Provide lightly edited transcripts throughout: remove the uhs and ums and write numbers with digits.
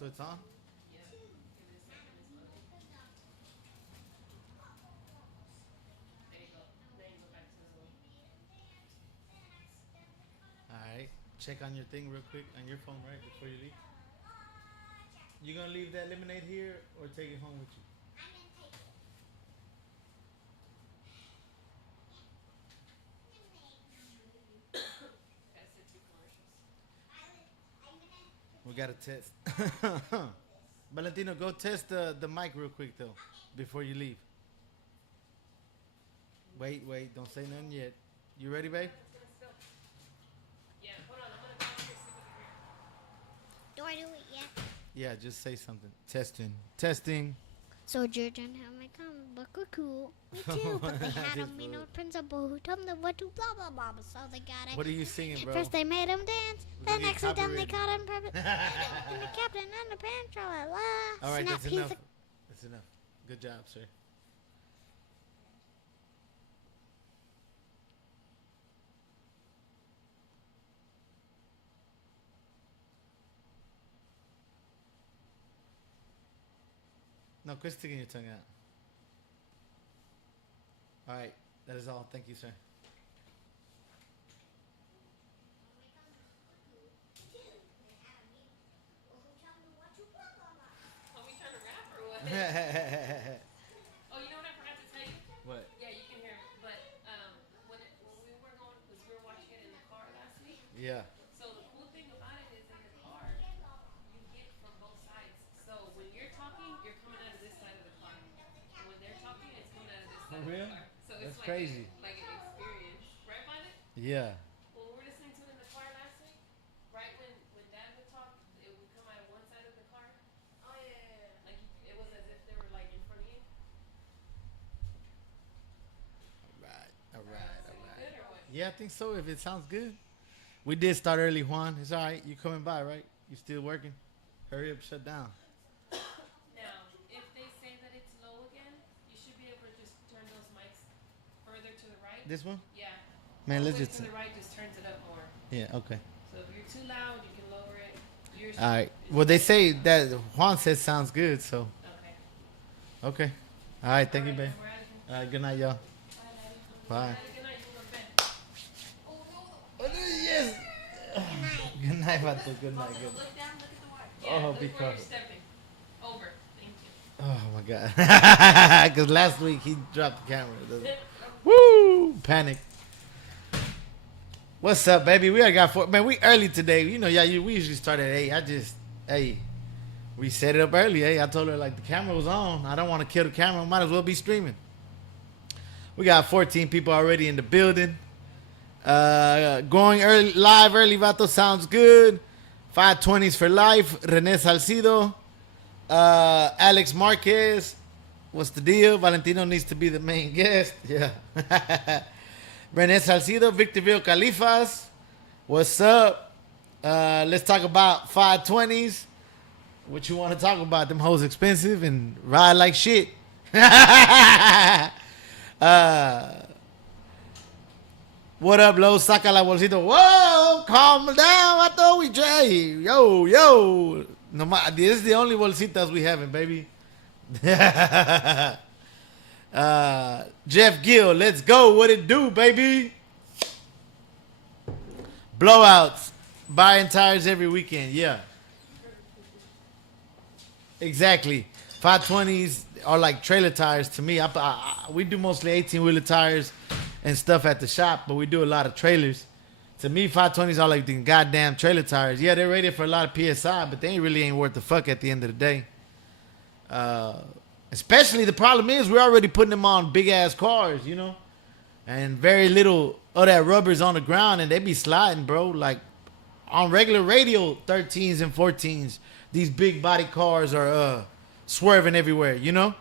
So it's on? Alright. Check on your thing real quick on your phone, right? Before you leave. You gonna leave that lemonade here or take it home with you? We gotta test. Valentino, go test the mic real quick though, before you leave. Wait, don't say nothing yet. You ready, babe? Do I do it yet? Yeah, just say something. Testing. So children have my comic book are cool. Me too, but they had a mean old principal who told them what to blah blah blah. So they got it. What are you singing, bro? First they made him dance, then get accidentally copyrighted. caught him purpose. And the captain and the patrol. All right, Snap that's piece enough. of- That's enough. Good job, sir. No, quit sticking your tongue out. All right, that is all. Thank you, sir. Are we trying to rap or what? Oh, you know what I forgot to tell you? What? Yeah, you can hear it. But when we were going, because we were watching it in the car last week. Yeah. So the cool thing about it is in the car, you get from both sides. So when you're talking, you're coming out of this side of the car. And when they're talking, it's coming out of this side For of real? the car. So That's it's crazy. like an experience. Right, Violet? Yeah. When we were listening to it in the car last week, right when Dad would talk, it would come out of one side of the car. Oh, yeah. Like it was as if they were like in front of you. All right. Good or what? Yeah, I think so. If it sounds good. We did start early, Juan. It's all right. You coming by, right? You still working? Hurry up, shut down. Now, if they say that it's low again, you should be able to just turn those mics further to the right. This one? Yeah. Man, let's Always just. to the right just turns it up more. Yeah, okay. So if you're too loud, you can lower it. Yours All right. is- Well, they say that Juan says sounds good, so. Okay. Okay. All right. Thank you, All babe. right, we're out of here. All right. Good night, y'all. Bye. Good night. You can go to bed. Yes. Good night, Vato. Good night. Good. Look down. Look at the watch. Oh, Yeah, look be where you're careful. stepping. Over. Thank you. Oh my God. Because last week he dropped the camera. Woo! Panic. What's up, baby? We already got four. Man, we early today. You know, we usually start at 8. We set it up early. I told her like the camera was on. I don't want to kill the camera. Might as well be streaming. We got 14 people already in the building. Going early, live early, Vato sounds good. 520s for life. Rene Salcido. Alex Marquez. What's the deal? Valentino needs to be the main guest. Yeah. Rene Salcido. Victorville Califas. What's up? Let's talk about 520s. What you want to talk about? Them hoes expensive and ride like shit. What up, Lo? Saca la bolsita. Whoa, calm down. I thought we drank. Yo. No, this is the only bolsitas we having, baby. Jeff Gill, let's go. What it do, baby? Blowouts. Buying tires every weekend. Yeah. Exactly. 520s are like trailer tires to me. We do mostly 18-wheeler tires and stuff at the shop, but we do a lot of trailers. To me, 520s are like the goddamn trailer tires. Yeah, they're rated for a lot of PSI, but they really ain't worth the fuck at the end of the day. Especially the problem is we're already putting them on big-ass cars, you know? And very little of that rubber's on the ground, and they be sliding, bro. Like, on regular radial 13s and 14s, these big body cars are swerving everywhere, you know?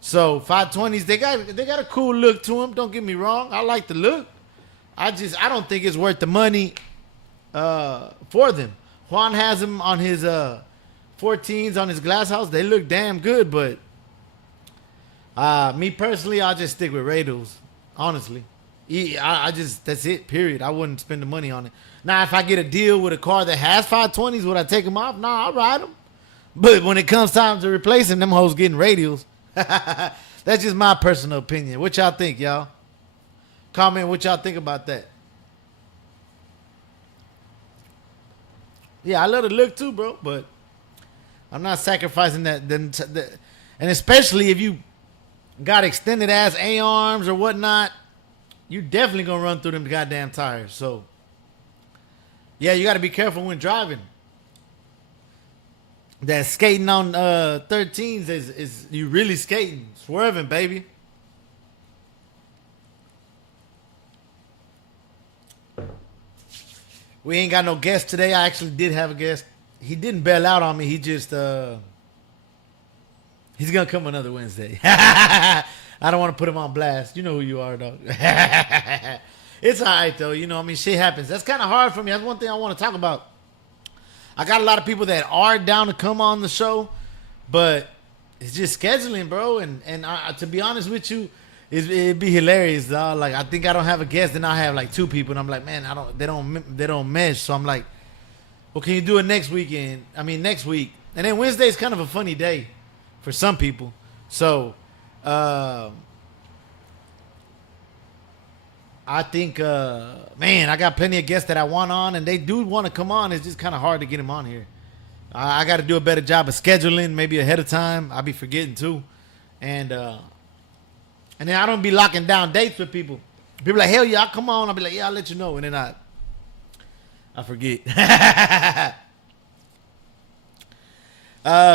So 520s, they got a cool look to them. Don't get me wrong. I like the look. I don't think it's worth the money for them. Juan has them on his 14s on his glass house. They look damn good, but me personally, I'll just stick with radials. Honestly, that's it. Period. I wouldn't spend the money on it. Now, if I get a deal with a car that has 520s, would I take them off? Nah, I'll ride them. But when it comes time to replacing them hoes getting radials, that's just my personal opinion. What y'all think, y'all? Comment what y'all think about that. Yeah, I love the look too, bro, but I'm not sacrificing that. And especially if you got extended ass A-arms or whatnot, you definitely gonna run through them goddamn tires. So, yeah, you got to be careful when driving. That skating on 13s is you really skating, swerving, baby. We ain't got no guest today. I actually did have a guest. He didn't bail out on me. He just he's gonna come another Wednesday. I don't want to put him on blast. You know who you are, dog. It's all right though. You know, I mean, shit happens. That's kind of hard for me. That's one thing I want to talk about. I got a lot of people that are down to come on the show, but it's just scheduling, bro. And to be honest with you, it'd be hilarious, dog. Like I think I don't have a guest, and I have like 2 people, and I'm like, man, they don't mesh. So I'm like, well, can you do it next weekend? I mean, next week. And then Wednesday is kind of a funny day for some people. So I think, man, I got plenty of guests that I want on, and they do want to come on. It's just kind of hard to get them on here. I got to do a better job of scheduling, maybe ahead of time. I'll be forgetting too, and then I don't be locking down dates with people. People like, hell yeah, I'll come on. I'll be like, yeah, I'll let you know, and then I forget.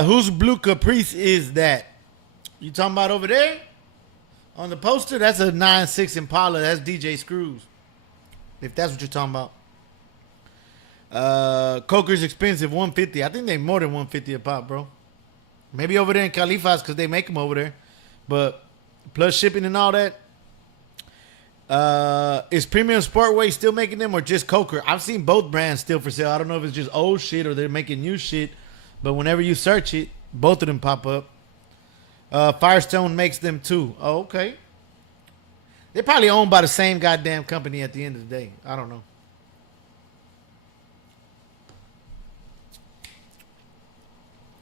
Whose blue Caprice is that? You talking about over there? On the poster, that's a 9.6 Impala. That's DJ Screws. If that's what you're talking about. Coker's expensive, $150. I think they more than $150 a pop, bro. Maybe over there in Califas because they make them over there. But plus shipping and all that. Is Premium Sportway still making them or just Coker? I've seen both brands still for sale. I don't know if it's just old shit or they're making new shit. But whenever you search it, both of them pop up. Firestone makes them too. Oh, okay. They're probably owned by the same goddamn company at the end of the day. I don't know.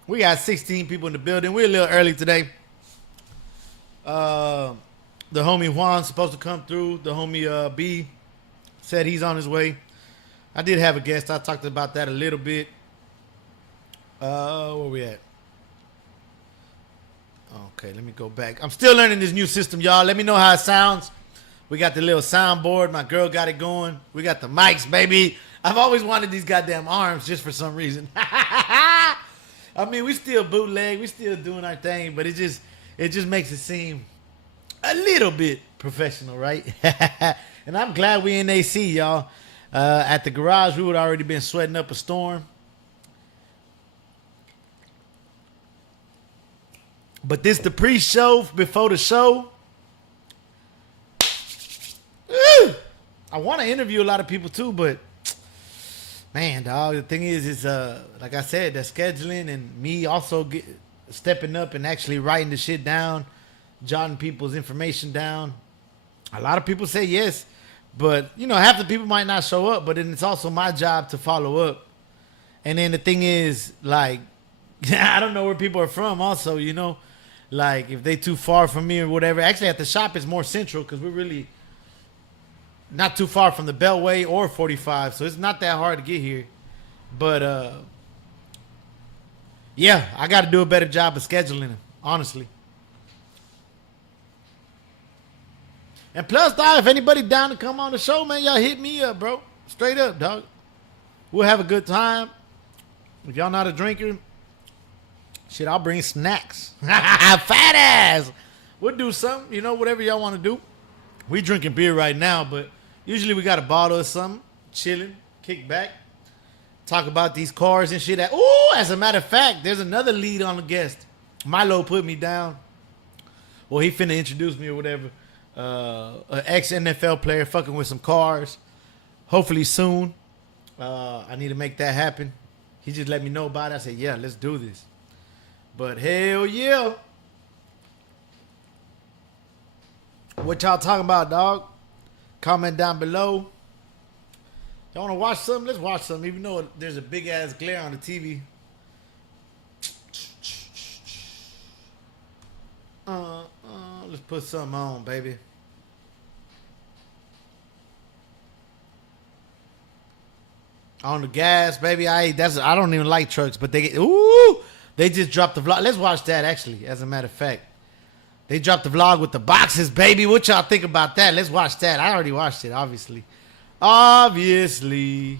We got 16 people in the building. We're a little early today. The homie Juan's supposed to come through. The homie B said he's on his way. I did have a guest. I talked about that a little bit. Where we at? Okay, let me go back. I'm still learning this new system, y'all. Let me know how it sounds. We got the little soundboard. My girl got it going. We got the mics, baby. I've always wanted these goddamn arms just for some reason. I mean, we still bootleg. We still doing our thing, but it just makes it seem a little bit professional, right? And I'm glad we in AC, y'all. At the garage, we would already been sweating up a storm. But this the pre-show before the show. Woo! I want to interview a lot of people too, but man, dog, the thing is like I said, the scheduling and me also stepping up and actually writing the shit down, jotting people's information down. A lot of people say yes, but you know, half the people might not show up, but then it's also my job to follow up. And then the thing is, like, I don't know where people are from also, you know. Like, if they too far from me or whatever. Actually, at the shop, it's more central because we're really not too far from the Beltway or 45. So it's not that hard to get here. But, yeah, I got to do a better job of scheduling, honestly. And plus, dog, if anybody down to come on the show, man, y'all hit me up, bro. Straight up, dog. We'll have a good time. If y'all not a drinker, shit, I'll bring snacks. Fat ass. We'll do something, you know, whatever y'all want to do. We drinking beer right now, but usually we got a bottle or something, chilling, kick back, talk about these cars and shit. Ooh, as a matter of fact, there's another lead on the guest. Milo put me down. Well, he finna introduce me or whatever. An ex-NFL player fucking with some cars. Hopefully soon. I need to make that happen. He just let me know about it. I said, yeah, let's do this. But hell yeah. What y'all talking about, dog? Comment down below. Y'all want to watch something? Let's watch something. Even though there's a big ass glare on the TV. Let's put something on, baby. On the gas, baby. I don't even like trucks, but they just dropped the vlog. Let's watch that actually, as a matter of fact. They dropped the vlog with the boxes, baby. What y'all think about that? Let's watch that. I already watched it, obviously. Obviously.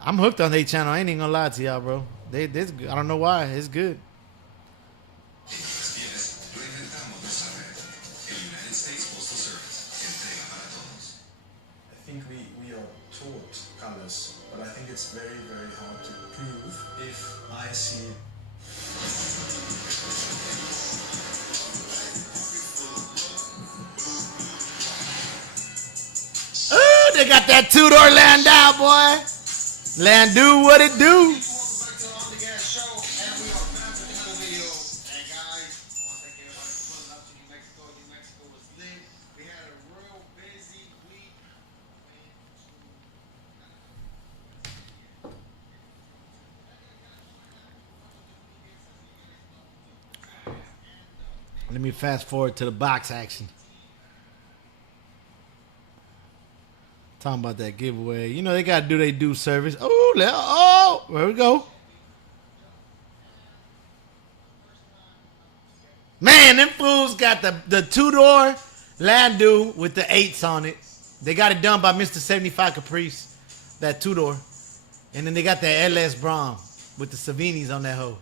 I'm hooked on their channel. I ain't even gonna lie to y'all, bro. I don't know why. It's good. I think we are taught colors, but I think it's very, very hard to prove if I see. Oh, they got that two-door Landau, boy. Landau, what it do? Let me fast forward to the box action. Talking about that giveaway. You know, they got to do their due service. Oh, there we go. Man, them fools got the two-door Landau with the 8s on it. They got it done by Mr. 75 Caprice, that two-door. And then they got that LS Brom with the Savinis on that hoe.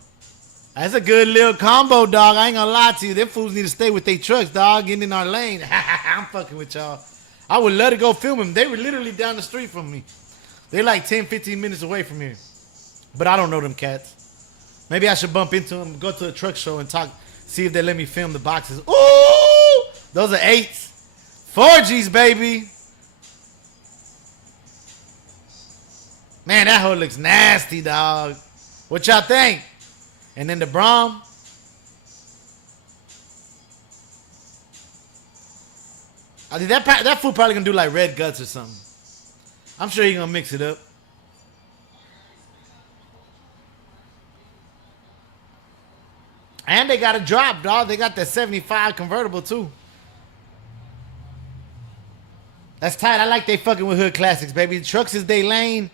That's a good little combo, dog. I ain't gonna lie to you. Them fools need to stay with their trucks, dog. Getting in our lane. I'm fucking with y'all. I would love to go film them. They were literally down the street from me. They're like 10, 15 minutes away from here. But I don't know them cats. Maybe I should bump into them, go to a truck show and talk, see if they let me film the boxes. Ooh! Those are 8s. 4Gs, baby. Man, that hoe looks nasty, dog. What y'all think? And then the Brom. I think that fool probably gonna do like red guts or something. I'm sure he gonna mix it up. And they got a drop, dog. They got that 75 convertible too. That's tight. I like they fucking with hood classics, baby. Trucks is they lane,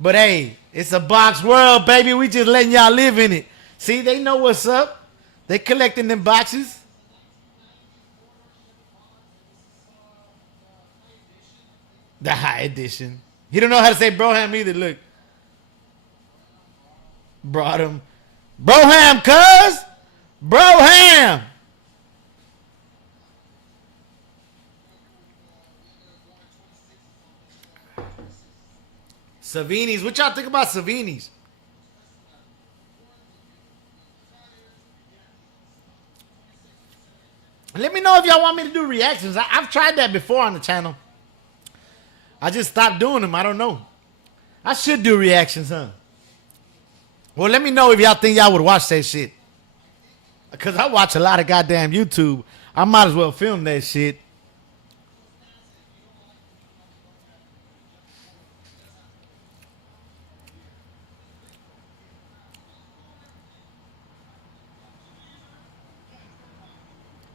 but hey, it's a box world, baby. We just letting y'all live in it. See, they know what's up. They collecting them boxes. The high edition. He don't know how to say Broham either. Look. Brought him. Broham, cuz. Broham. Savinis. What y'all think about Savinis? Let me know if y'all want me to do reactions. I've tried that before on the channel. I just stopped doing them. I don't know. I should do reactions, huh? Well, let me know if y'all think y'all would watch that shit. Because I watch a lot of goddamn YouTube. I might as well film that shit.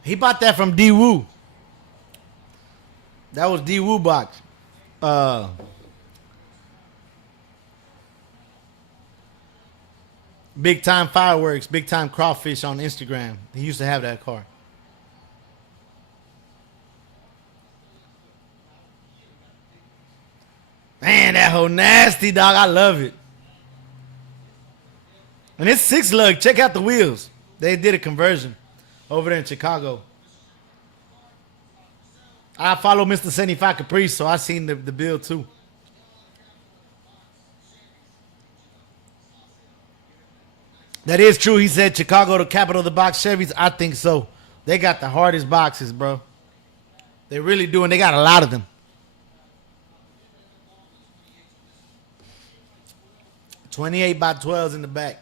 He bought that from D-Woo. That was D-Woo box. Big Time Fireworks, Big Time Crawfish on Instagram. He used to have that car. Man, that whole nasty, dog. I love it. And it's 6 lug. Check out the wheels. They did a conversion over there in Chicago. I follow Mr. 75 Caprice, so I seen the build too. That is true. He said Chicago, the capital of the box Chevys. I think so. They got the hardest boxes, bro. They really do, and they got a lot of them. .28 by 12s in the back.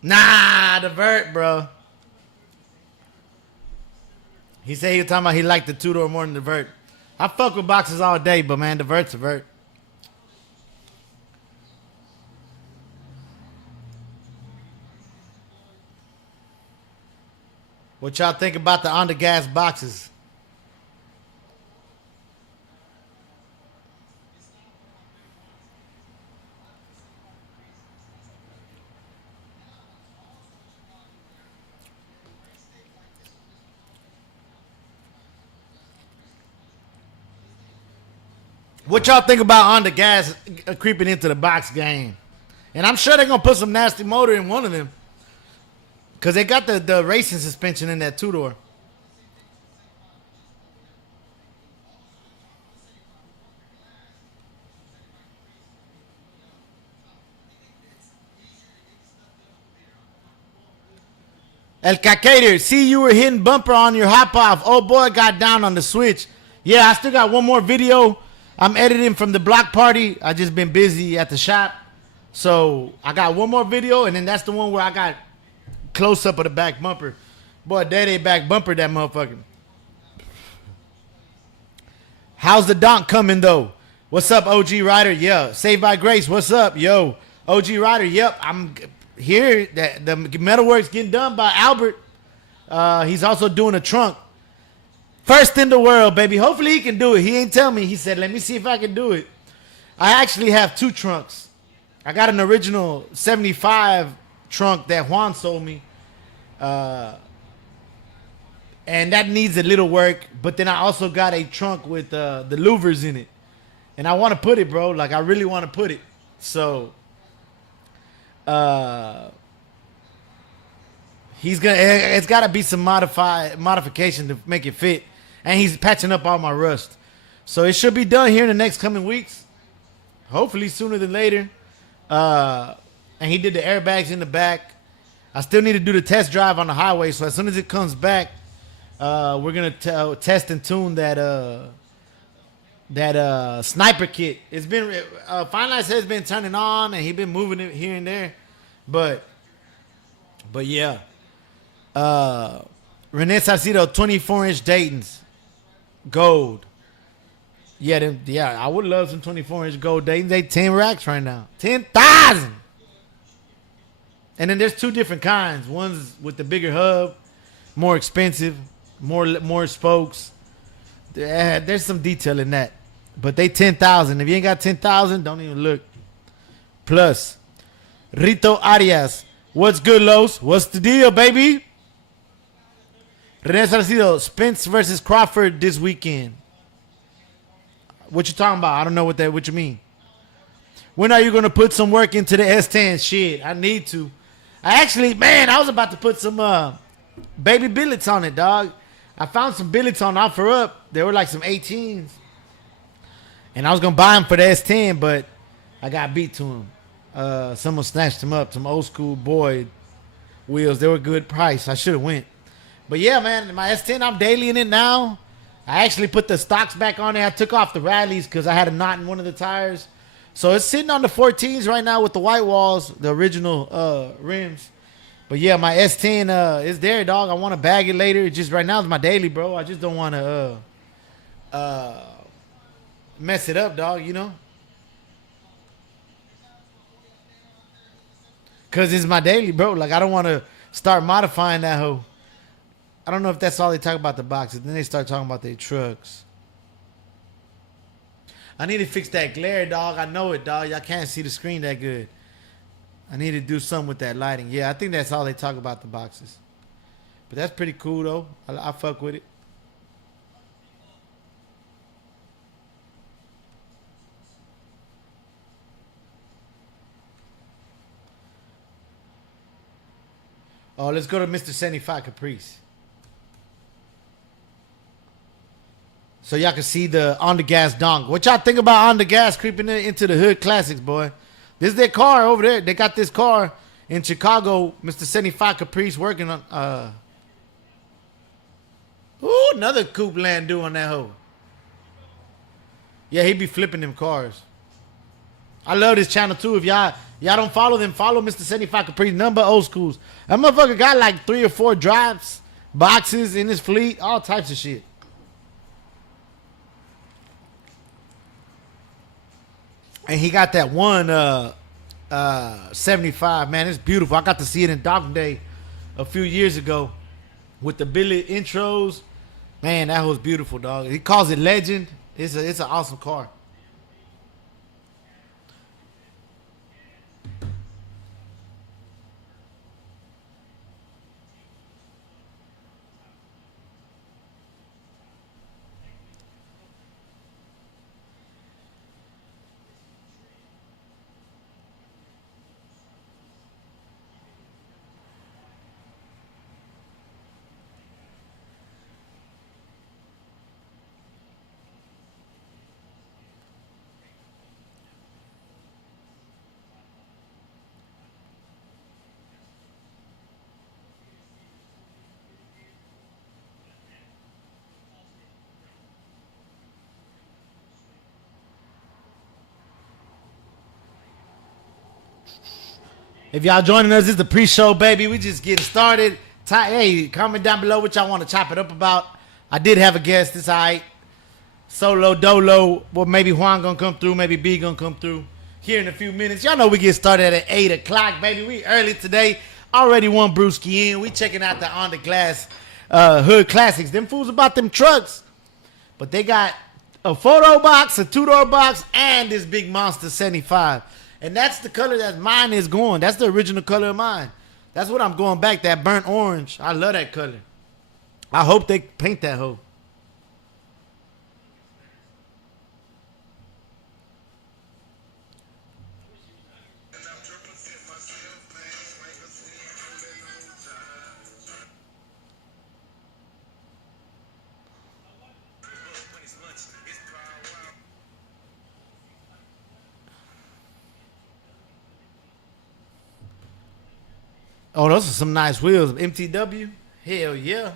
Nah, the vert, bro. He said he was talking about he liked the two-door more than the vert. I fuck with boxes all day, but man, the vert's a vert. What y'all think about the on the gas boxes? What y'all think about on the gas creeping into the box game? And I'm sure they're gonna put some nasty motor in one of them, cause they got the racing suspension in that 2-door. El Cacator, see you were hitting bumper on your hop off. Oh boy, got down on the switch. Yeah, I still got one more video. I'm editing from the block party. I just been busy at the shop. So I got one more video, and then that's the one where I got close up of the back bumper. Boy, daddy back bumper that motherfucker. How's the donk coming though? What's up, OG Ryder? Yeah. Saved by Grace. What's up, yo? OG Ryder. Yep. I'm here. The metalwork's getting done by Albert. He's also doing a trunk. First in the world, baby. Hopefully he can do it. He ain't tell me. He said, let me see if I can do it. I actually have 2 trunks. I got an original 75 trunk that Juan sold me. And that needs a little work. But then I also got a trunk with the louvers in it. And I want to put it, bro. Like, I really want to put it. So, it's got to be some modification to make it fit. And he's patching up all my rust. So it should be done here in the next coming weeks. Hopefully sooner than later. And he did the airbags in the back. I still need to do the test drive on the highway. So as soon as it comes back, we're going to test and tune that sniper kit. It's been, Finalize has been turning on and he's been moving it here and there. But yeah. Rene Salcido, 24-inch Dayton's. Gold. Yeah, I would love some 24-inch gold Dayton's. They 10 racks right now. 10,000. And then there's 2 different kinds. One's with the bigger hub, more expensive, more spokes. There's some detail in that. But they 10,000. If you ain't got 10,000, don't even look. Plus, Rito Arias. What's good, Los? What's the deal, baby? Rene Salcido, Spence versus Crawford this weekend. What you talking about? I don't know what you mean. When are you going to put some work into the S10? Shit, I need to. I was about to put some baby billets on it, dog. I found some billets on OfferUp. They were like some 18s. And I was going to buy them for the S10, but I got beat to them. Someone snatched them up. Some old school Boyd wheels. They were good price. I should have went. But yeah, man, my S10, I'm daily in it now. I actually put the stocks back on there. I took off the rallies because I had a knot in one of the tires. So it's sitting on the 14s right now with the white walls, the original rims. But yeah, my S10 is there, dog. I want to bag it later. Just right now it's my daily, bro. I just don't want to mess it up, dog, you know? Because it's my daily, bro. Like, I don't want to start modifying that hoe. I don't know if that's all they talk about the boxes. Then they start talking about their trucks. I need to fix that glare, dog. I know it, dog. Y'all can't see the screen that good. I need to do something with that lighting. Yeah, I think that's all they talk about the boxes. But that's pretty cool, though. I fuck with it. Oh, let's go to Mr. 75 Caprice. So y'all can see the on the gas donk. What y'all think about on the gas creeping into the hood classics, boy? This is their car over there. They got this car in Chicago. Mr. 75 Caprice working on. Ooh, another coupe land do on that hoe. Yeah, he be flipping them cars. I love this channel too. If y'all don't follow them, follow Mr. 75 Caprice. Number old schools. That motherfucker got like 3 or 4 drives, boxes in his fleet, all types of shit. And he got that one 75, man. It's beautiful. I got to see it in Docking Day a few years ago. with the billet intros. Man, that was beautiful, dog. He calls it Legend. It's an awesome car. If y'all joining us, this is the pre-show, baby. We just getting started. Hey, comment down below what y'all want to chop it up about. I did have a guest. It's all right. Solo, dolo. Well, maybe Juan gonna come through. Maybe B gonna come through here in a few minutes. Y'all know we get started at 8 o'clock, baby. We early today. Already one brewski in. We checking out the On the Glass Hood Classics. Them fools about them trucks. But they got a photo box, a two-door box, and this big monster 75. And that's the color that mine is going. That's the original color of mine. That's what I'm going back, that burnt orange. I love that color. I hope they paint that hoe. Oh, those are some nice wheels. MTW? Hell yeah.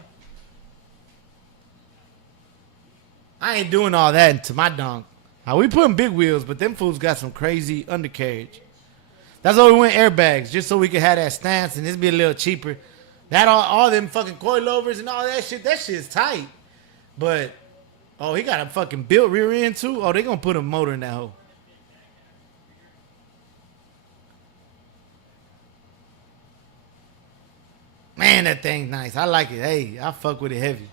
I ain't doing all that to my donk. We putting big wheels, but them fools got some crazy undercarriage. That's why we went airbags, just so we could have that stance and this be a little cheaper. That all them fucking coilovers and all that shit is tight. But, oh, he got a fucking built rear end too? Oh, they gonna put a motor in that hoe. Man, that thing's nice. I like it. Hey, I fuck with it heavy.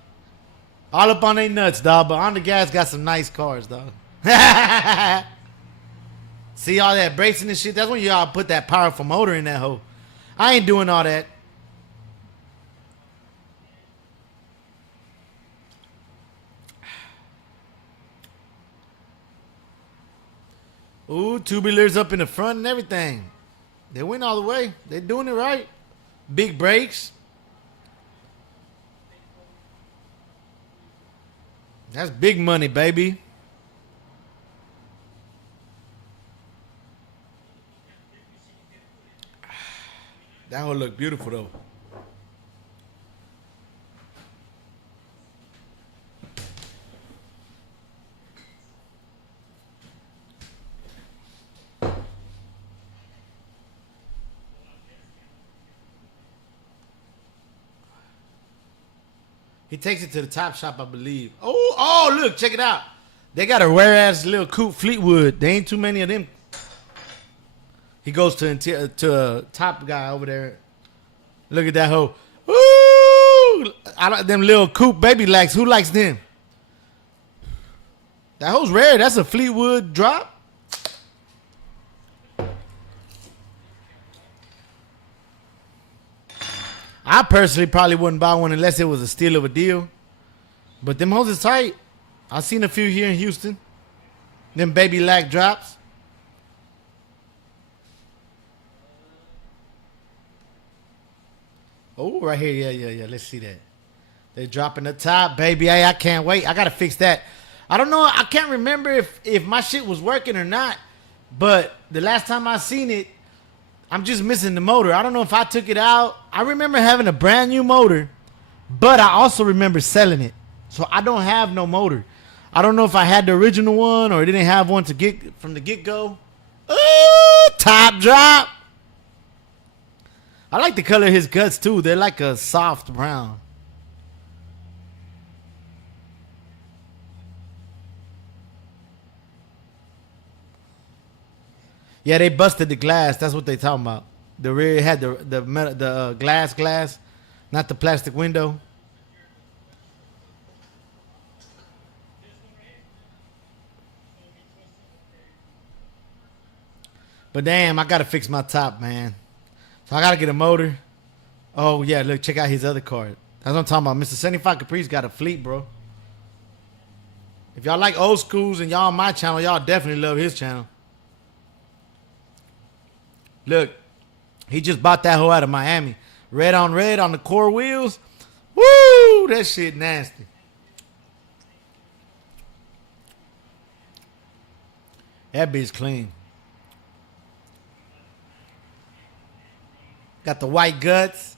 All up on they nuts, dog. But On the Gas got some nice cars, dog. See all that bracing and shit? That's when y'all put that powerful motor in that hoe. I ain't doing all that. Ooh, tubulars up in the front and everything. They went all the way. They doing it right. Big brakes. That's big money, baby. That would look beautiful, though. He takes it to the top shop, I believe. Oh, look, check it out. They got a rare-ass little coupe Fleetwood. There ain't too many of them. He goes to a top guy over there. Look at that hoe. Ooh! Them little coupe baby likes. Who likes them? That hoe's rare. That's a Fleetwood drop. I personally probably wouldn't buy one unless it was a steal of a deal. But them hoes is tight. I've seen a few here in Houston. Them baby lack drops. Oh, right here. Yeah. Let's see that. They dropping the top, baby. Hey, I can't wait. I got to fix that. I don't know. I can't remember if my shit was working or not. But the last time I seen it, I'm just missing the motor. I don't know if I took it out. I remember having a brand new motor, but I also remember selling it. So I don't have no motor. I don't know if I had the original one or didn't have one to get from the get-go. Ooh, top drop. I like the color of his guts too. They're like a soft brown. Yeah, they busted the glass. That's what they talking about. The rear had the glass, not the plastic window. But damn, I gotta fix my top, man. So I gotta get a motor. Oh yeah, look, check out his other card. That's what I'm talking about. Mr. 75 Caprice got a fleet, bro. If y'all like old schools and y'all on my channel, y'all definitely love his channel. Look, he just bought that hoe out of Miami. Red on the core wheels. Woo! That shit nasty. That bitch clean. Got the white guts.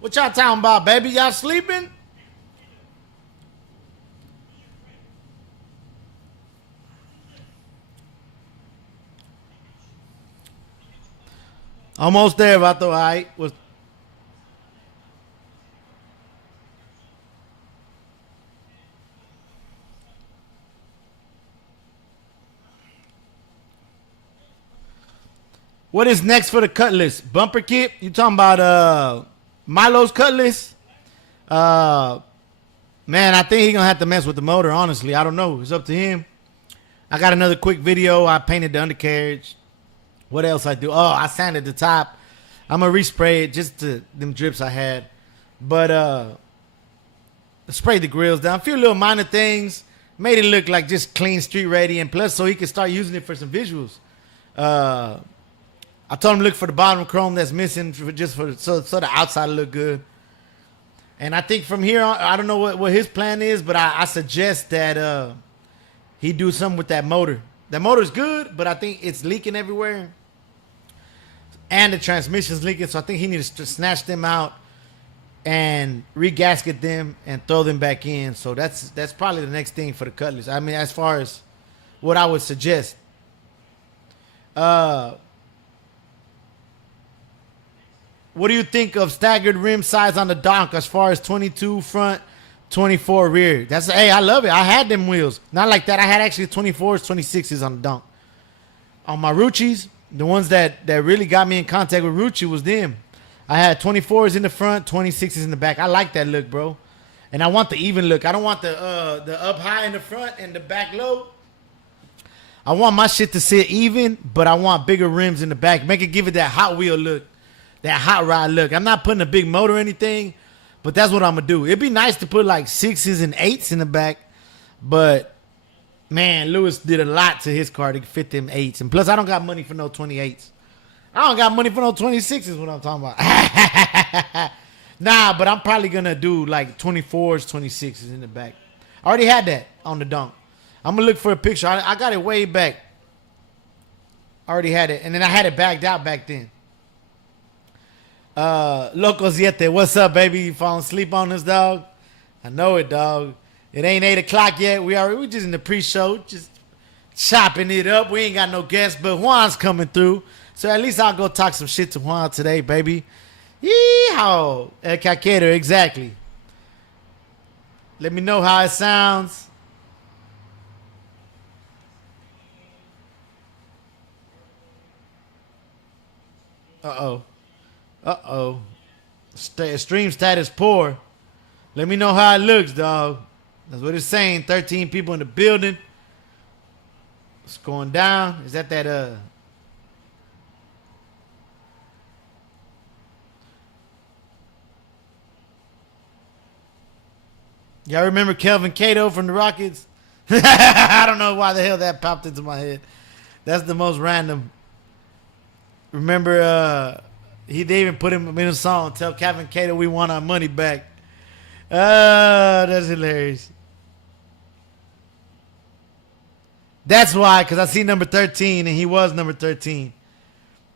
What y'all talking about, baby? Y'all sleeping? Almost there, Vato. All right. What is next for the Cutlass? Bumper kit? You talking about Milo's Cutlass? Man, I think he's going to have to mess with the motor, honestly. I don't know. It's up to him. I got another quick video. I painted the undercarriage. What else I do? Oh, I sanded the top. I'm going to respray it just to them drips I had. But sprayed the grills down. A few little minor things. Made it look like just clean, street ready. And plus, so he could start using it for some visuals. I told him to look for the bottom chrome that's missing so the outside look good. And I think from here on, I don't know what his plan is, but I suggest that he do something with that motor. That motor's good, but I think it's leaking everywhere. And the transmission's leaking, so I think he needs to snatch them out and re-gasket them and throw them back in. So that's probably the next thing for the Cutlass. I mean, as far as what I would suggest. What do you think of staggered rim size on the donk as far as 22 front, 24 rear? Hey, I love it. I had them wheels. Not like that. I had actually 24s, 26s on the donk. On my Ruchis, the ones that really got me in contact with Ruchi was them. I had 24s in the front, 26s in the back. I like that look, bro. And I want the even look. I don't want the up high in the front and the back low. I want my shit to sit even, but I want bigger rims in the back. Give it that Hot Wheel look. That hot rod look. I'm not putting a big motor or anything, but that's what I'm going to do. It'd be nice to put like 6s and 8s in the back, but man, Lewis did a lot to his car to fit them 8s. And plus, I don't got money for no 28s. I don't got money for no 26s is what I'm talking about. Nah, but I'm probably going to do like 24s, 26s in the back. I already had that on the donk. I'm going to look for a picture. I got it way back. I already had it. And then I had it bagged out back then. Loco Siete, what's up, baby? You falling asleep on us, dog? I know it, dog. It ain't 8 o'clock yet. We just in the pre-show, just chopping it up. We ain't got no guests, but Juan's coming through. So at least I'll go talk some shit to Juan today, baby. Yeehaw. El Caquero, exactly. Let me know how it sounds. Uh-oh. Stream status poor. Let me know how it looks, dog. That's what it's saying. 13 people in the building. What's going down? Is that y'all remember Kelvin Cato from the Rockets? I don't know why the hell that popped into my head. That's the most random. Remember, they even put him in a song, Tell Kevin Cato we want our money back. That's hilarious. That's why, because I see number 13, and he was number 13.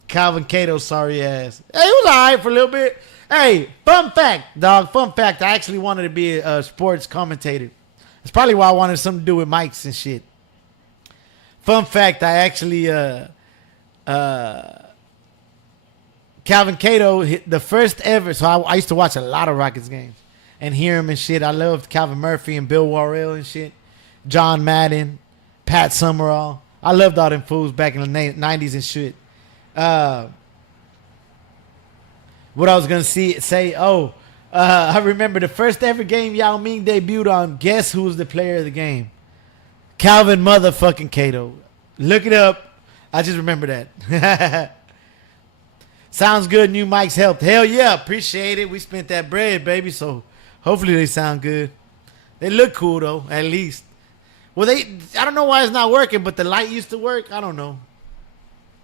Calvin Cato, sorry ass. Hey, he was all right for a little bit. Hey, fun fact, dog. Fun fact, I actually wanted to be a sports commentator. That's probably why I wanted something to do with mics and shit. Fun fact, I actually, Calvin Cato, the first ever, so I used to watch a lot of Rockets games and hear him and shit. I loved Calvin Murphy and Bill Worrell and shit. John Madden, Pat Summerall. I loved all them fools back in the 90s and shit. What I was going to say, I remember the first ever game Yao Ming debuted on. Guess who was the player of the game? Calvin motherfucking Cato. Look it up. I just remember that. Sounds good. New mics helped. Hell yeah. Appreciate it. We spent that bread, baby. So hopefully they sound good. They look cool, though, at least. Well, I don't know why it's not working, but the light used to work. I don't know.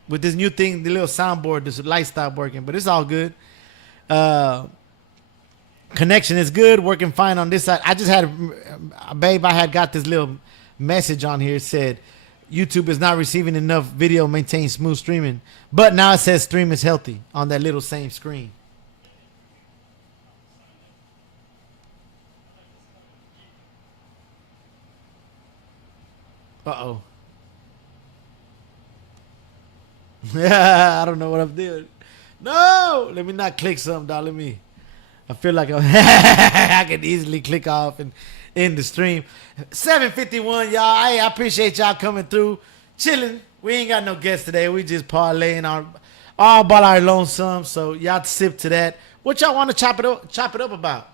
With this new thing, the little soundboard, this light stopped working, but it's all good. Connection is good, working fine on this side. I just had, babe, I had got this little message on here. It said, YouTube is not receiving enough video, maintain smooth streaming. But now it says stream is healthy on that little same screen. Uh-oh. Yeah, I don't know what I'm doing. No, let me not click something, dog. I feel like I can easily click off and end the stream. 7:51, y'all. Hey, I appreciate y'all coming through, chilling. We ain't got no guests today. We just parlaying all about our lonesome. So y'all sip to that. What y'all want to chop it up about?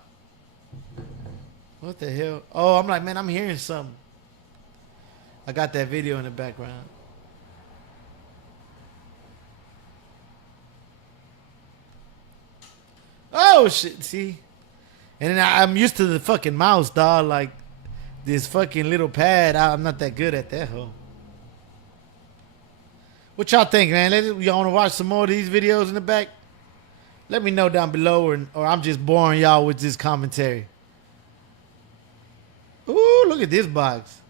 What the hell? Oh, I'm like, man, I'm hearing something. I got that video in the background. Oh shit! See, and then I'm used to the fucking mouse, dog. Like this fucking little pad. I'm not that good at that hoe. What y'all think, man? Y'all want to watch some more of these videos in the back? Let me know down below, or I'm just boring y'all with this commentary. Ooh, look at this box.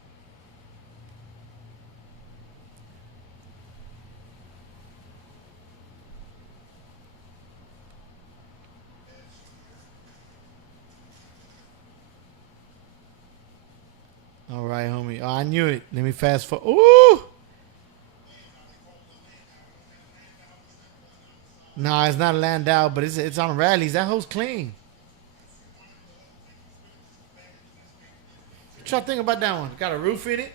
All right, homie. Oh, I knew it. Let me fast forward. Ooh. Nah, it's not a Landau, but it's on rallies. That hoe's clean. What y'all think about that one? Got a roof in it?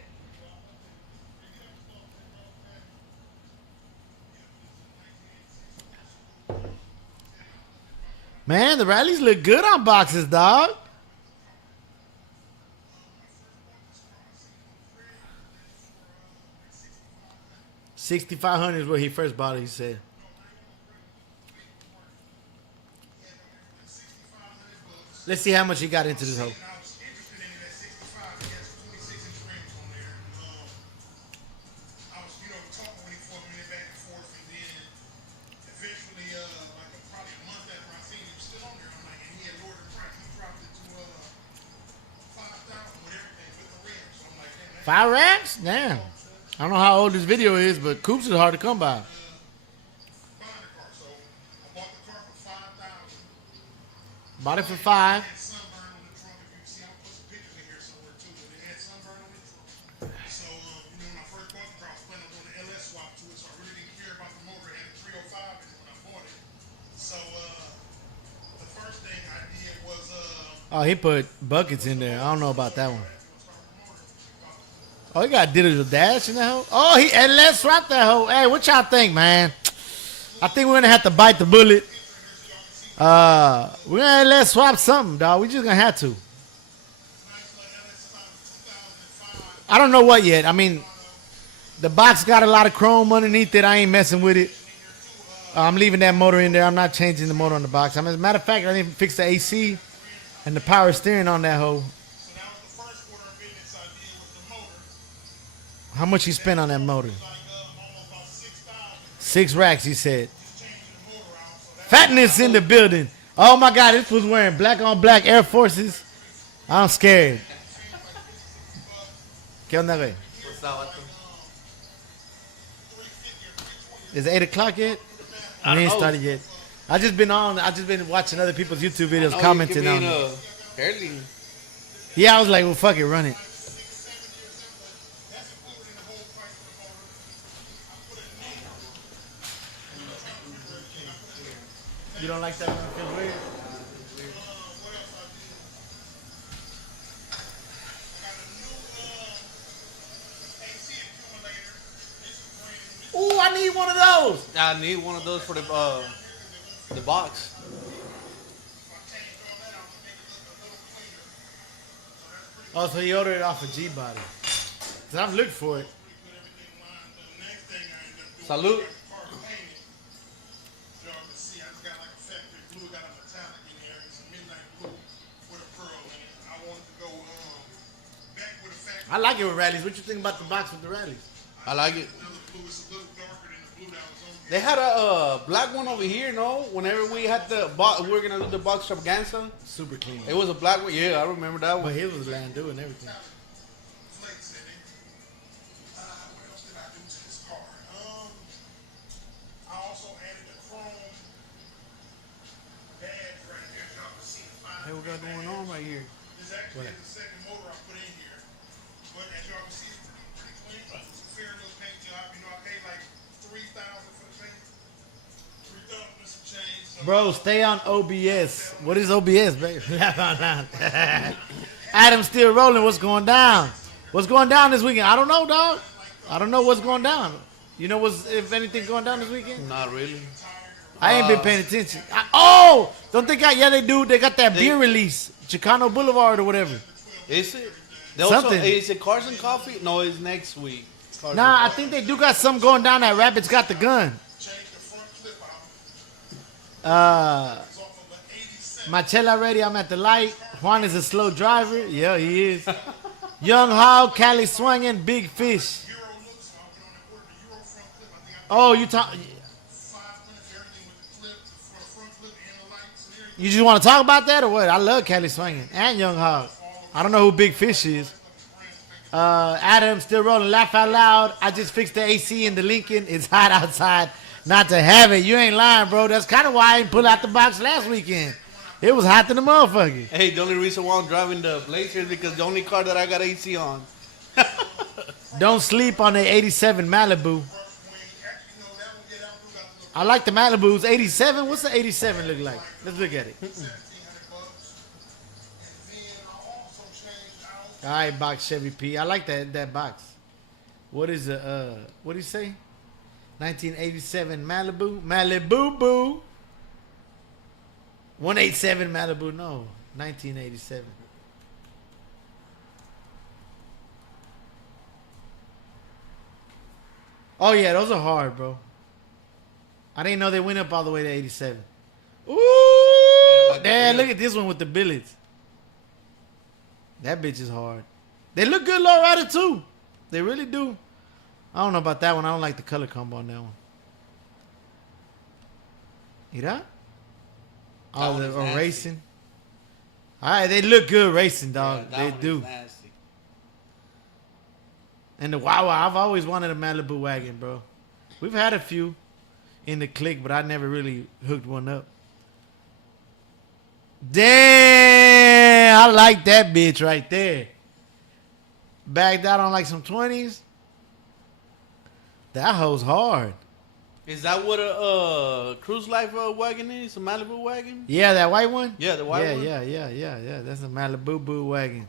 Man, the rallies look good on boxes, dog. 6,500 is what he first bought it, he said. Let's see how much he got into this hoe. $5 racks? Damn. I don't know how old this video is, but Coops is hard to come by. Bought it for $5. Oh, he put buckets in there. I don't know about that one. Oh, he got digital dash in that hoe. Oh, and let's swap that hoe. Hey, what y'all think, man? I think we're gonna have to bite the bullet. We're gonna let's swap something, dog. We just gonna have to. I don't know what yet. I mean, the box got a lot of chrome underneath it. I ain't messing with it. I'm leaving that motor in there. I'm not changing the motor on the box. I mean, as a matter of fact, I didn't fix the AC and the power steering on that hoe. How much he spent on that motor? 6 racks, he said. Fatness in the building. Oh my God, this was wearing black on black Air Forces. I'm scared. ¿Qué onda, güey? Is it 8 o'clock yet? We ain't started yet. I just been watching other people's YouTube videos, commenting on it. Early. Yeah, I was like, well, fuck it, run it. You don't like that one? It feels weird? Ooh, I need one of those. I need one of those for the box. Oh, so you ordered it off of G-Body. Cause I've looked for it. Salute. I like it with rallies. What you think about the box with the rallies? I like it. They had a black one over here, no? Whenever we had the box, we were gonna do the box extravaganza. Super clean. It was a black one. Yeah, I remember that But one. his was Landu and everything. I also added a chrome badge right there. Y'all can see the fine. Hey, what got going on right here? This actually is the second motor I put in here. But as y'all can see, it's pretty clean. It's a fair little paint job. You know, I paid like $3,000 for the paint. 3,000 and some change. So Bro, stay on OBS. What is OBS, baby? Adam still rolling. What's going down? What's going down this weekend? I don't know, dog. I don't know what's going down. You know what's if anything going down this weekend? Not really. I ain't been paying attention. Don't think yeah they do. They got that beer release, Chicano Boulevard or whatever. Is it? They also, Something. is it Cars and Coffee? No, it's next week. Cars Nah, I and think they do got something going down at Rabbit's Got the Gun. change the front clip out. Uh, It's off of the 87. Machella ready. I'm at the light. Juan is a slow driver. Yeah, he is. Young Hog, Cali swinging, Big Fish. Euro looks, I'll get on that order. The Euro front clip, I think I Oh, you talk. 5 minutes, everything with the clip, the front clip and the lights and everything. You just want to talk about that or what? I love Cali swinging and Young Hog. I don't know who Big Fish is. Adam still rolling. Laugh out loud. I just fixed the AC in the Lincoln. It's hot outside. Not to have it. You ain't lying, bro. That's kind of why I didn't pull out the box last weekend. It was hot to the motherfucker. Hey, the only reason why I'm driving the Blazer is because the only car that I got AC on. Don't sleep on the 87 Malibu. I like the Malibus. 87? What's the 87 look like? Let's look at it. All right, box Chevy P. I like that box. What is what do you say? 1987 Malibu? Malibu boo. 187 Malibu, no. 1987. Oh yeah, those are hard, bro. I didn't know they went up all the way to 87. Ooh, damn, look at this one with the billets. That bitch is hard. They look good, Low Rider, too. They really do. I don't know about that one. I don't like the color combo on that one. You that? Oh, one they're is nasty. racing. All right, they look good racing, dog. Yeah, that They one do. is nasty. And the Wawa, I've always wanted a Malibu wagon, bro. We've had a few in the clique, but I never really hooked one up. Damn, I like that bitch right there. Bagged out on like some 20s. That hoe's hard. Is that what a cruise life wagon is? A Malibu wagon? Yeah, that white one? Yeah, the white one. Yeah. That's a Malibu boo wagon.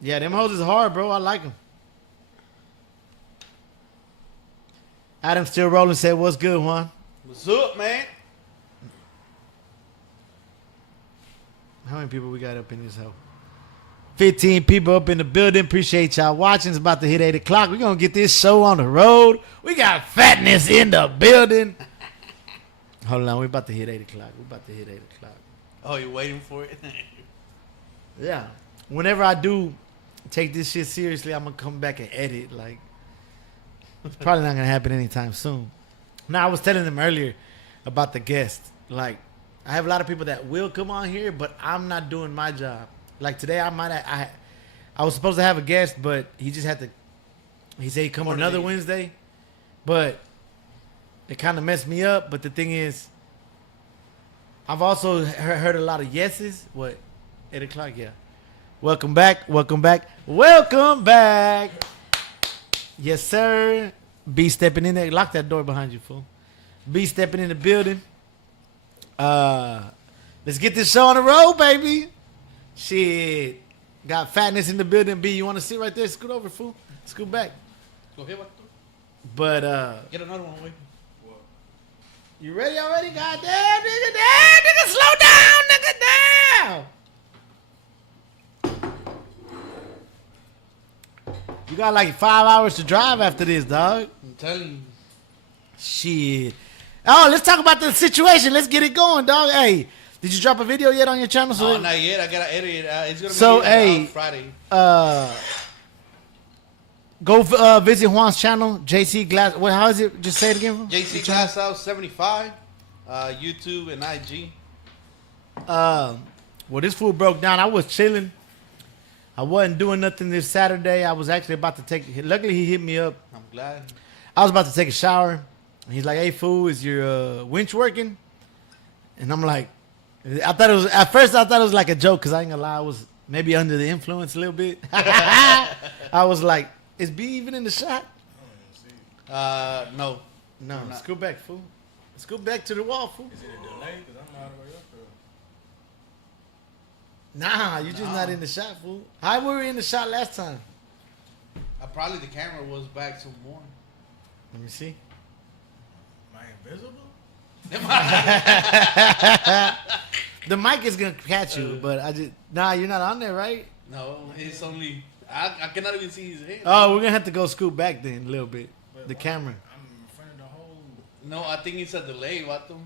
Yeah, them hoes is hard, bro. I like them. Adam still rolling said, what's good, Juan? What's up, man? How many people we got up in this hoe? 15 people up in the building. Appreciate y'all watching. It's about to hit 8 o'clock. We're going to get this show on the road. We got fatness in the building. Hold on. We're about to hit 8 o'clock. Oh, you're waiting for it? Yeah. Whenever I do take this shit seriously, I'm going to come back and edit. Like, it's probably not going to happen anytime soon. Now, I was telling them earlier about the guest. Like, I have a lot of people that will come on here, but I'm not doing my job. Like today, I was supposed to have a guest, but he just had to. He said he'd come another Wednesday, but it kind of messed me up. But the thing is, I've also heard a lot of yeses. What? 8 o'clock? Yeah. Welcome back. Yes, sir. B stepping in there. Lock that door behind you, fool. B stepping in the building. Let's get this show on the road, baby. Shit. Got fatness in the building. B, you want to sit right there? Scoot over, fool. Scoot back. Go ahead, But, get another one away. you ready already? Goddamn, nigga. Damn, nigga. Slow down, nigga. Damn. You got like 5 hours to drive after this, dog. I'm telling you. Shit. Oh, let's talk about the situation. Let's get it going, dog. Hey, did you drop a video yet on your channel? Oh, not yet. I gotta edit it. It's gonna So, be hey, Friday. Go visit Juan's channel, JC Glass. What? How is it? Just say it again. JC Glass House 75, YouTube and IG. Well, this fool broke down. I was chilling. I wasn't doing nothing this Saturday. I was actually about to take. Luckily, he hit me up. I'm glad. I was about to take a shower. And he's like, "Hey, fool, is your winch working?" And I'm like, I thought it was at first. I thought it was like a joke because I ain't gonna lie, I was maybe under the influence a little bit. I was like, "Is B even in the shot?" No. No, I'm not. scoot back, fool. Scoot back to the wall, fool. Is it a delay? Because I'm all the way up there. Nah, you just not in the shot, fool. How were we in the shot last time? Probably the camera was back some more. Let me see. Am I invisible? The mic is gonna catch you, but you're not on there, right? No, it's only I cannot even see his head. Oh, we're gonna have to go scoot back then a little bit. But The why? camera. I'm in front of the whole, No, I think it's a delay, Vato.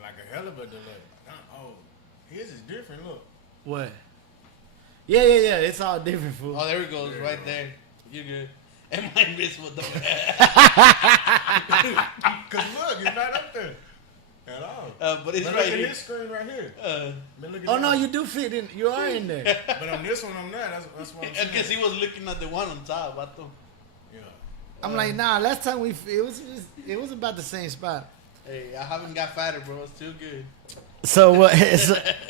like a hell of a delay. Oh, his is different. Look. What? Yeah. It's all different, fool. Oh, there it goes, right there. You're good. Am I invisible though? Because look, it's not up there at all. But it's But right look at here. his screen right here. But look at Oh no, mine. you do fit in. You are in there. But on this one, I'm not. That's what I'm saying. Because he was looking at the one on top, Vato. Yeah. I'm like, nah. Last time it was about the same spot. Hey, I haven't got fatter, bro. It's still good. So,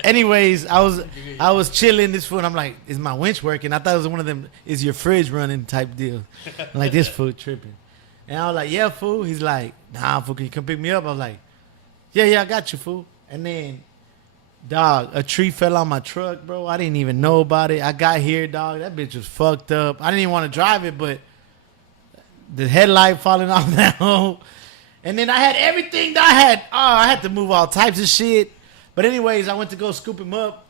anyways, I was chilling this food. I'm like, is my winch working? I thought it was one of them. Is your fridge running type deal? I'm like, this food tripping. And I was like, yeah, fool. He's like, nah, fool. Can you come pick me up? I was like, yeah, I got you, fool. And then, dog, a tree fell on my truck, bro. I didn't even know about it. I got here, dog. That bitch was fucked up. I didn't even want to drive it, but the headlight falling off that hole. And then I had everything that I had to move all types of shit. But anyways, I went to go scoop him up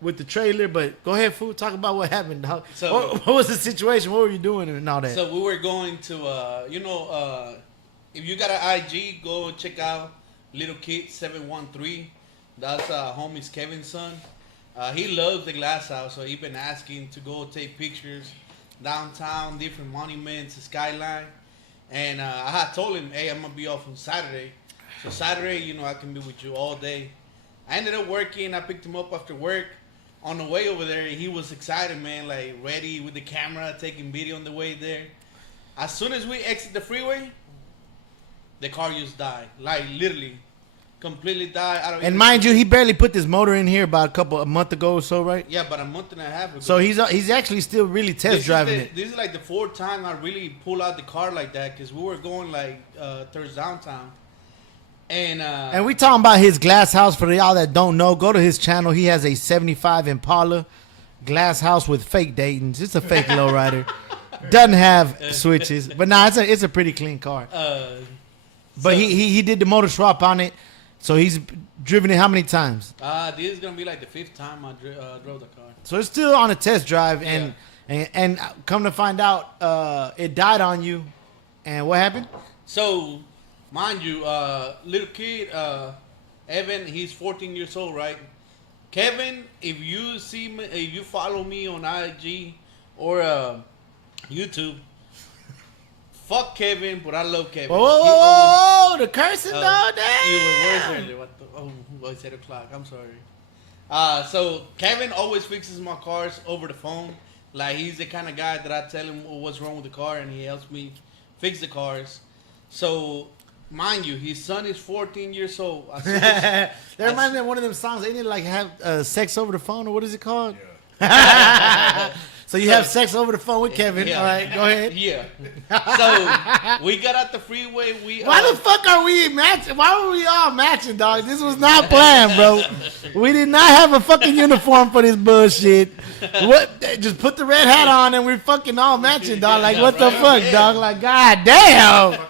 with the trailer. But go ahead, fool. Talk about what happened, dog. So- what was the situation? What were you doing and all that? So we were going to, if you got an IG, go check out Little Kid 713. That's homie's Kevin's son. He loves the Glass House, so he been asking to go take pictures downtown, different monuments, the skyline. And I had told him, hey, I'm going to be off on Saturday. So Saturday, I can be with you all day. I ended up working. I picked him up after work. On the way over there, he was excited, man, like ready with the camera, taking video on the way there. As soon as we exit the freeway, the car just died. Like, literally, completely died. And mind you, he barely put this motor in here about a month ago or so, right? Yeah, but a month and a half ago. So he's actually still really test driving it. This is like the fourth time I really pull out the car like that because we were going like towards downtown. And we talking about his glass house. For y'all that don't know, go to his channel. He has a 75 Impala glass house with fake Daytons. It's a fake lowrider. Doesn't have switches, but nah, it's a pretty clean car. But he did the motor swap on it, so he's driven it how many times? this is gonna be like the fifth time I drove the car. So it's still on a test drive, and come to find out, it died on you. And what happened? So, mind you, little kid, Evan, he's 14 years old, right? Kevin, if you see me, if you follow me on IG or YouTube, fuck Kevin, but I love Kevin. Whoa, the cursing, dog, You were worse damn. earlier. It's 8 o'clock. I'm sorry. So Kevin always fixes my cars over the phone. Like, he's the kind of guy that I tell him what's wrong with the car, and he helps me fix the cars. So, mind you, his son is 14 years old. That reminds me of one of them songs. Ain't it like have sex over the phone, or what is it called? So you have sex over the phone with Kevin. Yeah. All right, go ahead. Yeah. So we got out the freeway. Why the fuck are we matching? Why were we all matching, dog? This was not planned, bro. We did not have a fucking uniform for this bullshit. What? Just put the red hat on and we're fucking all matching, dog. Like, what the fuck, dog? Like, god damn.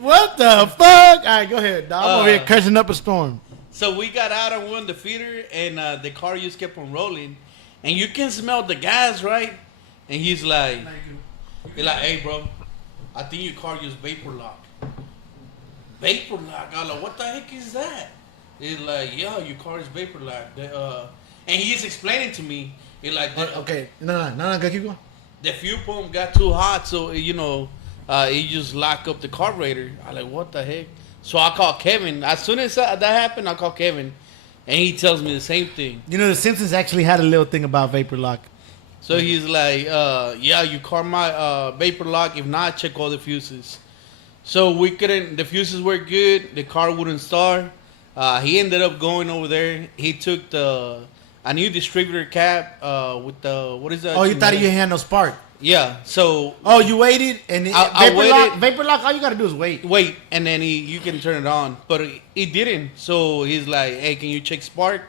What the fuck? All right, go ahead, dog. I'm over here cursing up a storm. So we got out and we're on the feeder, and the car just kept on rolling. And you can smell the gas, right? and he's like, hey, bro, I think your car used vapor lock. Vapor lock? I'm like, what the heck is that? He's like, yeah, your car is vapor lock. And he's explaining to me, he's like, Okay, no, keep going. the fuel pump got too hot, so it just locked up the carburetor. I'm like, what the heck? So I call Kevin. As soon as that happened, I call Kevin, and he tells me the same thing. You know, the Simpsons actually had a little thing about vapor lock. So he's like, yeah, you car my vapor lock. If not, check all the fuses. So we couldn't. The fuses were good. The car wouldn't start. He ended up going over there. He took a new distributor cap with the, what is that? Oh, you thought you had no spark? Yeah. So. Oh, you waited and I waited. Vapor lock. All you gotta do is wait. Wait, and then you can turn it on, but he didn't. So he's like, hey, can you check spark?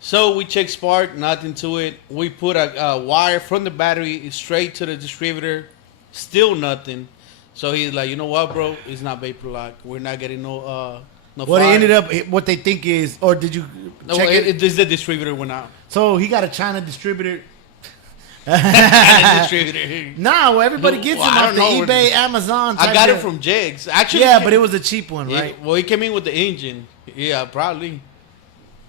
So we check spark, nothing to it. We put a wire from the battery straight to the distributor, still nothing. So he's like, you know what, bro? It's not vapor lock. We're not getting no What fire. it ended up, what they think is, or did you check it? The distributor went out. So he got a China distributor. Distributor. Nah, well, everybody No, gets well, them I off don't the know. eBay, Amazon. I type got deal. it from Jegs. Actually, Yeah, but it was a cheap one, Yeah, right? well, he came in with the engine. Yeah, probably.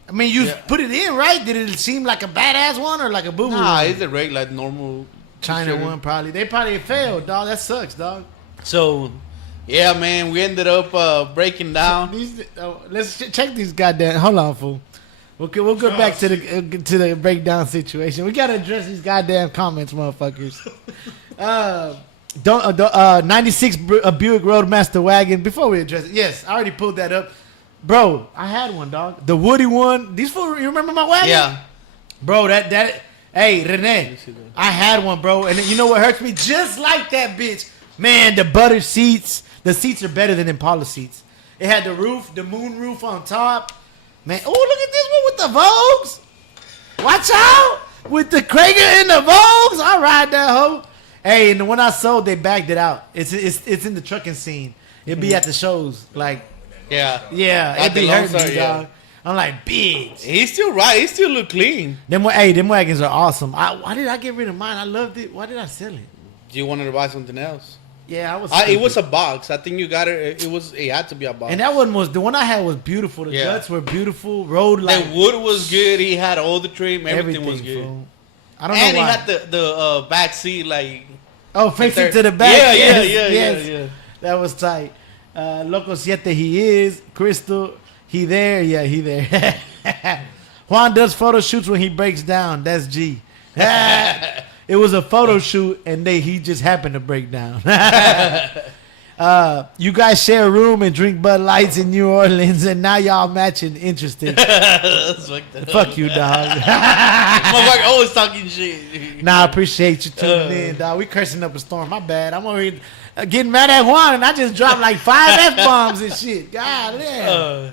I mean, you Yeah. put it in, right? Did it seem like a badass one or like a boo boo? Nah, it's a regular, normal China distributor. one, probably. They probably failed, dog. That sucks, dog. So, yeah, man, we ended up breaking down. Let's check these goddamn. Hold on, fool. We'll go back to the breakdown situation. We gotta address these goddamn comments, motherfuckers. 96 Buick Roadmaster wagon. Before we address it, yes, I already pulled that up, bro. I had one, dog. The Woody one. These fools, you remember my wagon? Yeah. Bro, that. Hey, Rene, I had one, bro, and you know what hurts me? Just like that bitch, man. The butter seats. The seats are better than Impala seats. It had the roof, the moon roof on top. Man, oh, look at this one with the Vogues. Watch out with the Krager and the Vogues. I ride that hoe. Hey, and the one I sold, they bagged it out. It's in the trucking scene. It be at the shows, like Yeah. yeah, At it be the hurting Lone me, Star, yeah. dog. I'm like, bitch. He's still right. He still look clean. Them wagons are awesome. Why did I get rid of mine? I loved it. Why did I sell it? You wanted to buy something else? Yeah, I was. It was stupid. a box. I think you got it. It had to be a box. And that one was the one I had was beautiful. The Yeah. guts were beautiful. Road the like wood was good. He had all the trim. Everything was good. fool. I don't And know he why. had the back seat like. Facing there. to the back. Yeah, yes. yeah. That was tight. Loco Siete, he is. Crystal, he there. Yeah, he there. Juan does photo shoots when he breaks down. That's G. It was a photo shoot, and he just happened to break down. You guys share a room and drink Bud Lights in New Orleans, and now y'all matching interested. Fuck you, dog. Motherfucker always talking shit. Nah, I appreciate you tuning in, dog. We cursing up a storm. My bad. I'm over here getting mad at Juan, and I just dropped like 5 F-bombs and shit. God damn.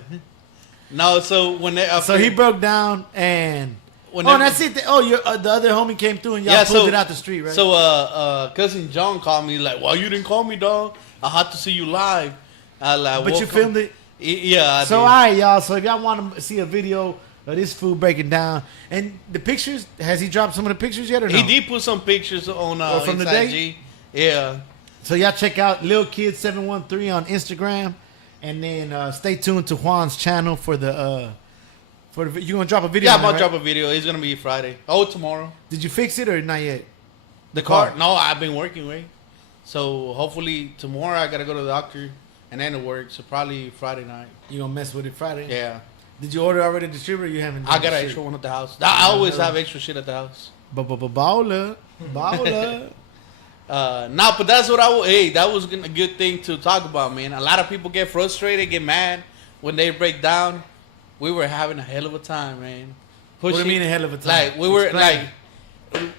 No, so when they So he broke down, and that's it. The other homie came through, and y'all pulled it out the street, right? So cousin John called me like, "Well, you didn't call me, dog. I had to see you live." I like, but you filmed it. Yeah. I So did. all right, y'all. So if y'all want to see a video of this fool breaking down, and the pictures, has he dropped some of the pictures yet or no? He did put some pictures on from his the day? IG. Yeah. So y'all check out Lil Kid 713 on Instagram, and then stay tuned to Juan's channel for the you gonna drop a video? Yeah, on I'm it, gonna right? drop a video. It's gonna be Friday. Oh, tomorrow. Did you fix it or not yet? The car? No, I've been working, right? So hopefully tomorrow I gotta go to the doctor and then to work. So probably Friday night. You gonna mess with it Friday? Yeah. Did you order already distributor? You haven't. I got an extra one at the house. I always have extra shit at the house. Baller. Nah, but that's what that was a good thing to talk about, man. A lot of people get frustrated, get mad when they break down. We were having a hell of a time, man. What do you mean a hell of a time? Like we were Explain.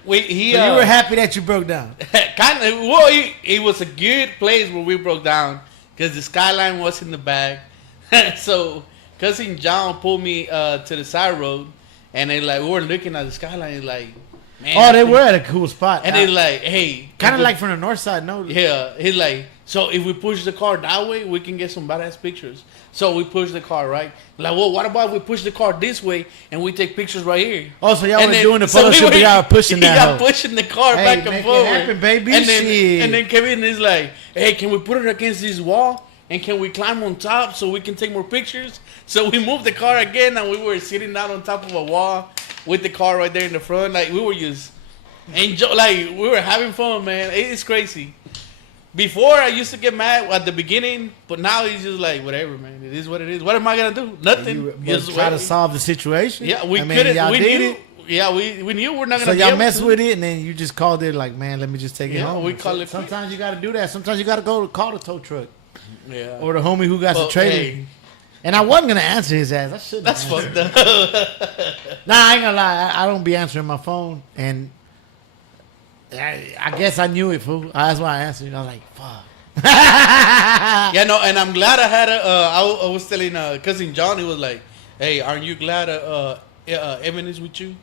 you were happy that you broke down. kind of. Well, it was a good place where we broke down because the skyline was in the back. So cousin John pulled me to the side road, and we were looking at the skyline. Like, man. Oh, they were at a cool spot. And they're like, hey. Kind of like from the north side, no? Yeah, he's like, so if we push the car that way, we can get some badass pictures. So we push the car, right? Like, well, what about if we push the car this way and we take pictures right here? Oh, so y'all And were then- doing the so photo we shoot, but were- y'all were pushing that Yeah, hoe. pushing the car Hey, back and make it forward. happen, baby. And then, Shit. and then Kevin is like, hey, can we put it against this wall? And can we climb on top so we can take more pictures? So we moved the car again, and we were sitting down on top of a wall with the car right there in the front. Like, we were just like, we were having fun, man. It's crazy. Before, I used to get mad at the beginning, but now it's just like, whatever, man. It is what it is. What am I going to do? Nothing. You Just try to wait. solve the situation. Yeah, we I mean, couldn't. y'all We did knew. it. Yeah, we knew we're not So gonna. y'all mess with it, and then you just called it like, man, let me just take it Yeah, home. we call it Sometimes you got to do that. Sometimes you got to go call the tow truck Yeah. or the homie who got the Well, trailer. hey, And I wasn't gonna answer his ass. I shouldn't. that's have fucked answered. up. Nah, I ain't gonna lie. I don't be answering my phone, and I guess I knew it, fool. That's why I answered. I was like, fuck. Yeah, no, and I'm glad I had a. I was telling cousin John, he was like, "Hey, aren't you glad Evan is with you?"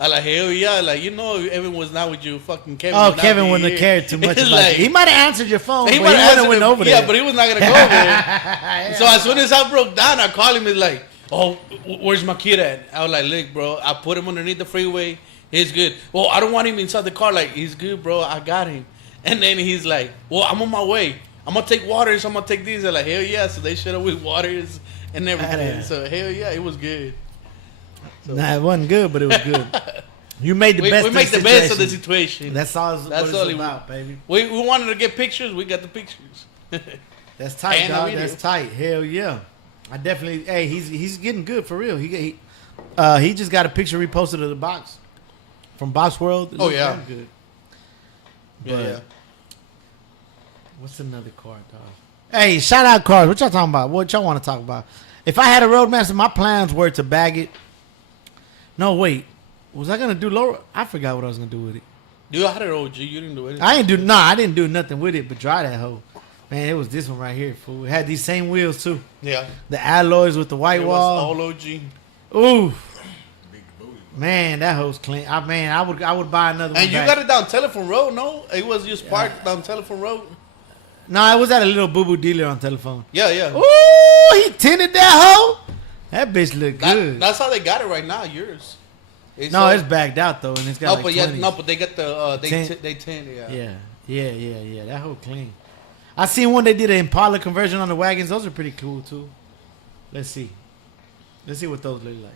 I like, hell yeah, like, you know, if Evan was not with you, fucking Kevin. Oh, would not Kevin be wouldn't have here. cared too much. It's About like, it. He might have answered your phone, he but might he have wouldn't have went over there. Yeah, but he was not gonna go there. So as soon as I broke down, I called him. He's like, "Oh, where's my kid at?" I was like, "Look, bro, I put him underneath the freeway. He's good." Well, I don't want him inside the car. Like, he's good, bro. I got him. And then he's like, "Well, I'm on my way. I'm gonna take waters. I'm gonna take these." I'm like, "Hell yeah!" So they showed up with waters and everything. Yeah. So hell yeah, it was good. So Nah, it wasn't good, but it was good. You made the we best. make the best of the situation. situation. That's all. That's What all it's it about, baby. We wanted to get pictures. We got the pictures. That's tight, And a dog. video. That's tight. Hell yeah. I definitely. Hey, he's getting good for real. He just got a picture reposted of the box from Box World. It Oh, looks yeah. damn good. Yeah, But yeah. What's another card, dog? Hey, shout out cards. What y'all talking about? What y'all want to talk about? If I had a Roadmaster, my plans were to bag it. No, wait. Was I gonna do lower? I forgot what I was gonna do with it. You had an OG. You didn't do anything. I didn't do nothing with it but dry that hoe. Man, it was this one right here, fool. It had these same wheels too. Yeah. The alloys with the white It was wall. all OG. Ooh, Big booty. man, that hoe's clean. I would buy another one. And you back. got it down Telephone Road, no? It was just parked down Telephone Road. No, it was at a little boo boo dealer on telephone. Yeah, yeah. Ooh, he tinted that hoe. That bitch look good. That's how they got it right now. Yours. No, it's backed out though, and it's got no, like but yeah, 20s. no, but they got the Tint. they tint, yeah. Yeah. That hoe clean. I seen one they did an Impala conversion on the wagons. Those are pretty cool too. Let's see what those look like.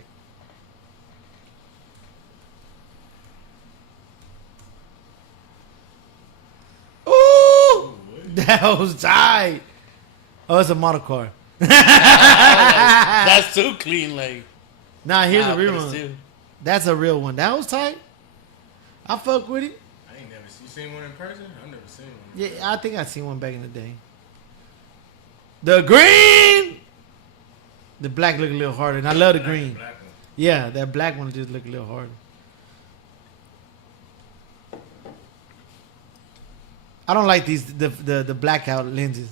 Ooh, that was tight. Oh, it's a model car. That's too clean, like. Nah, here's a real but it's one. still- That's a real one. That was tight. I fuck with it. I ain't never seen one in person. I've never seen one. Yeah, I think I seen one back in the day. The green. The black look a little harder, and I love the green. Black one. Yeah, that black one just look a little harder. I don't like these the blackout lenses.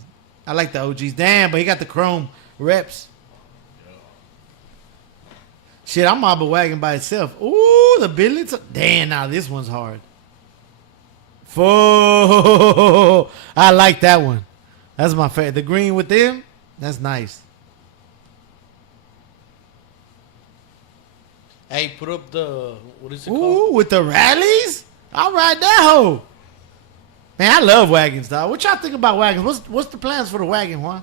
I like the OGs. Damn, but he got the chrome reps. Shit, I'm mob a wagon by itself. Ooh, the Billings. Damn, now this one's hard. I like that one. That's my favorite. The green with them, that's nice. Hey, put up the what is it Ooh, called? with the rallies? I'll ride that hoe. Man, I love wagons, dog. What y'all think about wagons? What's the plans for the wagon, Juan?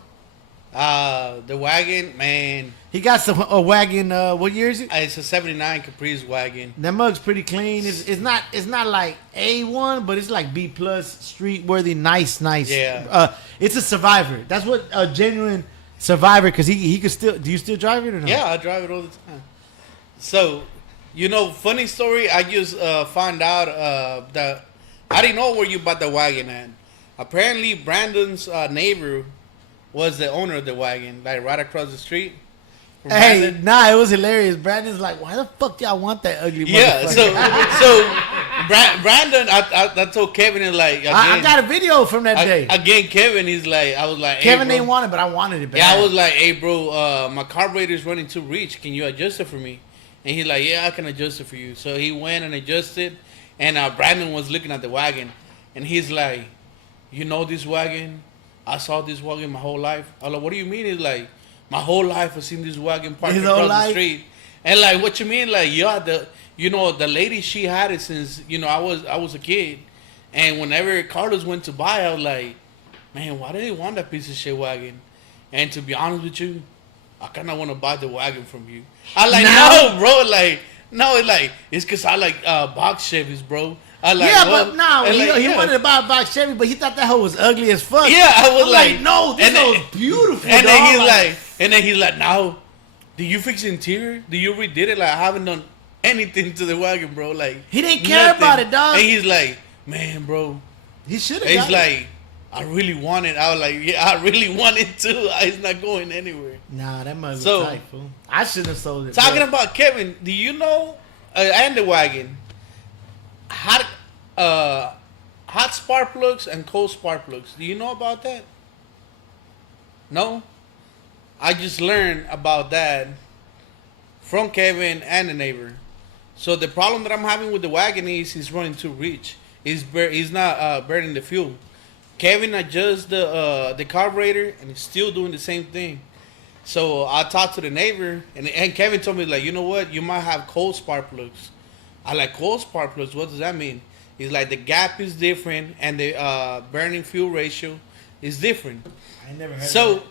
The wagon, man. He got a wagon. What year is it? It's a '79 Caprice wagon. That mug's pretty clean. It's not like A1, but it's like B plus, street worthy, nice. Yeah. It's a survivor. That's what a genuine survivor. Because he could still. Do you still drive it or not? Yeah, I drive it all the time. So, funny story. I just found out that I didn't know where you bought the wagon at. Apparently, Brandon's neighbor was the owner of the wagon, like right across the street. from Hey, Brandon. nah, it was hilarious. Brandon's like, why the fuck y'all want that ugly Yeah, motherfucker? so Brandon, I told Kevin, and like, again, I got a video from that day. again, Kevin, he's like, I was like, hey, Kevin bro. didn't want it, but I wanted it back. Yeah, I was like, hey, bro, my carburetor's running too rich. Can you adjust it for me? And he's like, yeah, I can adjust it for you. So he went and adjusted. And Brandon was looking at the wagon, and he's like, "You know this wagon? I saw this wagon my whole life." I was like, "What do you mean?" He's like, "My whole life I've seen this wagon parked His whole across the life? street." And like, "What you mean?" Like, yeah, the lady, she had it since I was a kid, and whenever Carlos went to buy, I was like, "Man, why do they want that piece of shit wagon?" And to be honest with you, I kind of want to buy the wagon from you. I like, Now? no, bro, like. No, it's cause I like box Chevys, bro. I like, Yeah, well, but no, and he yeah. wanted to buy a box Chevy, but he thought that hoe was ugly as fuck. Yeah, I was I'm like, no, this and then- hoe's beautiful. And then dog. he's like, now, do you fix the interior? Do you redid it? Like, I haven't done anything to the wagon, bro. Like, He didn't care nothing. about it, dog. And he's like, man, bro. He should have. He's like, I really want it. I was like, yeah, I really want it too. It's not going anywhere. nah, that must be So- tight, fool. I shouldn't have sold it. Talking bro. about Kevin, do you know, and the wagon, hot spark plugs and cold spark plugs. Do you know about that? No? I just learned about that from Kevin and the neighbor. So the problem that I'm having with the wagon is he's running too rich. He's not burning the fuel. Kevin adjusts the carburetor and he's still doing the same thing. So I talked to the neighbor, and Kevin told me, like, you know what? You might have cold spark plugs. I like, cold spark plugs. What does that mean? He's like, the gap is different, and the burning fuel ratio is different. I never heard. So of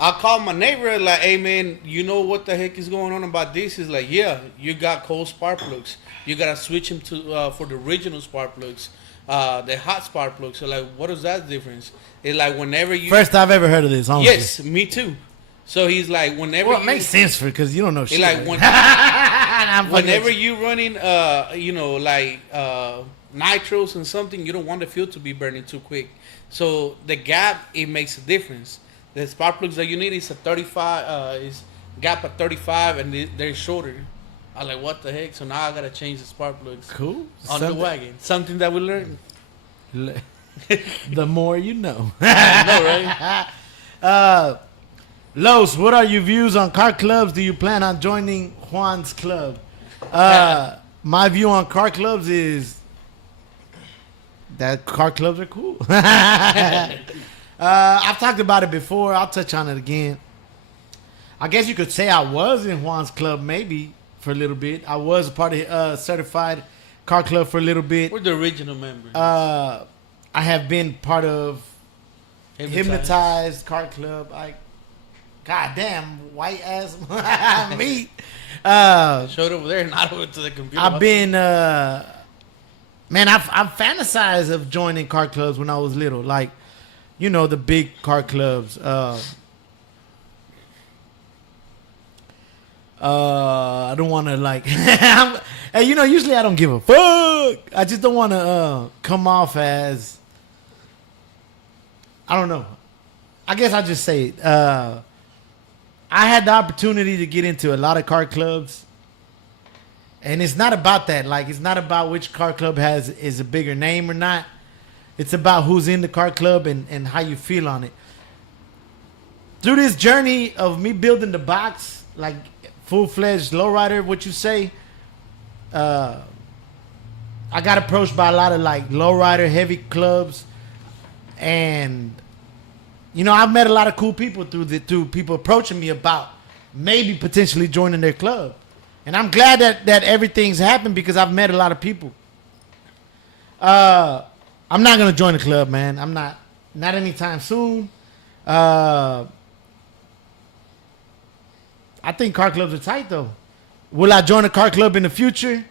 I called my neighbor, like, hey, man, you know what the heck is going on about this? He's like, yeah, you got cold spark plugs. You got to switch them to for the original spark plugs, the hot spark plugs. So, like, what is that difference? It's like whenever you... First I've ever heard of this. Honestly. Yes, me too. So he's like, whenever Well, it makes sense for because you don't know shit. like whenever you running, nitros and something, you don't want the fuel to be burning too quick. So the gap, it makes a difference. The spark plugs that you need is a 35, is gap at 35, and they're shorter. I like, what the heck? So now I gotta change the spark plugs cool on the wagon. Something that we learned. The more you know. I know, right? Los, what are your views on car clubs? Do you plan on joining Juan's club? My view on car clubs is that car clubs are cool. I've talked about it before. I'll touch on it again. I guess you could say I was in Juan's club maybe for a little bit. I was a part of certified car club for a little bit. We're the original members. I have been part of Hypnotized car club. God damn, white ass meat. Showed over there, not over to the computer. I've been, man, I've fantasized of joining car clubs when I was little. Like, you know, the big car clubs. I don't want to like, hey, you know, usually I don't give a fuck. I just don't want to come off as, I don't know. I guess I'll just say it. I had the opportunity to get into a lot of car clubs, and it's not about that. Like, it's not about which car club is a bigger name or not. It's about who's in the car club and how you feel on it. Through this journey of me building the box, like full-fledged lowrider, what you say, I got approached by a lot of like lowrider heavy clubs, and you know, I've met a lot of cool people through people approaching me about maybe potentially joining their club. And I'm glad that everything's happened because I've met a lot of people. I'm not going to join the club, man. I'm not anytime soon. I think car clubs are tight, though. Will I join a car club in the future?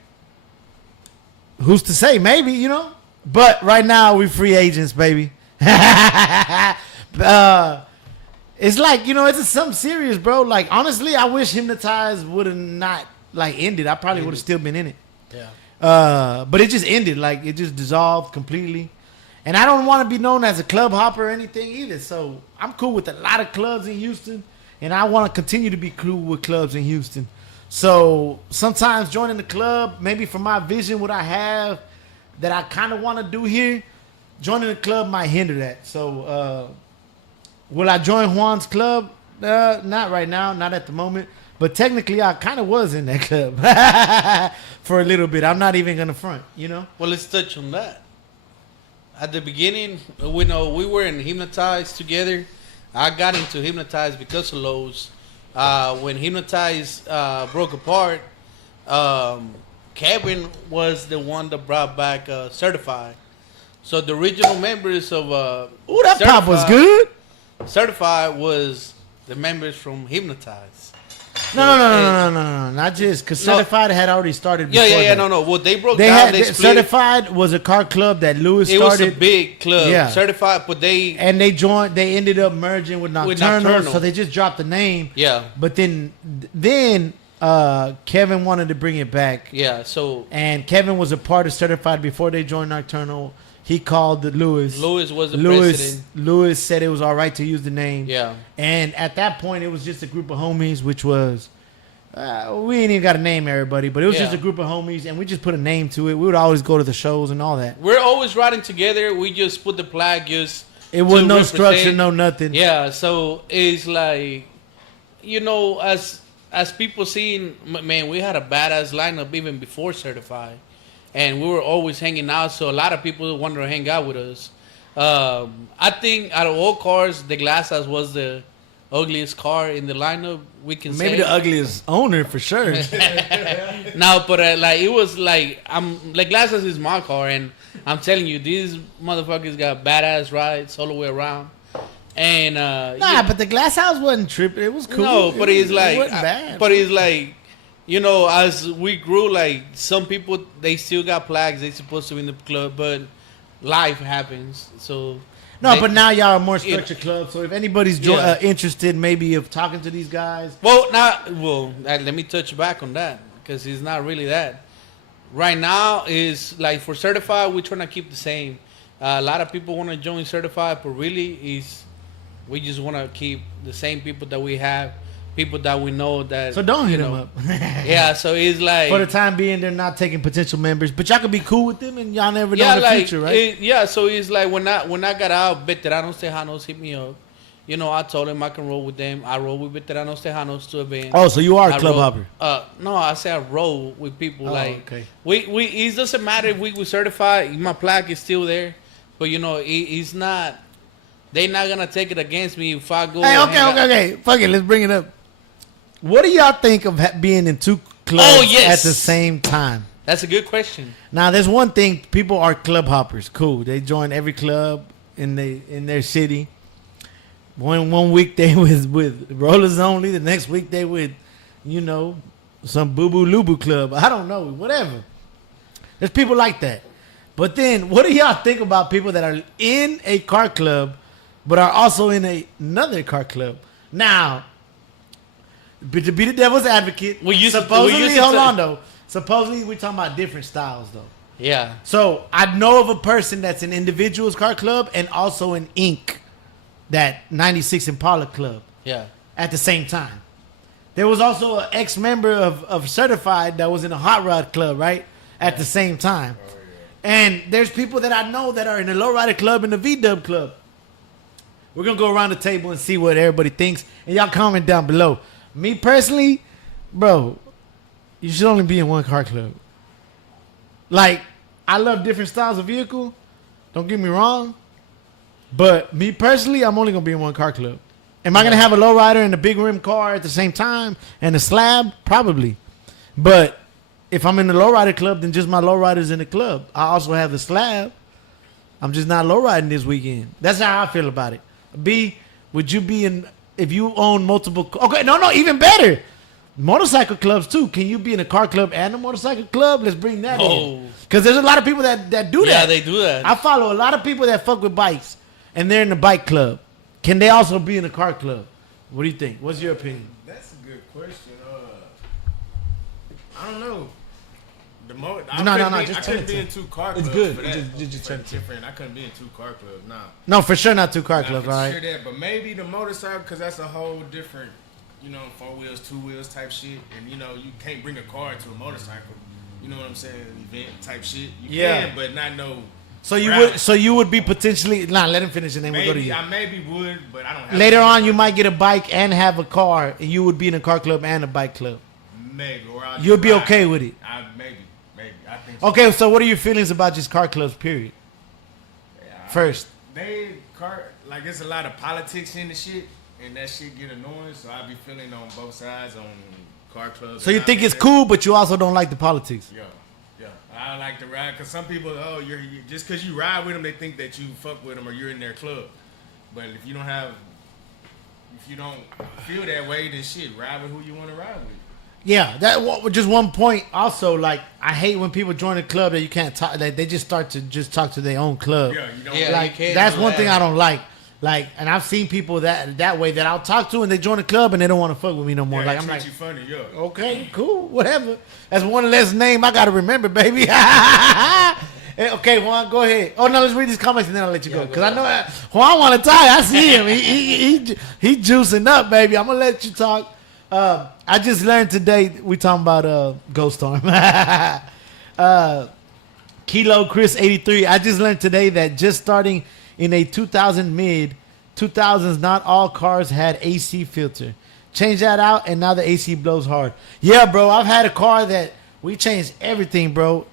Who's to say? Maybe, you know. But right now, we free agents, baby. It's like, you know, it's something serious, bro. Like, honestly, I wish Hypnotized would have not like ended. I probably would have still been in it. Yeah. But it just ended. Like, it just dissolved completely. And I don't want to be known as a club hopper or anything either. So I'm cool with a lot of clubs in Houston, and I want to continue to be cool with clubs in Houston. So sometimes joining the club, maybe for my vision, what I have that I kind of want to do here, joining the club might hinder that. So will I join Juan's club? Not right now, not at the moment. But technically, I kind of was in that club for a little bit. I'm not even gonna front, you know. Well, let's touch on that. At the beginning, we know we were in Hypnotized together. I got into Hypnotized because of Lowe's. When Hypnotized broke apart, Kevin was the one that brought back Certified. So the original members of Ooh, that pop was good. Certified was the members from Hypnotized. No. Not just because Certified had already started. Before that. No. Well, they broke They down. had They split. Certified was a car club that Lewis It started. was a big club. Yeah. Certified, but they And they joined. They ended up merging with Nocturnal, Nocturnal. so they just dropped the name. yeah. But then Kevin wanted to bring it back, Yeah, so and Kevin was a part of Certified before they joined Nocturnal. He called Lewis. Lewis was the president. Lewis said it was all right to use the name. Yeah. And at that point, it was just a group of homies, which was we ain't even got to name everybody, but it was just a group of homies, and we just put a name to it. We would always go to the shows and all that. We're always riding together. We just put the flag just It was to no represent- structure, no nothing. Yeah, so it's like, you know, as people seeing, man, we had a badass lineup even before Certified, and we were always hanging out. So a lot of people wanted to hang out with us. I think out of all cars, the Glass House was the ugliest car in the lineup. We can Maybe say the ugliest owner for sure. No, but like it was like I'm like Glass House is my car, and I'm telling you, these motherfuckers got badass rides all the way around. And But the Glass House wasn't tripping. It was cool. no, but it's like, it wasn't bad. but it's like, you know, as we grew, like some people they still got flags they supposed to be in the club, but life happens. So No, they- but now y'all are a more structured club. So if anybody's Yeah. interested, maybe of talking to these guys, let me touch back on that because it's not really that. Right now is like for Certified, we're trying to keep the same. A lot of people want to join Certified, but really we just want to keep the same people that we have, people that we know that. so don't hit you them know, up. Yeah, so it's like For the time being, they're not taking potential members, but y'all could be cool with them, and y'all never know yeah, in the like future, right? so it's like when I got out, Veteranos Tejanos hit me up. You know, I told him I can roll with them. I roll with Veteranos Tejanos to a band. Oh, so you are a I club roll- hopper. No, I say I roll with people. Oh, like okay. we it doesn't matter if we certified. My plaque is still there, but you know it's not. They're not gonna take it against me if I go. Hey, and hang out. okay. Fuck it, let's bring it up. What do y'all think of being in two clubs Oh, yes. at the same time? That's a good question. Now, there's one thing: people are club hoppers. Cool, they join every club in their city. One week they with Rollers Only, the next week they with, you know, some Boo Boo Lubu club. I don't know, whatever. There's people like that. But then, what do y'all think about people that are in a car club, but are also in another car club? Now, to be the devil's advocate, supposedly, hold on though. Supposedly, we're talking about different styles though. Yeah. So I know of a person that's an individuals car club and also an Inc. that 96 Impala club Yeah. at the same time. There was also an ex-member of Certified that was in a hot rod club, right? At the same time. And there's people that I know that are in the lowrider club and the V-dub club. We're going to go around the table and see what everybody thinks. And y'all comment down below. Me personally, bro, you should only be in one car club. Like, I love different styles of vehicle. Don't get me wrong. But me personally, I'm only going to be in one car club. Am I going to have a lowrider and a big rim car at the same time and a slab? Probably. But if I'm in the lowrider club, then just my lowrider's in the club. I also have the slab. I'm just not lowriding this weekend. That's how I feel about it. B, would you be in, if you own multiple, okay, no, even better. Motorcycle clubs too. Can you be in a car club and a motorcycle club? Let's bring that in. Because there's a lot of people that do that. Yeah, they do that. I follow a lot of people that fuck with bikes and they're in the bike club. Can they also be in a car club? What do you think? What's your opinion? That's a good question. I don't know. No, I just tell couldn't it be to in two car It's clubs. good. For that. Just tell it to different. I couldn't be in two car clubs. Nah. No, for sure not two car Nah, clubs, for all right? sure that, but maybe the motorcycle, because that's a whole different, you know, 4 wheels, 2 wheels type shit. And, you know, you can't bring a car to a motorcycle. You know what I'm saying? Event type shit. You Yeah. can, but not no So you Right. would, so you would be potentially. Nah, let him finish and then we'll go to Maybe you. I maybe would, but I don't. Have Later to. on, you might get a bike and have a car, and you would be in a car club and a bike club. Maybe, or I'll You'll just be ride. okay with it. Maybe. I think. So. Okay, so what are your feelings about just car clubs? Period. Yeah, First, like it's a lot of politics in the shit, and that shit get annoying. So I be feeling on both sides on car clubs. so you and think I it's think- cool, but you also don't like the politics. Yeah. I like to ride because some people, you're just because you ride with them, they think that you fuck with them or you're in their club. But if you don't feel that way, then shit, ride with who you want to ride with. Yeah, just one point. Also, like I hate when people join a club that you can't talk. Like they just start to just talk to their own club. Yeah, you don't. Yeah. Like you can't that's do one that. thing I don't like. Like, and I've seen people that way that I'll talk to and they join a club and they don't want to fuck with me no more. Yeah, Like they I'm treat like, you funny, yeah. okay, cool, whatever. That's one less name I gotta remember, baby. Okay, Juan, go ahead. Oh no, let's read these comments and then I'll let you go. Cause I know Juan want to talk. I see him. He juicing up, baby. I'm gonna let you talk. I just learned today. We talking about Ghost Storm. Kilo Chris 83. I just learned today that just starting in a 2000s, not all cars had AC filter. Change that out, and now the AC blows hard. Yeah, bro. I've had a car that we changed everything, bro,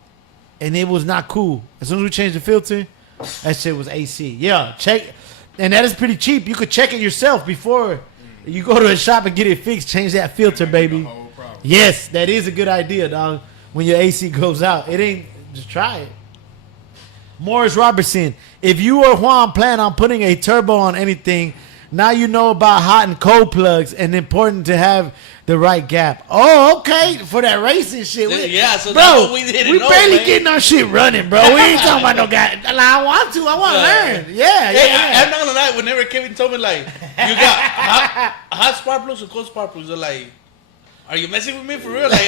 and it was not cool. As soon as we changed the filter, that shit was AC. Yeah, check, and that is pretty cheap. You could check it yourself before you go to a shop and get it fixed. Change that filter, baby. The whole problem. Yes, that is a good idea, dog. When your AC goes out, it ain't. Just try it. Morris Robertson, if you or Juan plan on putting a turbo on anything, now you know about hot and cold plugs and important to have the right gap. Oh, okay, for that racing shit. Yeah, so bro, that's what we didn't know, barely man. getting our shit running, bro. We ain't talking about no guy. I want to learn. Yeah, Hey, yeah. I'm not gonna lie. Whenever Kevin told me like, you got hot spark plugs or cold spark plugs, they're like, are you messing with me for real? Like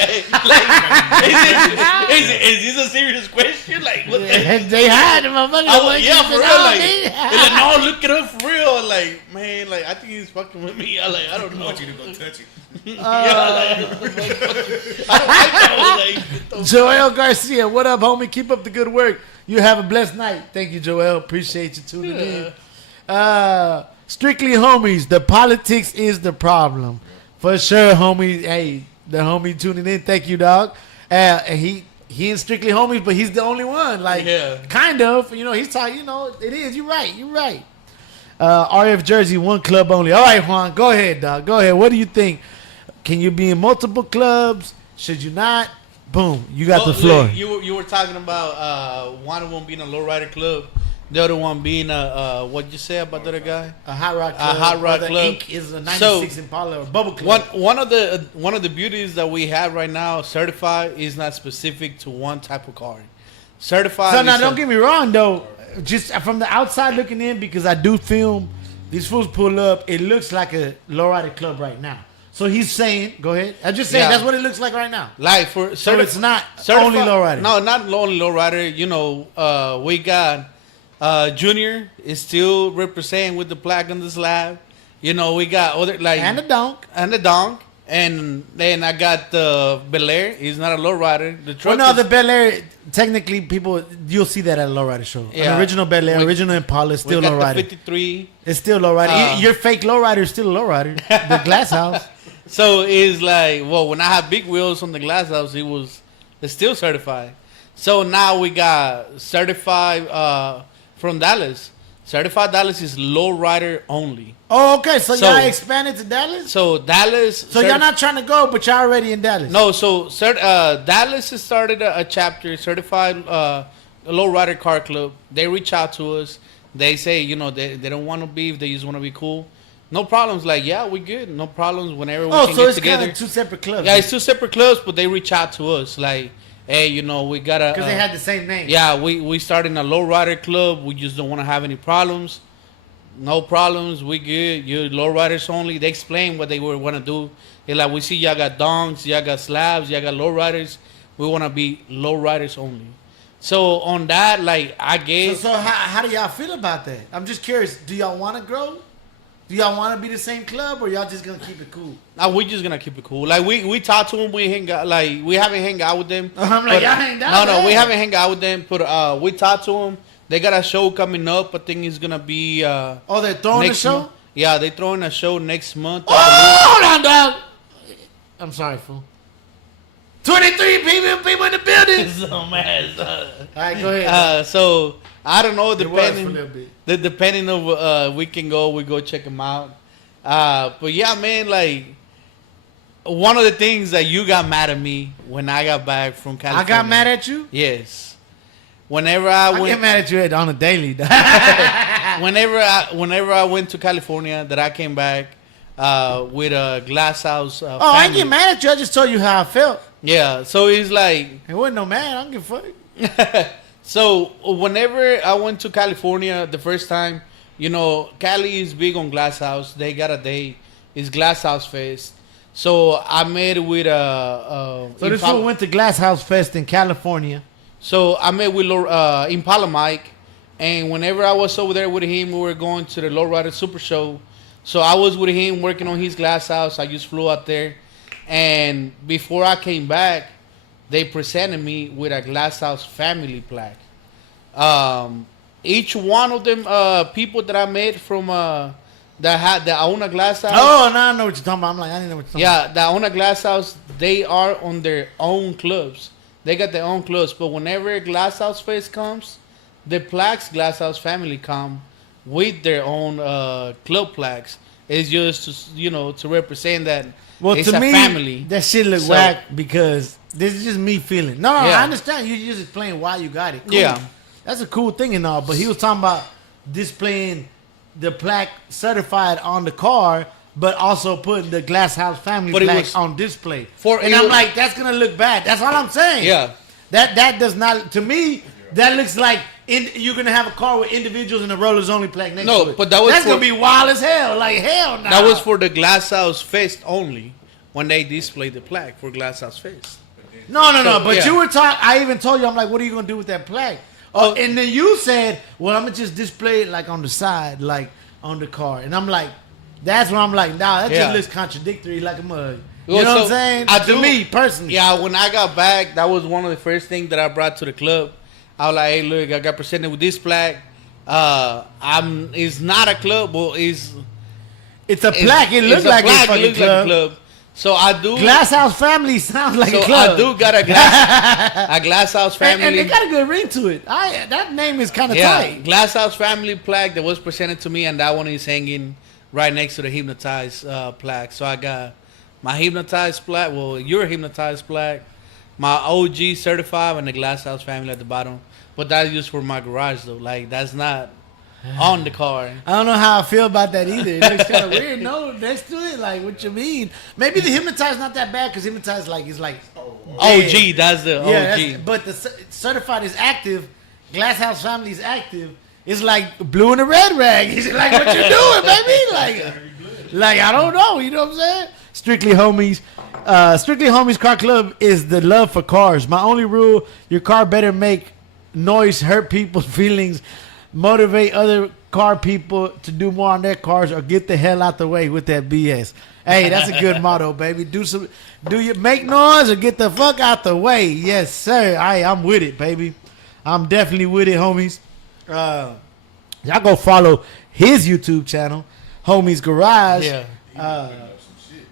is this a serious question? Like, what the heck? They had them, motherfucker. Yeah, for real. Like, they're like, no, look it up for real. Like, man, like, I think he's fucking with me. I don't I know. want you to go touch it. Yeah, like, I don't like that. Like, Joel Garcia, what up, homie? Keep up the good work. You have a blessed night. Thank you, Joel. Appreciate you tuning in. Strictly homies, the politics is the problem. For sure, homie. Hey, the homie tuning in. Thank you, dog. And he ain't strictly homies, but he's the only one. Like, Yeah. kind of. You know, he's talking, you know, it is. You're right. You're right. RF Jersey, one club only. All right, Juan, go ahead, dog. Go ahead. What do you think? Can you be in multiple clubs? Should you not? Boom, you got the floor. You were talking about one of them being a lowrider club, the other one being a what you say about the other guy? A hot rod club. A hot rod or the club. Ink is a 96 Impala or bubble club. One of the beauties that we have right now, certified, is not specific to one type of car. Certified. So now, is don't get me wrong though. Just from the outside looking in, because I do film, these fools pull up. It looks like a lowrider club right now. So he's saying, go ahead. I'm just saying Yeah. that's what it looks like right now. like for So it's not only lowrider. No, not only lowrider. You know, we got Junior is still representing with the plaque on the slab. You know, we got other like And the donk. and the donk. And then I got the Bel Air. He's not a lowrider. The truck. Well, no, is- the Bel Air. Technically, people you'll see that at a lowrider show. Yeah. An original Bel Air, We- original Impala, is we still got the lowrider. 53. It's still lowrider. Your fake lowrider is still a lowrider. The glass house. So it's like, well, when I had big wheels on the glass house, it's still certified. So now we got certified from Dallas. Certified Dallas is lowrider only. Oh, okay. So, So- y'all expanded to Dallas. So Dallas. So y'all not trying to go, but y'all already in Dallas. No, so Dallas has started a chapter, certified lowrider car club. They reach out to us. They say, you know, they don't want to beef. They just want to be cool. No problems. Like, yeah, we good. No problems. Whenever we Oh, can so get it's together. kind of two separate clubs. Yeah, it's two separate clubs, but they reach out to us. Like, hey, you know, we gotta. Because they had the same name. Yeah, we started a lowrider club. We just don't want to have any problems. No problems. We good. You're lowriders only. They explain what they want to do. They're like, we see y'all got donks, y'all got slabs, y'all got lowriders. We want to be lowriders only. So on that, like, I So, guess. so how do y'all feel about that? I'm just curious. Do y'all want to grow? Do y'all want to be the same club, or y'all just gonna keep it cool? Now we just gonna keep it cool. Like we talk to them. We hang out. Like we haven't hang out with them. I'm like, But- y'all hang out No, there. we haven't hang out with them. But we talk to them. They got a show coming up. I think it's gonna be. Oh, they're throwing the next show? month. Yeah, they're throwing a show next month. Oh, hold on, dog. I'm sorry, fool. 23 people in the building. So mad. All right, go ahead. So I don't know. It was for a little Depending, bit. depending of we can go. We go check them out. But yeah, man, like one of the things that you got mad at me when I got back from I California. got mad at you? Yes. Whenever I I went, get mad at you on a daily. whenever I went to California, that I came back with a glass house. Oh, I ain't get mad at you. I just told you how I felt. Yeah, so it's like It wasn't no mad. I don't give a fuck. so whenever I went to California the first time, you know, Cali is big on Glass House. They got a day. It's Glass House Fest. So I met with So this fool went to Glass House Fest in California. So I met with Impala Mike, and whenever I was over there with him, we were going to the Lowrider Super Show. So I was with him working on his glass house. I just flew out there, and before I came back, they presented me with a Glass House family plaque. Each one of them people that I met from that own a glass house. Oh, now I know what you're talking about. I'm like, I didn't know what you're talking about. Yeah, that own a glass house, they are on their own clubs. They got their own clubs. But whenever Glass House Fest comes, the plaques Glass House family come with their own club plaques. It's just to represent that Well, it's to a me, family. that shit look So- whack because this is just me feeling. No, Yeah. I understand. You just explain why you got it. Cool. Yeah. That's a cool thing and all. But he was talking about displaying the plaque certified on the car, but also putting the Glass House family But it plaque was- on display. For- And it I'm was- like, that's gonna look bad. That's all I'm saying. Yeah. That does not, to me, that looks like you're gonna have a car with individuals and the rollers only plaque next No, to it. but that was that's for- gonna be wild as hell. Like hell no. That was for the Glass House Fest only when they displayed the plaque for Glass House Fest. No. So, But yeah. you were talking. I even told you, I'm like, what are you gonna do with that plaque? Oh, and then you said, well, I'm gonna just display it like on the side, like on the car. And I'm like, that's when I'm like, nah, that Yeah. just looks contradictory, like a mug. You Well, know what so I'm saying? I To do- me personally. Yeah, when I got back, that was one of the first things that I brought to the club. I was like, hey, look, I got presented with this plaque. It's not a club, but It's a plaque. It looks a like plaque. a fucking It looks club. like a club. So I do. Glass House Family sounds like so a club. I do got a Glass House family. And they got a good ring to it. That name is kind of Yeah, tight. Glass House family plaque that was presented to me, and that one is hanging right next to the Hypnotized plaque. So I got my Hypnotized plaque, well, your Hypnotized plaque, my OG certified, and the Glass House family at the bottom. But that's just for my garage, though. Like, that's not on the car. I don't know how I feel about that either. It looks kind of weird. No, next to it, like, what you mean? Maybe the Hypnotized not that bad because Hypnotized is like OG, that's the yeah, OG. but the certified is active. Glass House Family is active. It's like blue and a red rag. It's like, what you doing, baby? Like I don't know. You know what I'm saying? Strictly Homies. Strictly Homies Car Club is the love for cars. My only rule: your car better make noise, hurt people's feelings, motivate other car people to do more on their cars, or get the hell out the way with that BS. Hey, that's a good motto, baby. Do you make noise or get the fuck out the way? Yes, sir. I'm with it, baby. I'm definitely with it, homies. Y'all go follow his YouTube channel, Homies Garage. Yeah.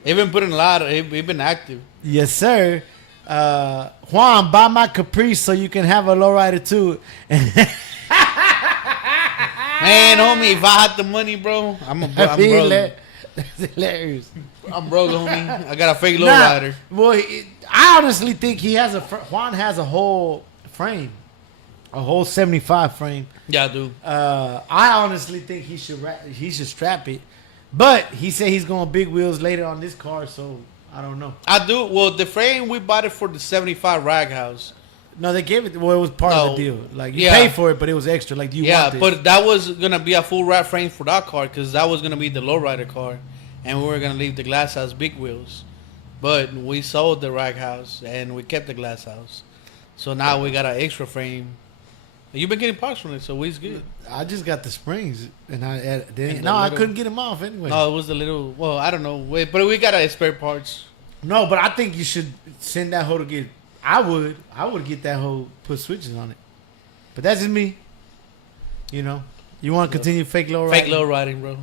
They've been putting a lot of, they've been active. Yes, sir. Juan, buy my Caprice so you can have a lowrider too. Man, homie, if I had the money, bro, I'm broke. That's hilarious. I'm broke, homie. I got a fake Nah, lowrider. well, I honestly think Juan has a whole frame, a whole 75 frame. Yeah, I do. I honestly think he should strap it, but he said he's going big wheels later on this car, so I don't know. I do. Well, the frame, we bought it for the 75 Rag House. No, they gave it. Well, it was part of the No. deal. Like you Yeah. paid for it, but it was extra. Like you Yeah, want this. but that was going to be a full wrap frame for that car because that was going to be the lowrider car. And we were going to leave the Glass House big wheels. But we sold the Rag House and we kept the Glass House. So now we got an extra frame. You've been getting parts from it, so we's good. I just got the springs, and I little- couldn't get them off anyway. No, it was the little, well, I don't know. Wait, but we got spare parts. No, but I think you should send that hoe to get. I would get that hoe, put switches on it. But that's just me. You know, you want to continue fake low riding? Fake low riding, bro.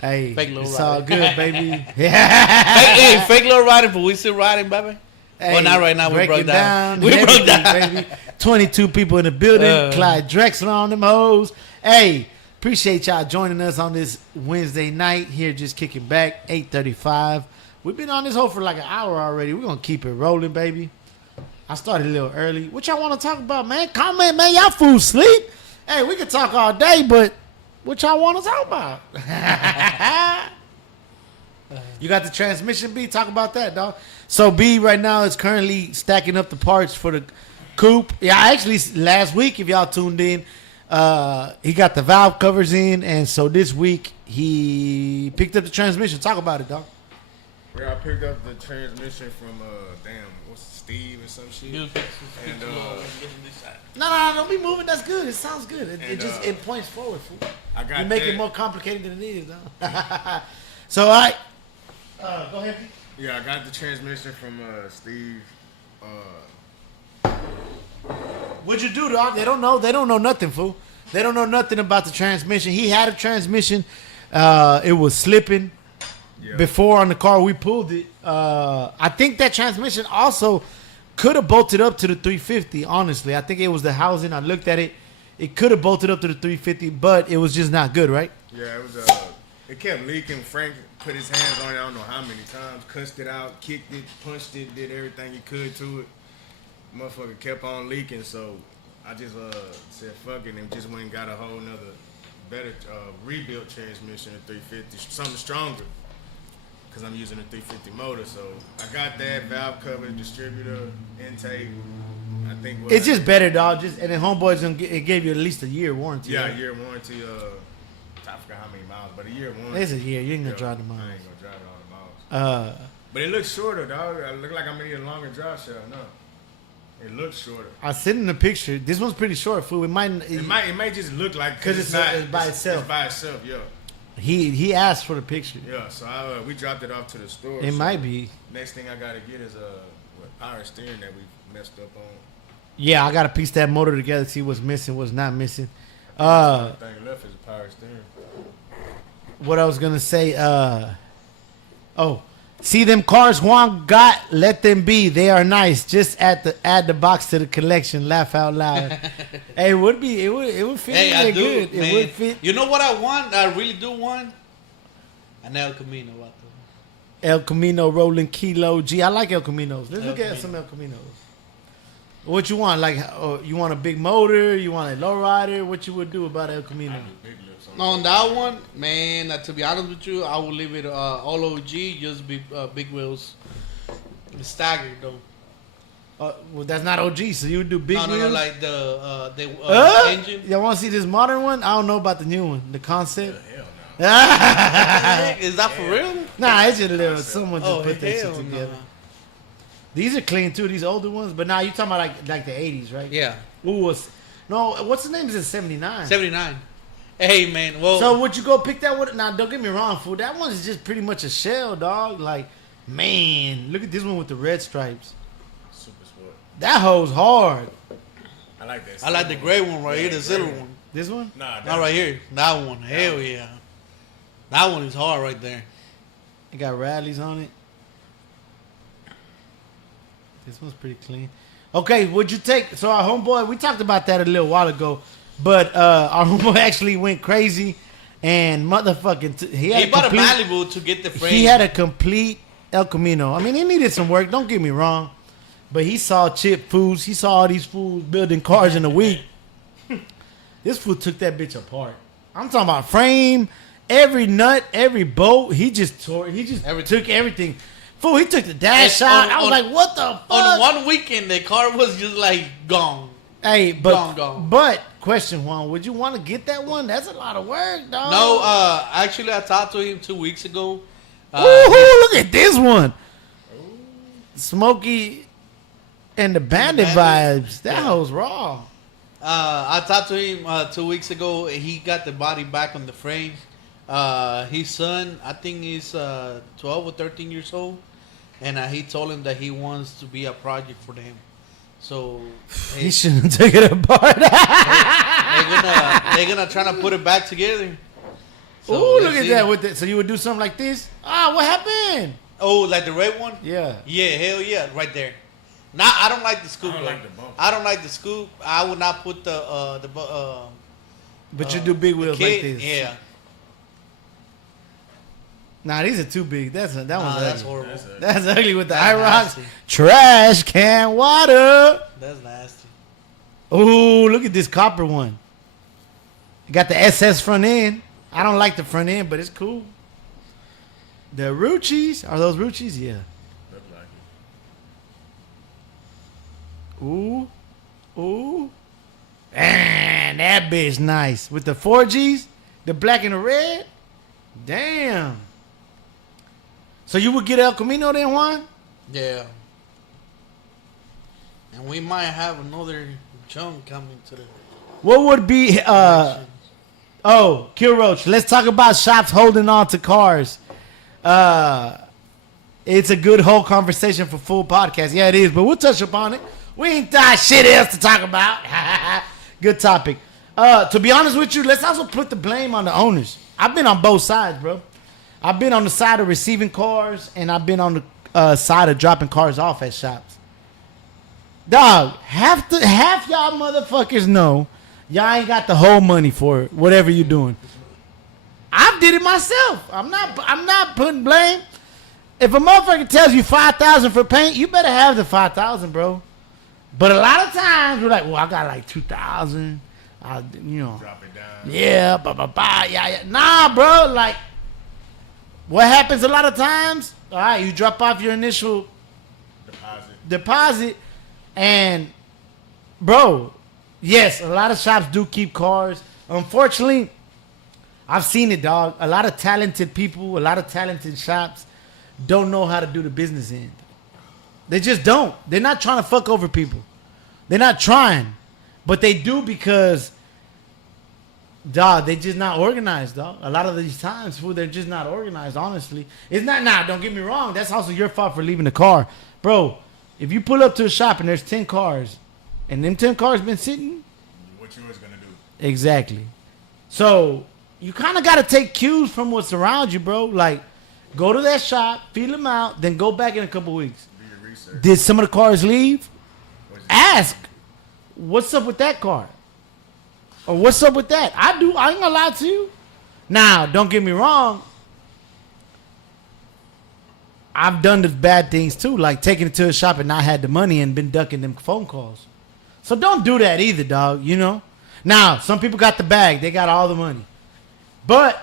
Hey, Fake low it's riding. all good, baby. Yeah. Hey, fake low riding, but we still riding, baby. Hey, Well, not right now. We breaking broke down. and We broke everything, down. baby. 22 people in the building. Clyde Drexler on them hoes. Hey, appreciate y'all joining us on this Wednesday night here, just kicking back, 8:35. We've been on this hoe for like an hour already. We're going to keep it rolling, baby. I started a little early. What y'all want to talk about, man? Comment, man. Y'all fools sleep. Hey, we can talk all day, but what y'all want to talk about? You got the transmission, B? Talk about that, dog. So, B right now is currently stacking up the parts for the coupe. Yeah, actually, last week, if y'all tuned in, he got the valve covers in, and so this week, he picked up the transmission. Talk about it, dog. Yeah, I picked up the transmission from what's Steve or some shit. And No, don't be moving. That's good. It sounds good. It points forward, fool. I got You make that. it more complicated than it is, dog. So, all right. Go ahead, B. Yeah, I got the transmission from Steve. What'd you do, dog? They don't know. They don't know nothing, fool. They don't know nothing about the transmission. He had a transmission. It was slipping. Yeah. Before on the car we pulled it. I think that transmission also could have bolted up to the 350. Honestly, I think it was the housing. I looked at it. It could have bolted up to the 350, but it was just not good, right? Yeah, it was. It kept leaking. Frank put his hands on it. I don't know how many times. Cussed it out, kicked it, punched it, did everything he could to it. Motherfucker kept on leaking, so I just said fuck it and just went and got a whole nother better rebuilt transmission at 350, something stronger. Because I'm using a 350 motor, so I got that valve cover, distributor, intake. I think It's just better, dog. And then homeboys it gave you at least a year warranty. Yeah, right? a year warranty. I forgot how many miles, but a year warranty. It's a year. You ain't gonna Yeah, drive the miles. I ain't gonna drive it all the miles. Uh, But it looks shorter, dog. I look like I'm gonna need a longer drive shaft. No, it looks shorter. I sent in the picture. This one's pretty short, fool. It might. It might just look like 'Cause it's by itself. It's by itself, yeah. He asked for the picture. Yeah, so we dropped it off to the store. It so might be. Next thing I gotta get is power steering that we messed up on. Yeah, I gotta piece that motor together, see what's missing, what's not missing. The only thing left is a power steering. What I was gonna say, see them cars Juan got, let them be. They are nice. Just add the box to the collection. Laugh out loud. Hey, it would fit Hey, in I there do, good. man. It would fit. You know what I want? I really do want an El Camino. El Camino rolling kilo G. I like El Caminos. Let's El look at Camino. some El Caminos. What you want? Like, you want a big motor? You want a low rider? What you would do about El Camino? Big lips on On that one, man, to be honest with you, I would leave it all OG, just be big wheels. It's staggered though. Well, that's not OG. So you would do big No, wheels? like the engine. Y'all want to see this modern one? I don't know about the new one. The concept. Hell no. Is that for real? Nah, it's just a little. Someone just Oh, put that shit hell together. no. These are clean too. These older ones, but now you talking about like the 80s, right? Yeah, What's the name? Is it 79? 79. Hey, man, well, So would you go pick that one? Now, don't get me wrong, fool. That one is just pretty much a shell, dog. Like, man, look at this one with the red stripes. Super sport. That hoe's hard. I like that. I like the gray one right here, the gray silver one. one. This one? Nah, Not right here. That one. Hell yeah. That one is hard right there. It got rallies on it. This one's pretty clean. Okay, would you take? So our homeboy, we talked about that a little while ago, but our homeboy actually went crazy and motherfucking. He bought a Malibu to get the frame. He had a complete El Camino. I mean, he needed some work. Don't get me wrong, but he saw Chip Foods. He saw all these fools building cars in a week. This fool took that bitch apart. I'm talking about frame, every nut, every bolt. He just tore. He just took everything. Fool, he took the dash out. I was like, what the fuck? On one weekend, the car was just like gone. Hey, but Gone. but question, Juan, would you want to get that one? That's a lot of work, dog. No, actually, I talked to him 2 weeks ago. Woohoo! Look at this one. Smokey and the bandit vibes. That hoe's raw. I talked to him 2 weeks ago. He got the body back on the frame. His son, I think he's 12 or 13 years old. And he told him that he wants to be a project for them. So He shouldn't have took it apart. they're gonna try to put it back together. So Ooh, look let's at see. that. With it. So you would do something like this? Ah, what happened? Oh, like the red one? Yeah. Yeah, hell yeah, right there. Now I don't like the scoop. I don't though. like the bumper. I don't like the scoop. I would not put the But you do big the wheels kit. like this. Yeah. Nah, these are too big. That one's That's ugly. horrible. That's ugly with the That's high rocks. nasty. Trash can water. That's nasty. Ooh, look at this copper one. Got the SS front end. I don't like the front end, but it's cool. The Ruchis. Are those Ruchis? Yeah. Look like it. Ooh. Ooh. Man, that bitch nice. With the 4Gs, the black and the red. Damn. So you would get El Camino then, Juan? Yeah. And we might have another junk coming to the What would be oh, Kill Roach, let's talk about shops holding on to cars. It's a good whole conversation for full podcast. Yeah, it is, but we'll touch upon it. We ain't got shit else to talk about. Good topic. To be honest with you, let's also put the blame on the owners. I've been on both sides, bro. I've been on the side of receiving cars, and I've been on the side of dropping cars off at shops. Dog, half y'all motherfuckers know y'all ain't got the whole money for it, whatever you doing. I did it myself. I'm not putting blame. If a motherfucker tells you $5,000 for paint, you better have the $5,000, bro. But a lot of times we're like, well, I got like $2,000. Drop it down. Yeah, yeah. Nah, bro. Like, what happens a lot of times? All right, you drop off your initial deposit, and bro, yes, a lot of shops do keep cars. Unfortunately, I've seen it, dog. A lot of talented people, a lot of talented shops don't know how to do the business end. They just don't. They're not trying to fuck over people. They're not trying. But they do because, dog, they just not organized, dog. A lot of these times, fool, they're just not organized, honestly. It's not, don't get me wrong. That's also your fault for leaving the car. Bro, if you pull up to a shop and there's 10 cars, and them 10 cars been sitting, What yours gonna do? exactly. So, you kind of got to take cues from what's around you, bro. Like, go to that shop, feel them out, then go back in a couple weeks. Do your research. Did some of the cars leave? What's it- Ask, what's up with that car? Or what's up with that? I ain't gonna lie to you. Now, don't get me wrong. I've done the bad things too, like taking it to a shop and not had the money and been ducking them phone calls. So don't do that either, dog, you know? Now, some people got the bag. They got all the money. But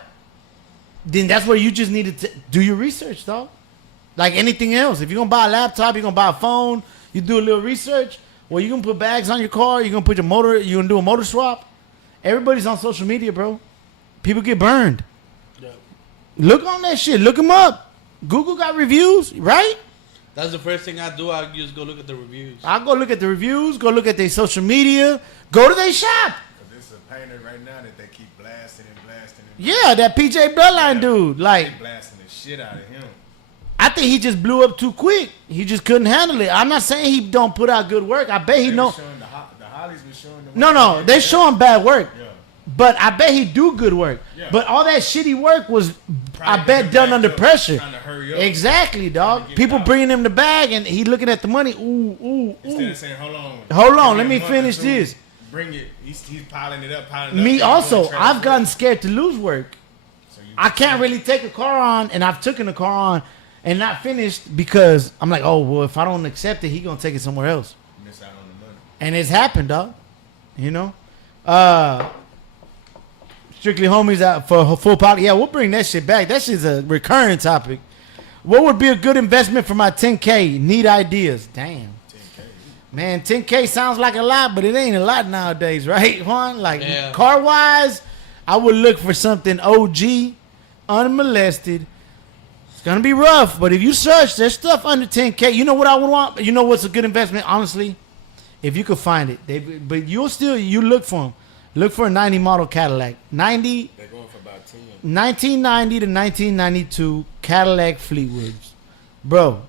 then that's where you just need to do your research, dog. Like anything else. If you're going to buy a laptop, you're going to buy a phone, you do a little research. Well, you're going to put bags on your car. You're going to put your motor, you're going to do a motor swap. Everybody's on social media, bro. People get burned. Yeah. Look on that shit. Look them up. Google got reviews, right? That's the first thing I do. I just go look at the reviews. I'll go look at the reviews, go look at their social media, go to their shop. Cause it's a painter right now that they keep blasting and blasting and Yeah, that PJ Bloodline dude. Like, they blasting the shit out of him. I think he just blew up too quick. He just couldn't handle it. I'm not saying he don't put out good work. I bet he They know. was showing the Hollies was showing the No, they showing bad work. Yeah. But I bet he do good work. Yeah. But all that shitty work was, I Probably bet, them done back under up, pressure. trying to hurry up. Exactly, dog. Trying to get People out. bringing him the bag and he looking at the money. Ooh. Instead of saying, hold on. Hold on, give let a me month or finish two, this. Bring it. He's piling it up. Me He's also, doing trash I've work. gotten scared to lose work. So you- I can't really take a car on, and I've taken a car on and not finished because I'm like, oh, well, if I don't accept it, he gonna take it somewhere else. miss out on the money. And it's happened, dog. You know? Strictly Homies out for a full pocket. Yeah, we'll bring that shit back. That shit's a recurring topic. What would be a good investment for my 10K? Need ideas. Damn. 10K. Man, 10K sounds like a lot, but it ain't a lot nowadays, right, Juan? Like, Yeah. car-wise, I would look for something OG, unmolested. It's going to be rough, but if you search, there's stuff under 10K. You know what I would want? You know what's a good investment, honestly? If you could find it. But you look for them. Look for a 90 model Cadillac. They're going for about 10. 1990 to 1992 Cadillac Fleetwoods. Bro,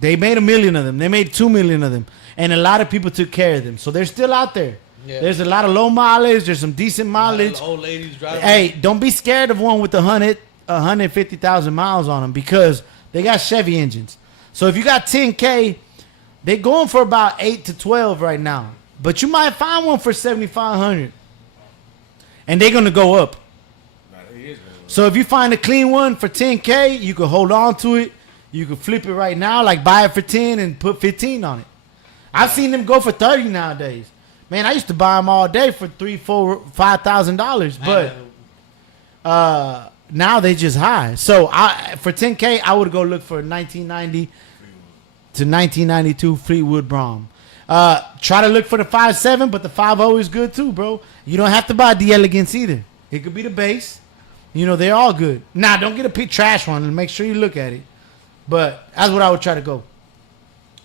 They made 1 million of them. They made 2 million of them. And a lot of people took care of them. So they're still out there. Yeah. There's a lot of low mileage. There's some decent mileage. Old ladies driving. Hey, don't be scared of one with 150,000 miles on them because they got Chevy engines. So if you got 10K, they're going for about 8 to 12 right now. But you might find one for 7,500. And they're going to go up. So if you find a clean one for 10K, you can hold on to it. You can flip it right now, like buy it for 10 and put 15 on it. I've seen them go for 30 nowadays. Man, I used to buy them all day for $3,000, $4,000, $5,000, but now they just high. So for 10K, I would go look for a 1990 to 1992 Fleetwood Brom. Try to look for the 5.7, but the 5.0 is good too, bro. You don't have to buy the Elegance either. It could be the base. You know, they're all good. Nah, don't get a trash one and make sure you look at it. But that's what I would try to go.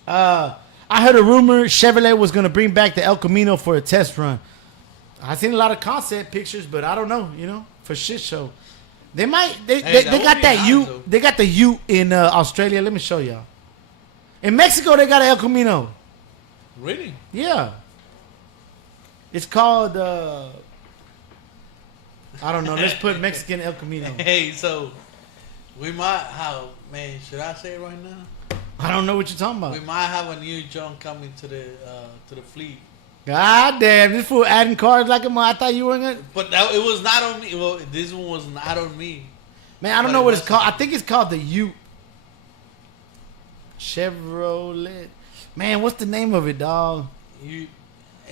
I heard a rumor Chevrolet was going to bring back the El Camino for a test run. I seen a lot of concept pictures, but I don't know, you know, for shit show. They might, they got that U. They got the U in Australia. Let me show y'all. In Mexico, they got an El Camino. Really? Yeah. It's called, I don't know. Let's put Mexican El Camino. Hey, so we might have, man, should I say it right now? I don't know what you're talking We about. might have a new junk coming to the fleet. God damn, this fool adding cars like him. I thought you were going to. But it was not on me. Well, this one was not on me. Man, I don't know what it's called. I think it's called the U. Chevrolet. Man, what's the name of it, dog?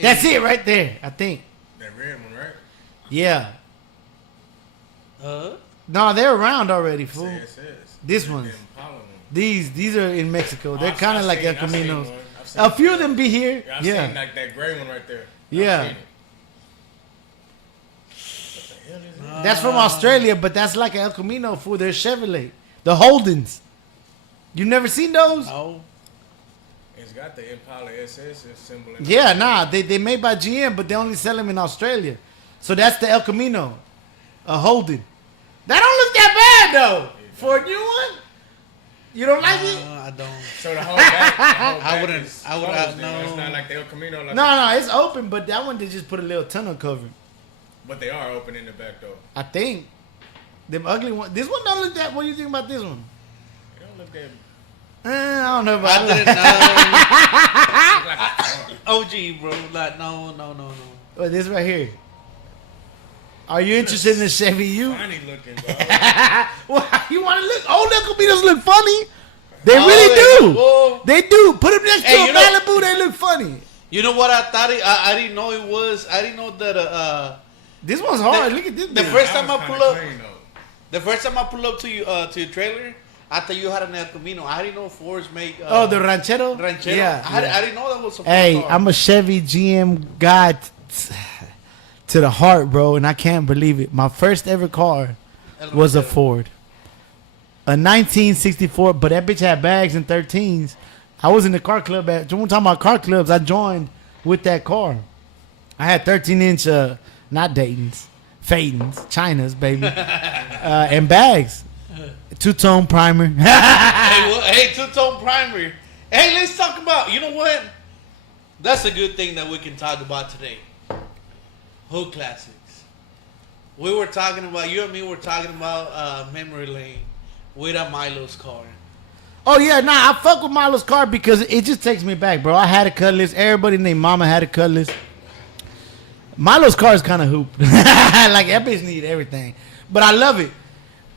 That's it right there, I think. That red one, right? Yeah. No, they're around already, fool. This one's. These are in Mexico. They're kind of like El Caminos. A few of them be here. I've seen like that gray one right there. Yeah. That's from Australia, but that's like an El Camino, fool. They're Chevrolet. The Holdens. You never seen those? No. It's got the Impala SS symbol. Yeah, nah. They made by GM, but they only sell them in Australia. So that's the El Camino. A Holden. That don't look that bad, though. For a new one? You don't like it? I don't. So the whole back, I wouldn't. I would not. No. It's not like the El Camino. Like No, it's open, but that one they just put a little tunnel cover. But they are open in the back though. I think. Them ugly ones. This one don't look that. What do you think about this one? They don't look that. I don't know about I didn't know. OG, bro. Like, no. Oh, this right here. Are you interested in the Chevy U? Funny looking, bro. Well, you want to look? Old El Caminos look funny. They really do. Well, They do. Put them next to a Malibu. They look funny. You know what I thought? I didn't know it was. I didn't know that. This one's hard. Look at this. The bitch. first time I pull up. Clean, The first time I pulled up to you to your trailer, I thought you had an El Camino. I didn't know Fords make. The Ranchero. Ranchero. Yeah. I didn't know that was a Hey, Ford car. I'm a Chevy GM guy to the heart, bro, and I can't believe it. My first ever car was a Ford. A 1964, but that bitch had bags and 13s. I was in the car club when we're talking about car clubs, I joined with that car. I had 13-inch, not Dayton's, Fadens, China's, baby, and bags. Two-tone primer. Hey, two-tone primer. Hey, let's talk about, you know what? That's a good thing that we can talk about today. Hood classics. We were talking about, you and me were talking about memory lane with a Milo's car. Oh, yeah, I fuck with Milo's car because it just takes me back, bro. I had a Cutlass. Everybody named Mama had a Cutlass. Milo's car is kind of hooped. Like, that bitch need everything. But I love it.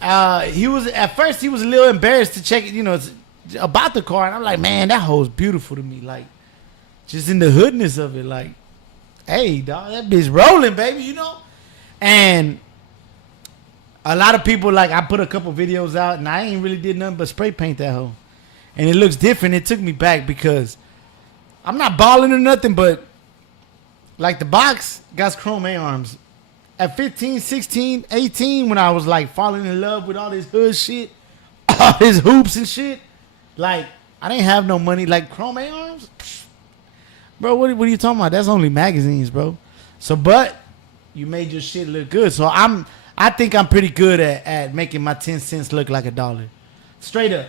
At first, he was a little embarrassed to check, about the car. And I'm like, man, that hoe's beautiful to me. Like, just in the hoodness of it. Like, hey, dog, that bitch rolling, baby, And a lot of people, like, I put a couple videos out, and I ain't really did nothing but spray paint that hoe. And it looks different. It took me back because I'm not balling or nothing, but, like, the box got chrome A-arms. At 15, 16, 18, when I was, like, falling in love with all this hood shit, all his hoops and shit, like, I didn't have no money. Like, chrome A-arms? Bro, what are you talking about? That's only magazines, bro. So, but you made your shit look good. So, I think I'm pretty good at making my 10 cents look like $1. Straight up.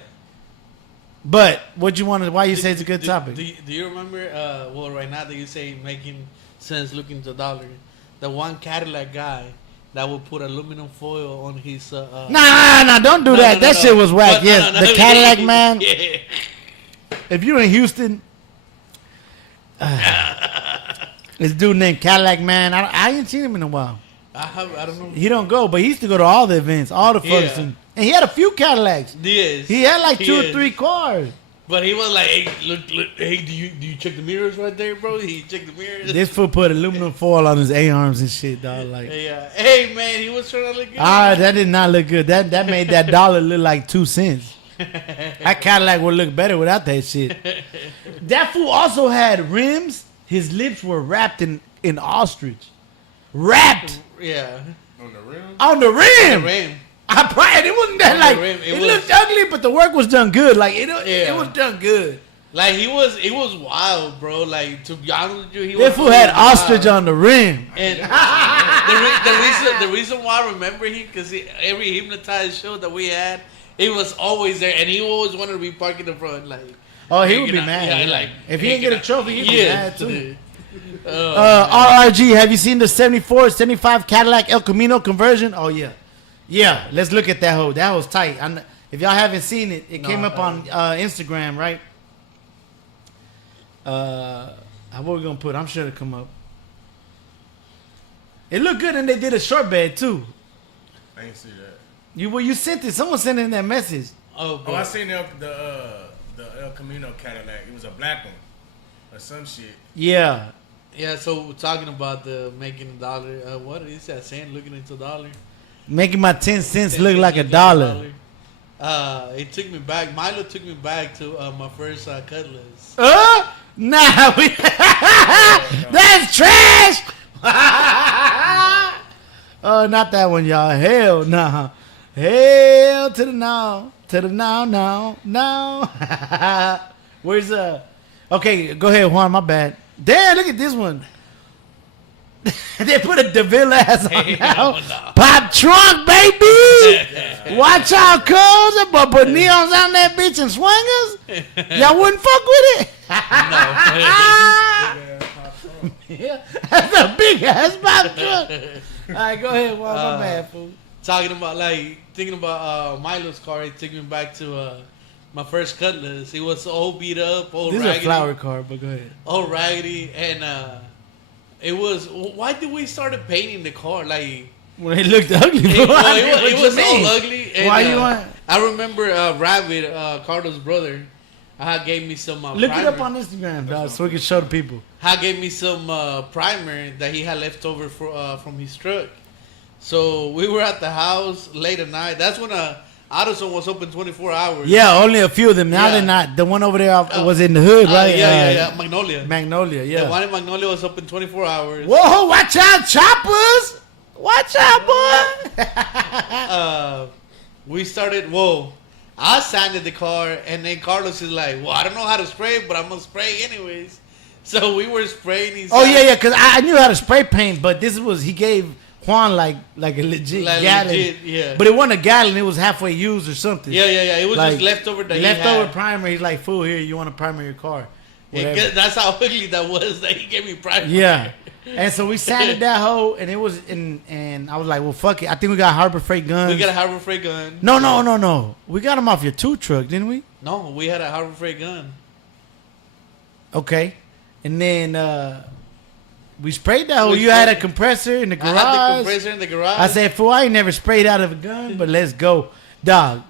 But what you want to? Why you say it's a good do, topic? Do you remember? Well, right now that you say making sense looking to dollar, the one Cadillac guy that would put aluminum foil on his. Nah, don't do that. That shit was whack. Yes, the Cadillac man. Yeah. If you're in Houston, this dude named Cadillac man. I ain't seen him in a while. I don't know. He don't go, but he used to go to all the events, all the functions, and he had a few Cadillacs. Yes. He had like 2 or 3 cars. But he was like, "Hey, look, hey, do you check the mirrors right there, bro? He checked the mirrors." This fool put aluminum foil on his A-arms and shit, dog. Like, hey man, he was trying to look good. that did not look good. That made that dollar look like 2 cents. That Cadillac would look better without that shit. That fool also had rims. His lips were wrapped in ostrich. Wrapped Yeah. On the rim? on the rim. The rim. I probably it wasn't that On the like rim, it was- looked ugly, but the work was done good. Like it Yeah. was done good. Like it was wild, bro. Like to be honest with you, he That was fool had wild. ostrich on the rim. And the reason why I remember him because every hypnotized show that we had, he was always there, and he always wanted to be parked in the front, like. Oh, he would be hanging out. mad. Yeah, Yeah, like if he didn't get a trophy, he'd be mad too. dude. RRG, have you seen the 74, 75 Cadillac El Camino conversion? Oh, yeah. Yeah, let's look at that hoe. That hoe's tight. If y'all haven't seen it, it came up on Instagram, right? What we going to put? I'm sure it'll come up. It looked good, and they did a short bed, too. I ain't see that. You sent it. Someone sent in that message. Oh, Oh, I seen the El Camino Cadillac. It was a black one or some shit. Yeah. yeah. So we're talking about the making a dollar. What is that saying? Looking into a dollar. Making my 10 cents look like a dollar. It took me back. Milo took me back to my first Cutlass. Nah, that's trash. Oh, not that one, y'all. Hell nah. Hell to the no. To the no. Where's Okay, go ahead, Juan. My bad. Damn, look at this one. They put a DeVille ass on now. No. Pop trunk, baby. Watch out, cuz. But put neons on that bitch and swingers. Y'all wouldn't fuck with it. Yeah, that's a big ass pop trunk. All right, go ahead, Juan. My bad, fool. Talking about thinking about Milo's car. It took me back to my first Cutlass. It was all beat up, all This is raggedy. a flower car, but go ahead. All raggedy, and it was. Why did we started painting the car? Like When it looked ugly, it, bro. it was all ugly. And, Why you want? I remember Rabbit, Carlos' brother. Gave me some. Look primer. it up on Instagram, dog, so we can show the people. Gave me some primer that he had left over from his truck. So we were at the house late at night. That's when AutoZone was open 24 hours. Yeah, only a few of them. Now Yeah. they're not. The one over there was in the hood, right? Yeah. Magnolia. Magnolia, The yeah. one in Magnolia was open 24 hours. Whoa, watch out, choppers! Watch out, boy! We started. Whoa. I sanded the car, and then Carlos is like, "Well, I don't know how to spray, but I'm gonna spray anyways." So we were spraying. His Oh yeah, because I knew how to spray paint, but he gave Juan like a legit gallon. Legit, yeah. But it wasn't a gallon; it was halfway used or something. Yeah. It was Like, just leftover that leftover he had. primer. He's like, "Fool, here, you want to primer your car?" Whatever. That's how ugly that was. That he gave me primer. Yeah. And so we sanded that hoe, and it was and I was like, well, fuck it. I think we got Harbor Freight guns. We got a Harbor Freight gun. No. We got them off your tow truck, didn't we? No, we had a Harbor Freight gun. Okay. And then we sprayed that hoe. We You had a sprayed- compressor in the I garage. had the compressor in the garage. I said, fool, I ain't never sprayed out of a gun, but let's go. Dog,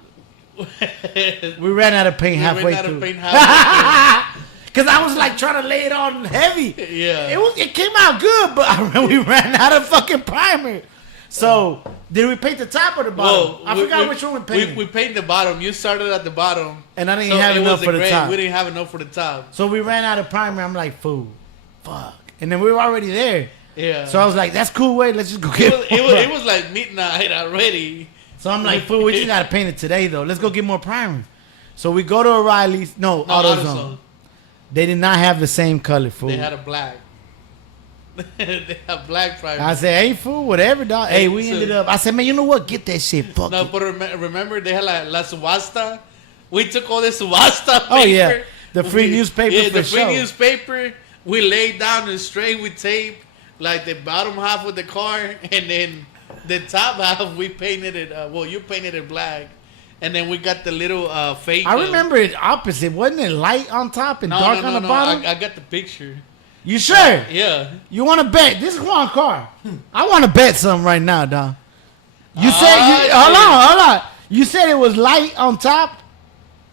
we ran out of paint halfway through. Because I was like trying to lay it on heavy. Yeah. It came out good, but we ran out of fucking primer. So, did we paint the top or the bottom? I forgot which one we painted. We painted the bottom. You started at the bottom. And I didn't So have it enough was for the gray. top. We didn't have enough for the top. So we ran out of primer. I'm like, fool, fuck. And then we were already there. Yeah. So I was like, that's cool, wait, let's just go get it was like midnight already. So I'm like, fool, we just got to paint it today, though. Let's go get more primer. So we go to O'Reilly's. No, AutoZone. They did not have the same color, fool. They had a black. They had black primer. I said, hey, fool, whatever, dog. Hey, we So- ended up. I said, man, you know what? Get that shit. Fuck No, it. but remember they had like La Subasta We took all the subasta paper. Oh, yeah. The free newspaper Yeah, for the free show. newspaper. We laid down and straight with tape, like the bottom half of the car, and then the top half we painted it. You painted it black, and then we got the little fake. I remember it opposite. Wasn't it light on top and dark on the bottom? I got the picture. You sure? Yeah. You want to bet? This is one car. I want to bet something right now, dog. You said, hold on. You said it was light on top?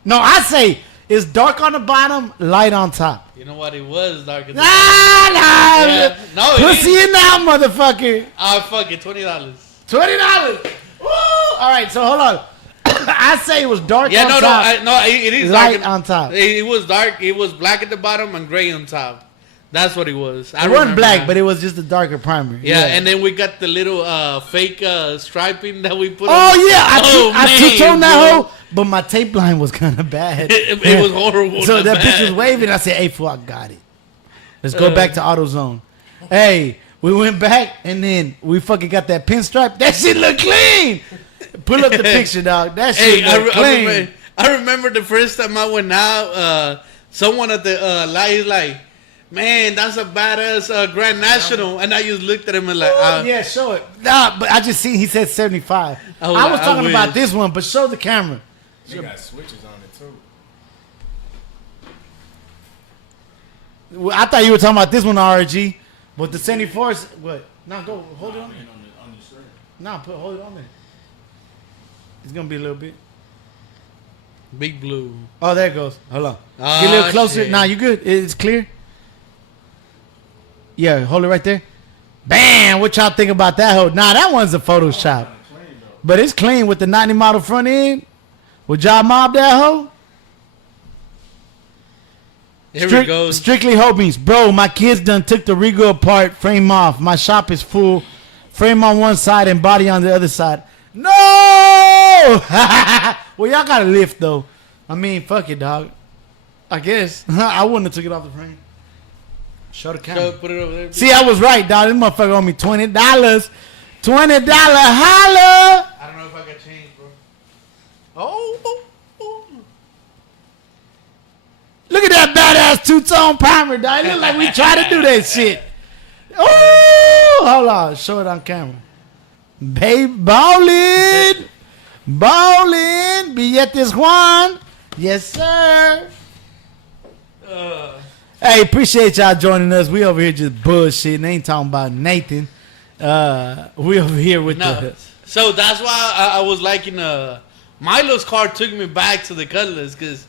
No, I say it's dark on the bottom, light on top. You know what? It was darker. Nah. Yeah. No, pussy it now, motherfucker. Fuck it, $20. $20. Woo! All right, so hold on. I say it was dark on top. It is light dark on top. It was dark. It was black at the bottom and gray on top. That's what it was. It wasn't black, but it was just a darker primer. Yeah, and then we got the little fake striping that we put. Oh yeah, I two-toned that hoe, but my tape line was kind of bad. It was horrible. So that bitch was waving. I said, "Hey, fool, I got it. Let's go back to AutoZone." Hey, we went back and then we fucking got that pinstripe. That shit look clean. Pull up the picture, dog. That shit look clean. I remember the first time I went out. Someone at the light is like, "Man, that's a badass Grand National," and I just looked at him and like, yeah, show it. Nah, but I just seen he said 75. I was talking about this one, but show the camera. They got switches on it too. Well, I thought you were talking about this one, RG, but the 74s. What? No, go hold it on there. On the screen. No, hold it on there. It's gonna be a little bit. Big Blue. Oh, there it goes. Hold on. Get a little closer. Shit. Nah, you good? It's clear. Yeah, hold it right there. Bam! What y'all think about that hoe? Nah, that one's a Photoshop. But it's clean with the 90 model front end. Would y'all mob that hoe? Here we go. Strictly Hobies. Bro, my kids done took the Regal apart, frame off. My shop is full. Frame on one side and body on the other side. No! Well, y'all got to lift, though. I mean, fuck it, dog. I guess. I wouldn't have took it off the frame. Show the camera. Put it over there. See, I was right, dog. This motherfucker owe me $20. $20 holla. I don't know if I got change, bro. Oh. Look at that badass two-tone primer, dog. It look like we try to do that shit. Oh, hold on. Show it on camera. Babe, ballin'. Ballin'. Billetes Juan. Yes, sir. Hey, appreciate y'all joining us. We over here just bullshitting. Ain't talking about Nathan. We over here with the... So that's why I was liking Milo's car took me back to the Cutlass because,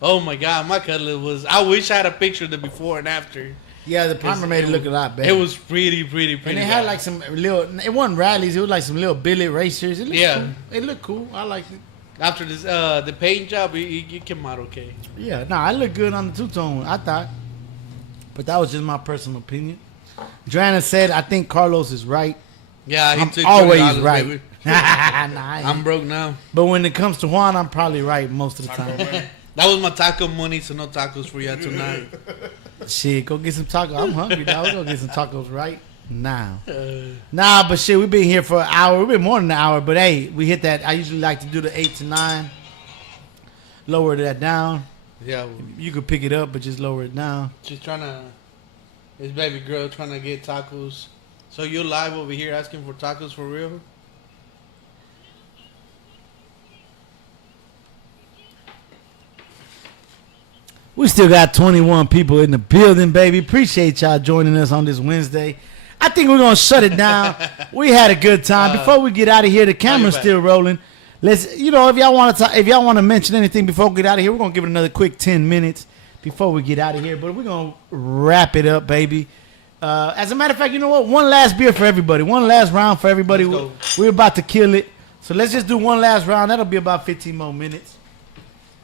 oh my God, my Cutlass was... I wish I had a picture of the before and after. Yeah, the primer made it look a lot better. It was pretty And they had like some little... It wasn't rallies. It was like some little billet racers. It looked cool. It looked cool. I liked it. After this, the paint job, it came out okay. Yeah, I looked good on the two-tone, I thought. But that was just my personal opinion. Joanna said, I think Carlos is right. Yeah, I'm always right. Baby. Nah, I'm broke now. But when it comes to Juan, I'm probably right most of the time. That was my taco money, so no tacos for you tonight. Shit, go get some tacos. I'm hungry, dog. We're going to get some tacos right now. Nah, but shit, we've been here for an hour. We've been more than an hour, but hey, we hit that. I usually like to do the 8 to 9. Lower that down. Yeah. You could pick it up, but just lower it down. She's this baby girl trying to get tacos. So you're live over here asking for tacos for real? We still got 21 people in the building, baby. Appreciate y'all joining us on this Wednesday. I think we're going to shut it down. We had a good time. Before we get out of here, the camera's still rolling. Let's, if y'all want to mention anything before we get out of here, we're going to give it another quick 10 minutes before we get out of here. But we're going to wrap it up, baby. As a matter of fact, you know what? One last beer for everybody. One last round for everybody. We're about to kill it. So let's just do one last round. That'll be about 15 more minutes.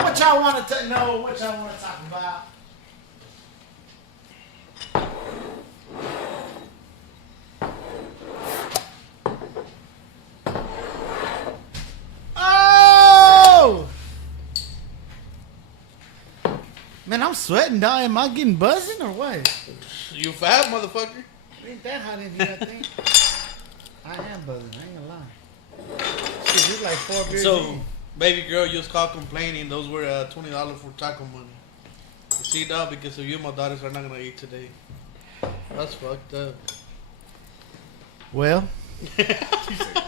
What y'all want to know? What y'all want to talk about? Oh! Man, I'm sweating, dog. Am I getting buzzing or what? You fat motherfucker. Ain't that hot in here, I think. I am buzzing. I ain't gonna lie. Shit, you like 4 beers in. Baby girl just called complaining. Those were $20 for taco money. You see, dog, because of you, my daughters are not gonna eat today. That's fucked up. Well, She said, "Well,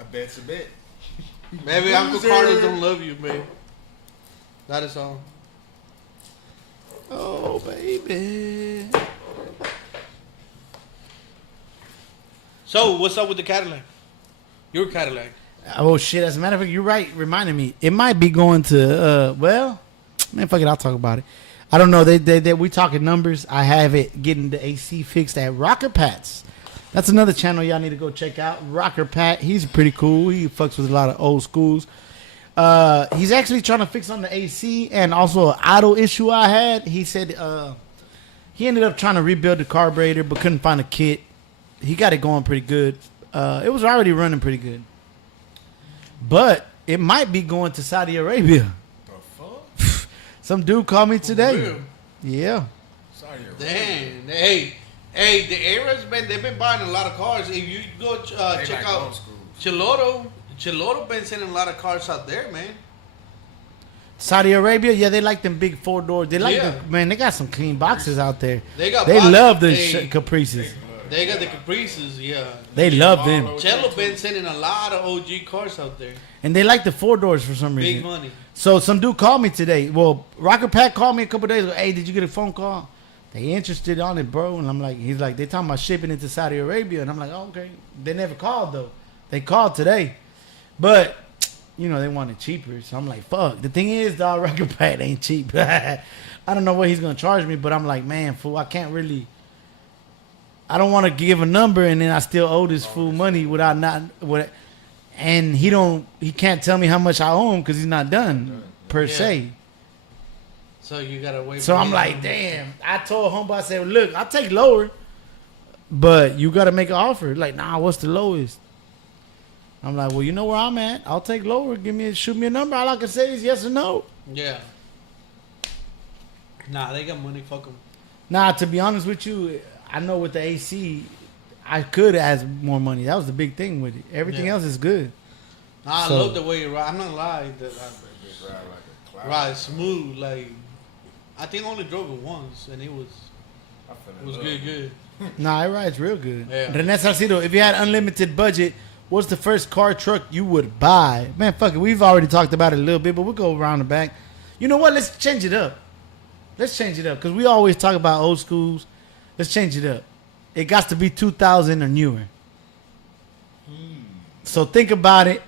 I bet's a bet." Maybe Uncle Carlos don't love you, man. That is all. oh baby. So, what's up with the Cadillac? Your Cadillac. Oh shit! As a matter of fact, you're right. Reminding me, it might be going to. Well, man, fuck it. I'll talk about it. I don't know. They we talking numbers. I have it getting the AC fixed at Rocker Pat's. That's another channel y'all need to go check out. Rocker Pat. He's pretty cool. He fucks with a lot of old schools. He's actually trying to fix on the AC and also an idle issue I had. He said he ended up trying to rebuild the carburetor but couldn't find a kit. He got it going pretty good. It was already running pretty good. But it might be going to Saudi Arabia. The fuck? Some dude called me today. Real. Yeah. Sorry. Damn. Hey, the Arabs, man, they've been buying a lot of cars. If you go They check like out old school. Chiloto been sending a lot of cars out there, man. Saudi Arabia, yeah, they like them big 4-door. They like Yeah. man, they got some clean boxes out there. They got They boxes. love the They- Caprices. They got the Caprices, yeah. They love them. Cello been sending a lot of OG cars out there. And they like the 4-doors for some reason. Big money. So some dude called me today. Well, Rocker Pack called me a couple days ago. Hey, did you get a phone call? They interested on it, bro. And I'm like, he's like, they talking about shipping it to Saudi Arabia. And I'm like, oh, okay. They never called though. They called today. But, you know, they wanted cheaper. So I'm like, fuck. The thing is, dog, Rocker Pack ain't cheap. I don't know what he's going to charge me, but I'm like, man, fool, I can't really. I don't want to give a number and then I still owe this fool money without not. And he can't tell me how much I owe him because he's not done per se. So you gotta wait. So for I'm him. like, damn. I told homeboy, I said, look, I'll take lower, but you got to make an offer. Like, nah, what's the lowest? I'm like, well, you know where I'm at. I'll take lower. Shoot me a number. All I can say is yes or no. Yeah. Nah, they got money. Fuck them. Nah, to be honest with you, I know with the AC, I could ask more money. That was the big thing with it. Everything Yeah. else is good. Nah, So- I love the way you ride. I'm not lying. They just ride like a cloud. Ride smooth. Like, I think I only drove it once, and it was I fell in love. good. Nah, it rides real good. Yeah. René Salcido, if you had unlimited budget, what's the first car truck you would buy? Man, fuck it. We've already talked about it a little bit, but we'll go around the back. You know what? Let's change it up. Because we always talk about old schools. Let's change it up. It got to be 2000 or newer. So think about it.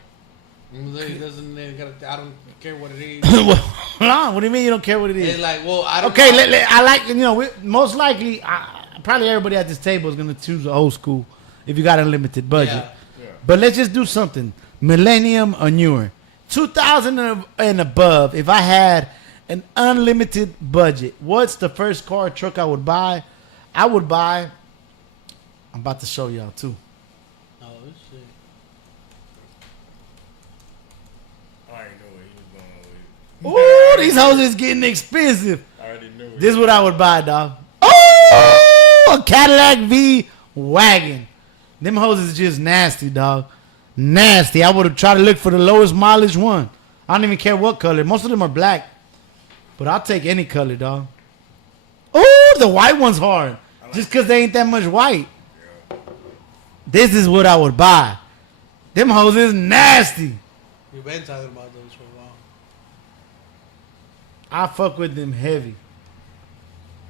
It doesn't. I don't care what it is. Well, hold on. What do you mean you don't care what it is? It's like, well, I don't. Okay, know. I like, you know, most likely, probably everybody at this table is going to choose the old school if you got unlimited budget. Yeah. But let's just do something. Millennium or newer. 2000 and above, if I had an unlimited budget, what's the first car or truck I would buy? I'm about to show y'all too. Oh shit. I already knew where he was going with it. Ooh, these houses is getting expensive. I already knew it. This is what I would buy, dog. Oh, a Cadillac V Wagon. Them hoses is just nasty, dog. Nasty. I would have tried to look for the lowest mileage one. I don't even care what color. Most of them are black. But I'll take any color, dog. Oh, the white one's hard. Just because they ain't that much white. This is what I would buy. Them hoses nasty. We've been talking about those for a while. I fuck with them heavy.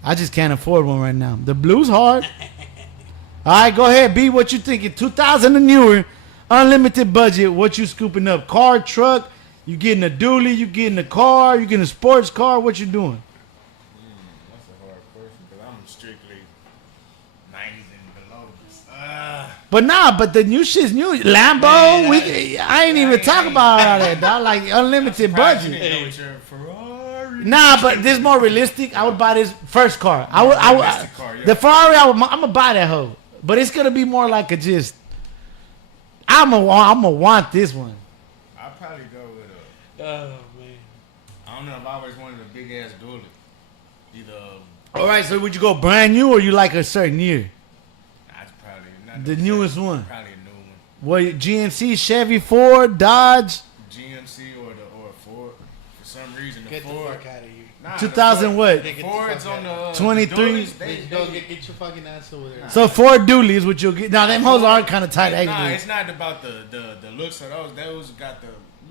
I just can't afford one right now. The blue's hard. All right, go ahead, B. What you thinking? 2000 and newer, unlimited budget. What you scooping up? Car, truck? You getting a dually? You getting a car? You getting a sports car? What you doing? That's a hard question because I'm strictly 90s and below. But the new shit's new. Lambo. Man, I ain't even talking about all that, dog. Like unlimited You budget. didn't go with your Ferrari. Nah, but this more realistic. I would buy this first car. Realistic car, yeah. The Ferrari. I'm gonna buy that hoe, but it's gonna be more like a just. I'm gonna want this one. I'd probably go with a. Oh man. I don't know. I've always wanted a big ass dually. Either. All right, so would you go brand new or you like a certain year? That's probably not The newest one. Probably a new one. What GMC, Chevy, Ford, Dodge. GMC or Ford. For some reason, the Get the Ford. fuck out of here. Nah, 2000 the what? Get the Ford's fuck on out. the 23. the Dualies, Let's go get your fucking ass over there. So Ford Dually is what you'll get. Now them hoes are kind of tight. Nah, Actually. it's not about the looks of those. Those got the.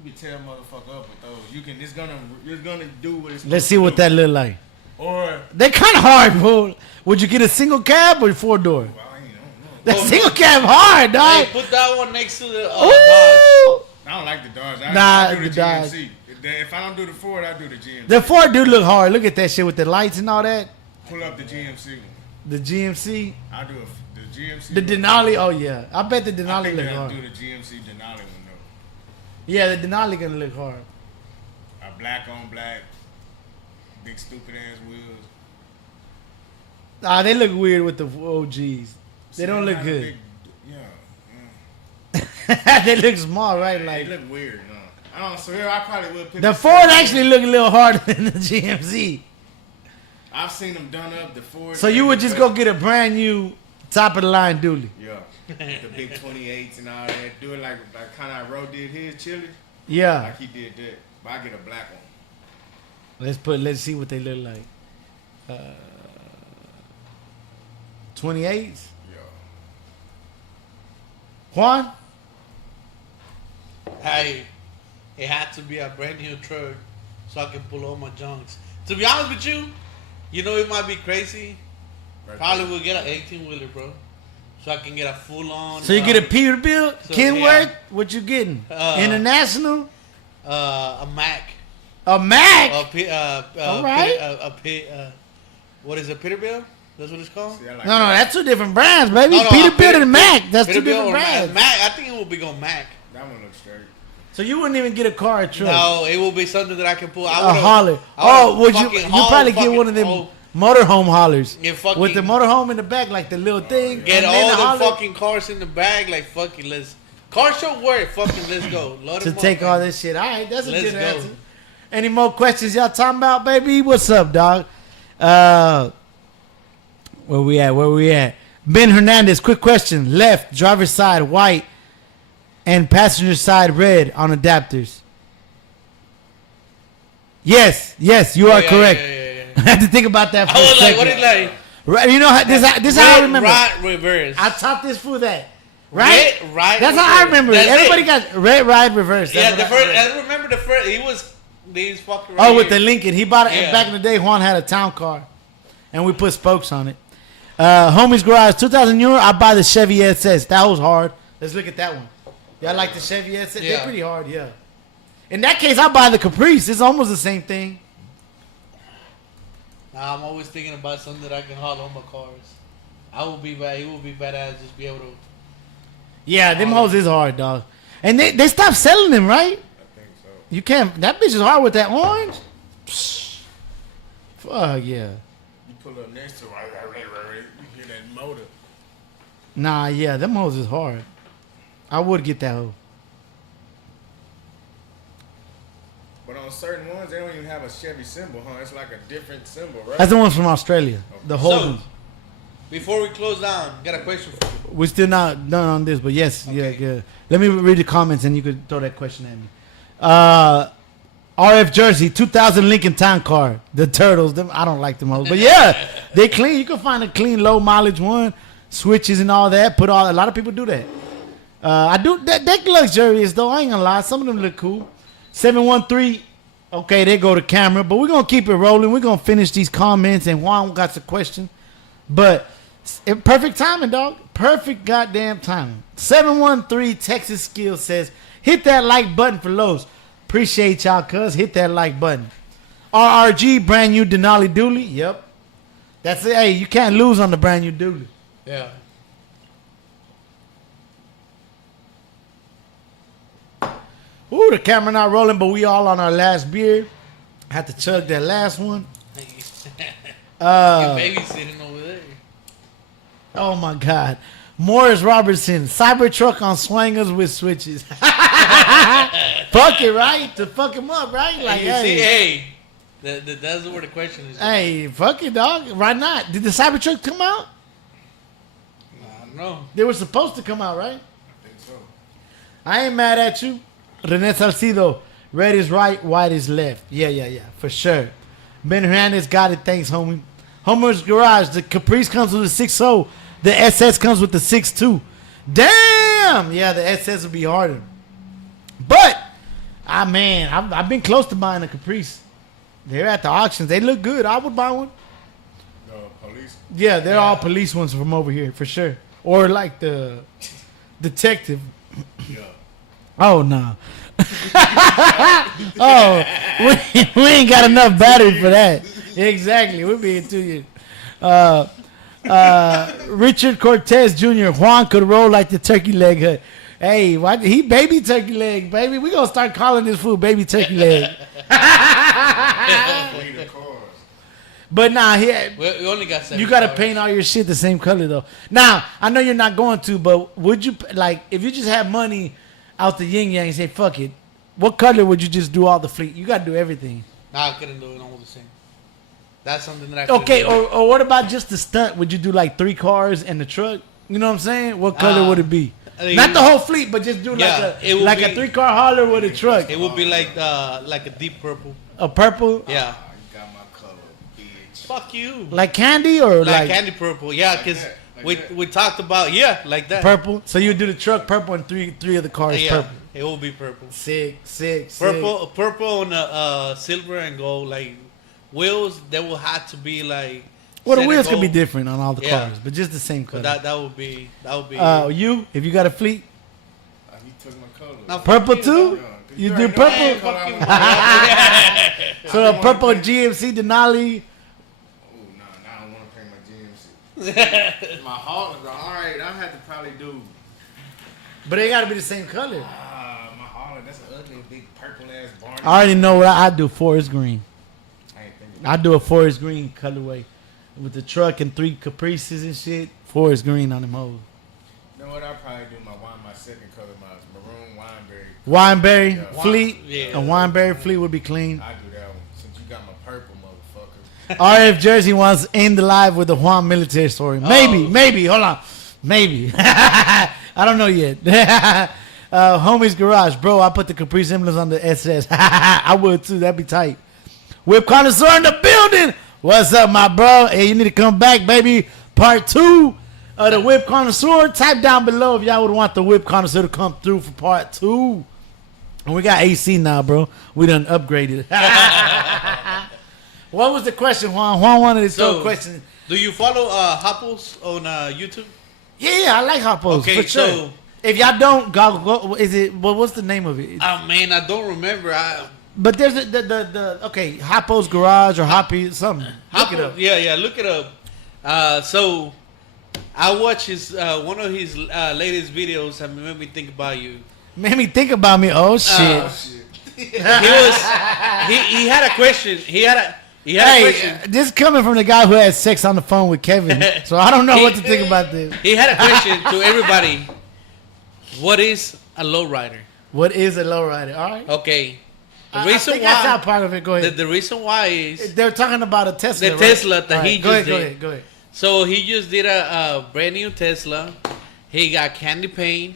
You can tell motherfucker up with those. You can. It's gonna do what it's. Let's see what that look like. Or. They're kind of hard, bro. Would you get a single cab or 4-door? Well, I ain't know. That single cab hard, Hey, dog. put that one next to the Dodge. Ooh. I don't like the Dodge. Nah, I do the the Dodge. GMC. If I don't do the Ford, I do the GMC. The Ford do look hard. Look at that shit with the lights and all that. Pull up the GMC one. The GMC, I do the GMC. the Denali. Oh yeah, I bet the I Denali think look they'll hard. do the GMC Denali one though. Yeah, the Denali gonna look hard. A black on black, big stupid ass wheels. Ah, they look weird with the OGs. They don't look Not a good. big- They look small, right? They Like look weird. No. I don't swear. I probably would pick the Ford actually look a little harder than the GMC. I've seen them done up the Ford. So you would just go get a brand new top of the line dually. Yeah, the big 28s and all that. Do it like kind of Ro did his chili. Yeah. Like he did that. But I get a black one. Let's see what they look like. 28s. Yeah. Juan? Hey, it had to be a brand new truck so I can pull all my junks. To be honest with you, you know it might be crazy. Probably will get an 18-wheeler, bro. So I can get a full-on. So you get a Peterbilt, So, Kenworth. yeah. What you getting? Uh, International? a Mac. A Mac? All right. What is it, Peterbilt? That's what it's called? See, I like No, that. that's two different brands, baby. No, Peterbilt and Mac. That's two Peterbilt different or brands. Mac. I think it will be on Mac. That one looks straight. So you wouldn't even get a car or truck? No, it will be something that I can pull. A hauler. Oh, would you? You probably get one of them motorhome haulers Yeah, fucking, with the motorhome in the back, like the little thing. Get and then all the hauler fucking cars in the bag, like fucking let's. Car show work, fucking let's go. Load to 'em take up, all man. this shit. All right, that's a Let's good go. answer. Any more questions y'all talking about, baby? What's up, dog? Where we at? Ben Hernandez, quick question. Left, driver's side, white, and passenger side, red on adapters. Yes, you are Yeah, correct. yeah. I had to think about that for I a was like, second. what is like? Right, you know, this how I remember. Right, reverse. I taught this fool that. Right? Red, right, That's how I reverse. remember it. That's Everybody it. got red, ride, reverse. That's Yeah, what the I first. remember. I remember the first. He was these fucking. Right Oh, with the here. Lincoln. He bought it Yeah. back in the day. Juan had a town car, and we put spokes on it. Homie's Garage, 2,000 euro. I buy the Chevy SS. That was hard. Let's look at that one. Y'all like the Chevy SS? They're Yeah. pretty hard, yeah. In that case, I buy the Caprice. It's almost the same thing. Nah, I'm always thinking about something that I can haul on my cars. I will be bad. It will be badass. Just be able to. Yeah, them hoes is hard, dog. And they stopped selling them, right? I think so. You can't. That bitch is hard with that orange. Psh. Fuck yeah. You pull up next to it, you hear that motor. Nah, yeah, them hoes is hard. I would get that hoe. But on certain ones, they don't even have a Chevy symbol, huh? It's like a different symbol, right? That's the ones from Australia. The Holdens. Before we close down, got a question for you. We're still not done on this, but yes, Okay. yeah. Let me read the comments and you could throw that question at me. RF Jersey, 2000 Lincoln Town Car. The Turtles, them, I don't like them all. But yeah, they clean. You can find a clean, low mileage one. Switches and all that. A lot of people do that. I do. That luxurious, though. I ain't gonna lie. Some of them look cool. 713. Okay, they go to camera. But we're going to keep it rolling. We're going to finish these comments. And Juan got some question. But perfect timing, dog. Perfect goddamn timing. 713 Texas Skill says, hit that like button for Lowe's. Appreciate y'all, cuz. Hit that like button. RRG, brand new Denali Dooley. Yep. That's it. Hey, you can't lose on the brand new Dooley. Yeah. Ooh, the camera not rolling, but we all on our last beer. Had to chug that last one. Your baby sitting over there. Oh my God. Morris Robertson, Cybertruck on swingers with switches. Fuck it, right? To fuck him up, right? Like, You see, hey, that's where the question is. Hey, fuck it, dog. Why not? Did the Cybertruck come out? I don't know. They were supposed to come out, right? I think so. I ain't mad at you. Rene Salcido, red is right, white is left. Yeah, for sure. Ben Hernandez got it. Thanks, homie. Homer's Garage, the Caprice comes with a 6.0. The SS comes with the 6.2. Damn! Yeah, the SS will be harder. But, I've been close to buying a Caprice. They're at the auctions. They look good. I would buy one. Police. Yeah, they're all police ones from over here, for sure. Or like the detective. Yeah. Oh, no. Oh, we ain't got enough battery for that. Exactly. We'll be in 2 years. Richard Cortez Jr. Juan could roll like the turkey leg hut. Hey, why he baby turkey leg, baby? We gonna start calling this food baby turkey leg. But nah, we only got 7 you gotta cars. paint all your shit the same color though. Now, I know you're not going to, but would you like if you just have money out the yin yang and say fuck it? What color would you just do all the fleet? You gotta do everything. Nah, I couldn't do it all the same. That's something that I couldn't Okay, do. or what about just the stunt? Would you do like 3 cars and the truck? You know what I'm saying? What color would it be? Not the whole fleet, but just do Yeah, it would like be- a 3-car hauler with a truck. It would be like a deep purple. A purple, Yeah. You got my color, bitch. Fuck you. like candy or Like like candy purple. Yeah, because that, like we that. we talked about like that. purple. So you do the truck purple and three of the cars Yeah, purple. it will be purple. Sick. Purple on silver and gold. Like wheels, they will have to be like. Well, the center wheels could be gold. different on all the Yeah. cars, but just the same color. But that would be You, if you got a fleet, You took my color. Now, fuck purple you, too? dog. You do already know purple? what color I want. So a purple GMC Denali. Oh, no, I don't want to paint my GMC. My Holland, all right, I had to probably do. But they gotta be the same color. My Holland, that's an ugly, big purple ass barn. I already know what I do. Forest green. I ain't thinking. I do a forest green colorway with the truck and 3 Caprices and shit. Forest green on them hoes. You know what? I'll probably do my second color, my maroon wineberry. Wineberry Yeah. fleet. Yeah. A Wineberry fleet would be clean. I do that one since you got my purple, motherfucker. RF Jersey wants to end the live with the Juan military story. Maybe. Hold on. Maybe. I don't know yet. Homie's Garage. Bro, I put the Caprice emblems on the SS. I would too. That'd be tight. Whip Connoisseur in the building. What's up, my bro? Hey, you need to come back, baby. Part 2 of the Whip Connoisseur. Type down below if y'all would want the Whip Connoisseur to come through for part 2. And we got AC now, bro. We done upgraded. What was the question, Juan? Juan wanted to throw a question. Do you follow Hopples on YouTube? Yeah, I like Hoppos, Okay, for sure. so- If y'all don't, go, is it, what's the name of it? Oh man, I don't remember. But there's okay, Hoppos Garage or Hoppy, something. Look it up. Yeah, look it up. So I watched his one of his latest videos and made me think about you. Made me think about me. Oh, shit. He had a question. He had a question. This coming from the guy who had sex on the phone with Kevin. So I don't know what to think about this. He had a question to everybody. What is a lowrider? What is a lowrider? All right. Okay. The I reason think that's why not part of it. Go ahead. the reason why is They're talking about a Tesla. the right? Tesla that All right, he go just ahead, did. Go ahead. So he just did a brand new Tesla. He got candy paint.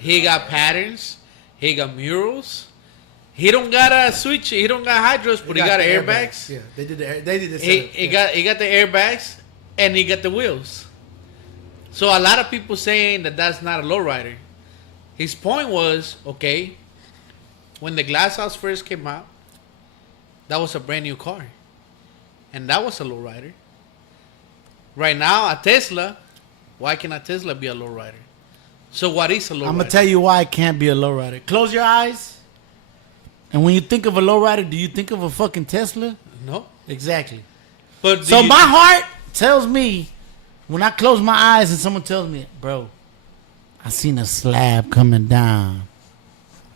He got patterns. He got murals. He don't got a switch. He don't got hydros, but he got the airbags. Yeah, they did the He setup. got the airbags, and he got the wheels. So a lot of people saying that that's not a lowrider. His point was, okay, when the Glass House first came out, that was a brand new car, and that was a lowrider. Right now, a Tesla, why can a Tesla be a lowrider? So what is a lowrider? I'm gonna tell you why it can't be a lowrider. Close your eyes, and when you think of a lowrider, do you think of a fucking Tesla? No, Exactly. but So my heart tells me, when I close my eyes and someone tells me, bro, I seen a slab coming down.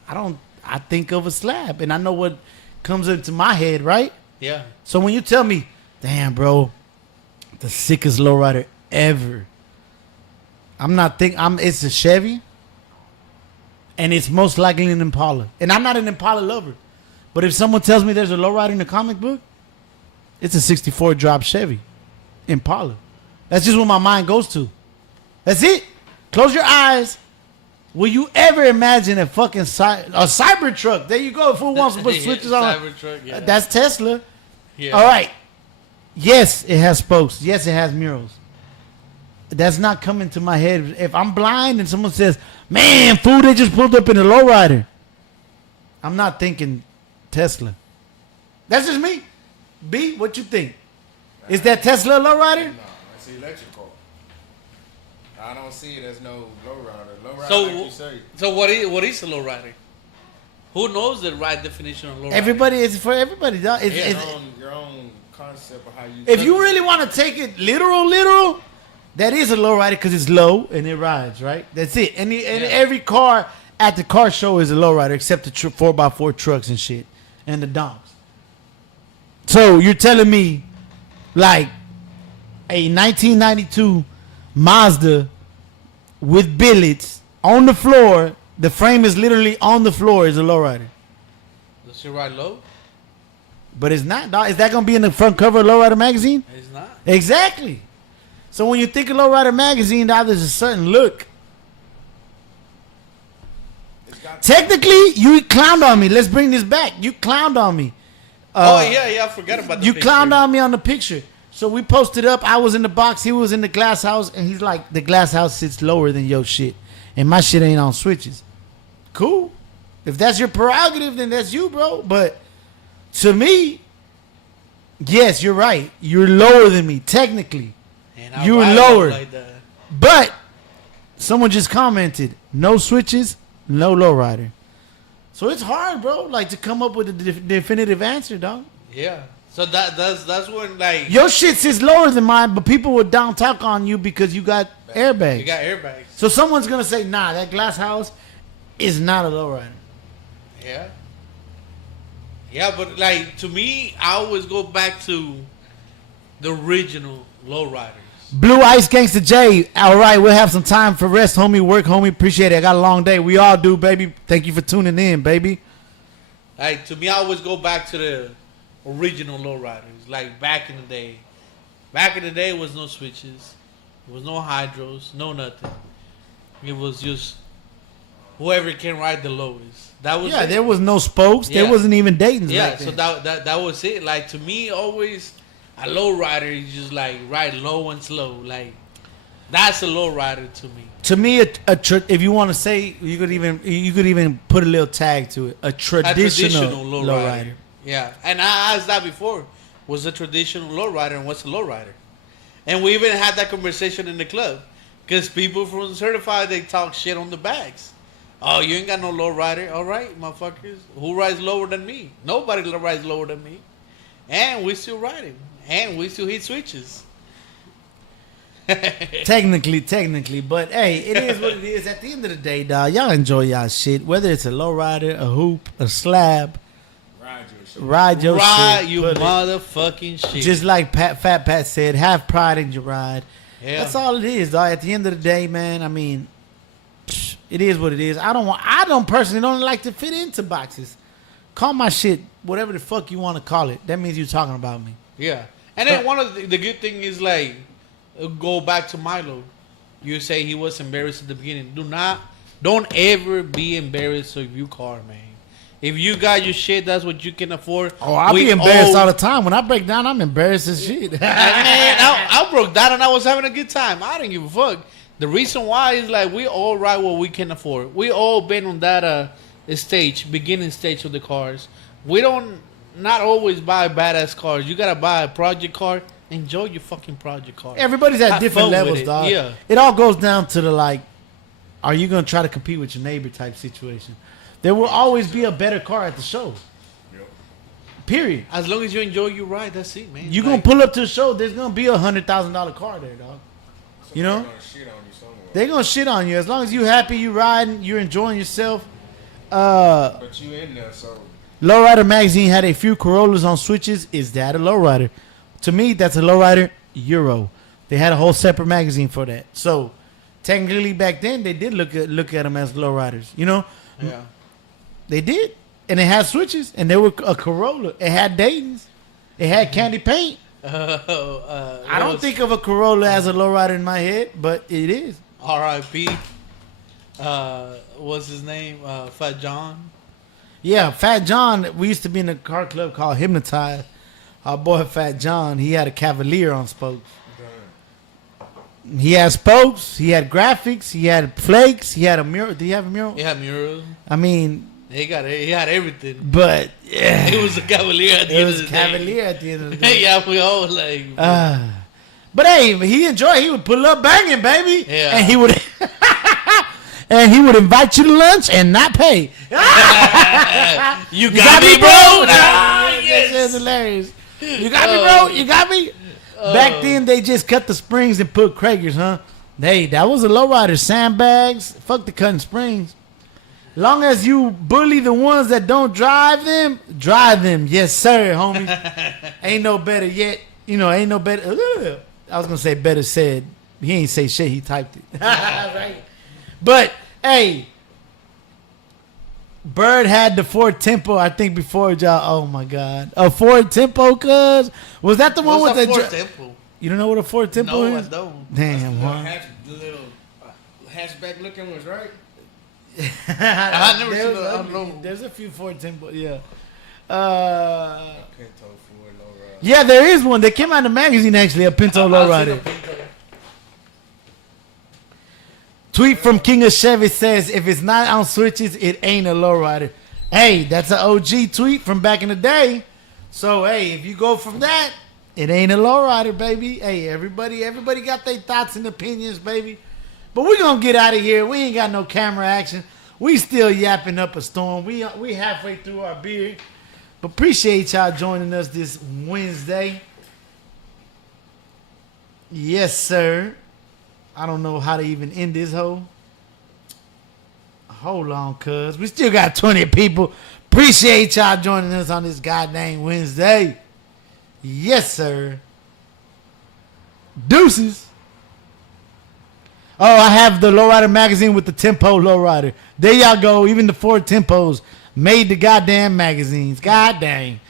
I think of a slab, and I know what comes into my head, right? yeah. So when you tell me, damn, bro, the sickest lowrider ever, it's a Chevy, and it's most likely an Impala. And I'm not an Impala lover, but if someone tells me there's a lowrider in the comic book, it's a 64 drop Chevy Impala. That's just what my mind goes to. That's it. Close your eyes Will you ever imagine a fucking a Cybertruck? There you go. If who wants to put switches on, Cybertruck, yeah. that's Tesla. Yeah. All right. Yes, it has spokes. Yes, it has murals. That's not coming to my head. If I'm blind and someone says, "Man, fool, they just pulled up in a lowrider," I'm not thinking Tesla. That's just me. B, what you think? Is that Tesla a lowrider? No, it's electrical. I don't see it as no lowrider. Lowrider, So, like you say. so what is a lowrider? Who knows the right definition of lowrider? Everybody is for everybody. Dog. Your own concept of how you. If you really want to take it literal, that is a lowrider because it's low and it rides, right? That's it. And every car at the car show is a lowrider except the 4x4 trucks and shit and the donks. So you're telling me like a 1992 Mazda with billets on the floor, the frame is literally on the floor, is a lowrider. Does it ride low? But it's not, dog. Is that going to be in the front cover of Lowrider magazine? It's not. Exactly. So when you think of Lowrider magazine, dog, there's a certain look. Technically, you clowned on me. Let's bring this back. You clowned on me. I forgot about the You picture. clowned on me on the picture. So we posted up. I was in the box. He was in the glass house. And he's like, the glass house sits lower than your shit. And my shit ain't on switches. Cool. If that's your prerogative, then that's you, bro. But to me, yes, you're right. You're lower than me, technically. And I You're ride lower. like that. But someone just commented, no switches, no lowrider. So it's hard, bro, like to come up with a definitive answer, dog. Yeah. So that's when like Your shit sits lower than mine, but people would down talk on you because you got airbags. you got airbags. So someone's gonna say, nah, that glass house is not a lowrider. Yeah. Yeah, but like to me, I always go back to the original lowriders. Blue Ice Gangsta J. All right, we'll have some time for rest, homie. Work, homie. Appreciate it. I got a long day. We all do, baby. Thank you for tuning in, baby. Like to me, I always go back to the original lowriders. Like back in the day. Back in the day, was no switches, there was no hydros, no nothing. It was just whoever can ride the lowest. That was it. There was no spokes. Yeah. There wasn't even Dayton's Yeah, back so then. that was it. Like to me, always a low rider is just like ride low and slow. Like that's a low rider to me. To me, if you want to say, you could even put a little tag to it. A traditional low rider. Yeah, and I asked that before. What's a traditional low rider and what's a low rider? And we even had that conversation in the club because people from Certified, they talk shit on the bags. Oh, you ain't got no low rider. All right, motherfuckers. Who rides lower than me? Nobody rides lower than me. And we still riding. And we still hit switches. Technically, but hey, it is what it is. At the end of the day, dog, y'all enjoy y'all shit. Whether it's a lowrider, a hoop, a slab, ride your shit. You Put it- motherfucking shit. Just like Fat Pat said, have pride in your ride. Yeah. That's all it is, dog. At the end of the day, man, I mean, it is what it is. I don't personally don't like to fit into boxes. Call my shit whatever the fuck you want to call it. That means you're talking about me. Yeah. And then one of the good thing is like, go back to Milo. You say he was embarrassed at the beginning. Don't ever be embarrassed of your car, man. If you got your shit, that's what you can afford. Oh, I'll be embarrassed all the time. When I break down, I'm embarrassed as shit. Man, I broke down and I was having a good time. I didn't give a fuck. The reason why is like we all ride what we can afford. We all been on that beginning stage of the cars. We don't not always buy badass cars. You gotta buy a project car. Enjoy your fucking project car. Everybody's at Have different fun with levels, it. dog. Yeah. It all goes down to the like, are you gonna try to compete with your neighbor type situation? There will always be a better car at the show. Period. As long as you enjoy your ride, that's it, man. You gonna pull up to the show, there's gonna be $100,000 car there, dog. You know? They're gonna shit on you. As long as you happy, you riding, you're enjoying yourself. But you in there, so Lowrider magazine had a few Corollas on switches. Is that a lowrider? To me, that's a lowrider Euro. They had a whole separate magazine for that. So technically, back then they did look at them as lowriders. You know? Yeah. They did, and it had switches, and they were a Corolla. It had Dayton's. It had candy paint. I don't think of a Corolla as a lowrider in my head, but it is. R.I.P. What's his name? Fat John. Yeah, Fat John. We used to be in a car club called Hypnotize. Our boy Fat John, he had a Cavalier on spokes. He had spokes. He had graphics. He had flakes. He had a mural. Did he have a mural? He had murals. I mean, He had everything. but yeah, It was a Cavalier at the it end was of the Cavalier at the end of the day. Yeah, we all like. But hey, he enjoyed. He would pull up banging, baby, Yeah. and he would, and he would invite you to lunch and not pay. You got me, bro. That shit is hilarious. You got me, bro. You got me. Back then, they just cut the springs and put Kragers, huh? Hey, that was a lowrider. Sandbags. Fuck the cutting springs. Long as you bully the ones that don't drive them. Yes, sir, homie. Ain't no better yet. You know, ain't no better. I was going to say better said. He ain't say shit. He typed it. Right? But, hey. Bird had the Ford Tempo, I think, before y'all. Oh, my God. A Ford Tempo, cuz? Was that the one What's with a the... Ford Tempo? You don't know what a Ford Tempo No, I is? don't. Damn, The what? little hatchback looking ones, right? I never seen that. I don't know. There's a few Ford Tempo, yeah. Pinto Ford lowrider. Yeah, there is one. They came out in the magazine, actually, a Pinto lowrider. Tweet from King of Chevy says, if it's not on switches, it ain't a lowrider. Hey, that's an OG tweet from back in the day. So, hey, if you go from that, it ain't a lowrider, baby. Hey, everybody got their thoughts and opinions, baby. But we're going to get out of here. We ain't got no camera action. We still yapping up a storm. We halfway through our beer. But appreciate y'all joining us this Wednesday. Yes, sir. I don't know how to even end this hoe. Hold on, cuz. We still got 20 people. Appreciate y'all joining us on this goddamn Wednesday. Yes, sir. Deuces. Oh, I have the Lowrider magazine with the Tempo Lowrider. There y'all go. Even the Ford Tempos made the goddamn magazines. God dang.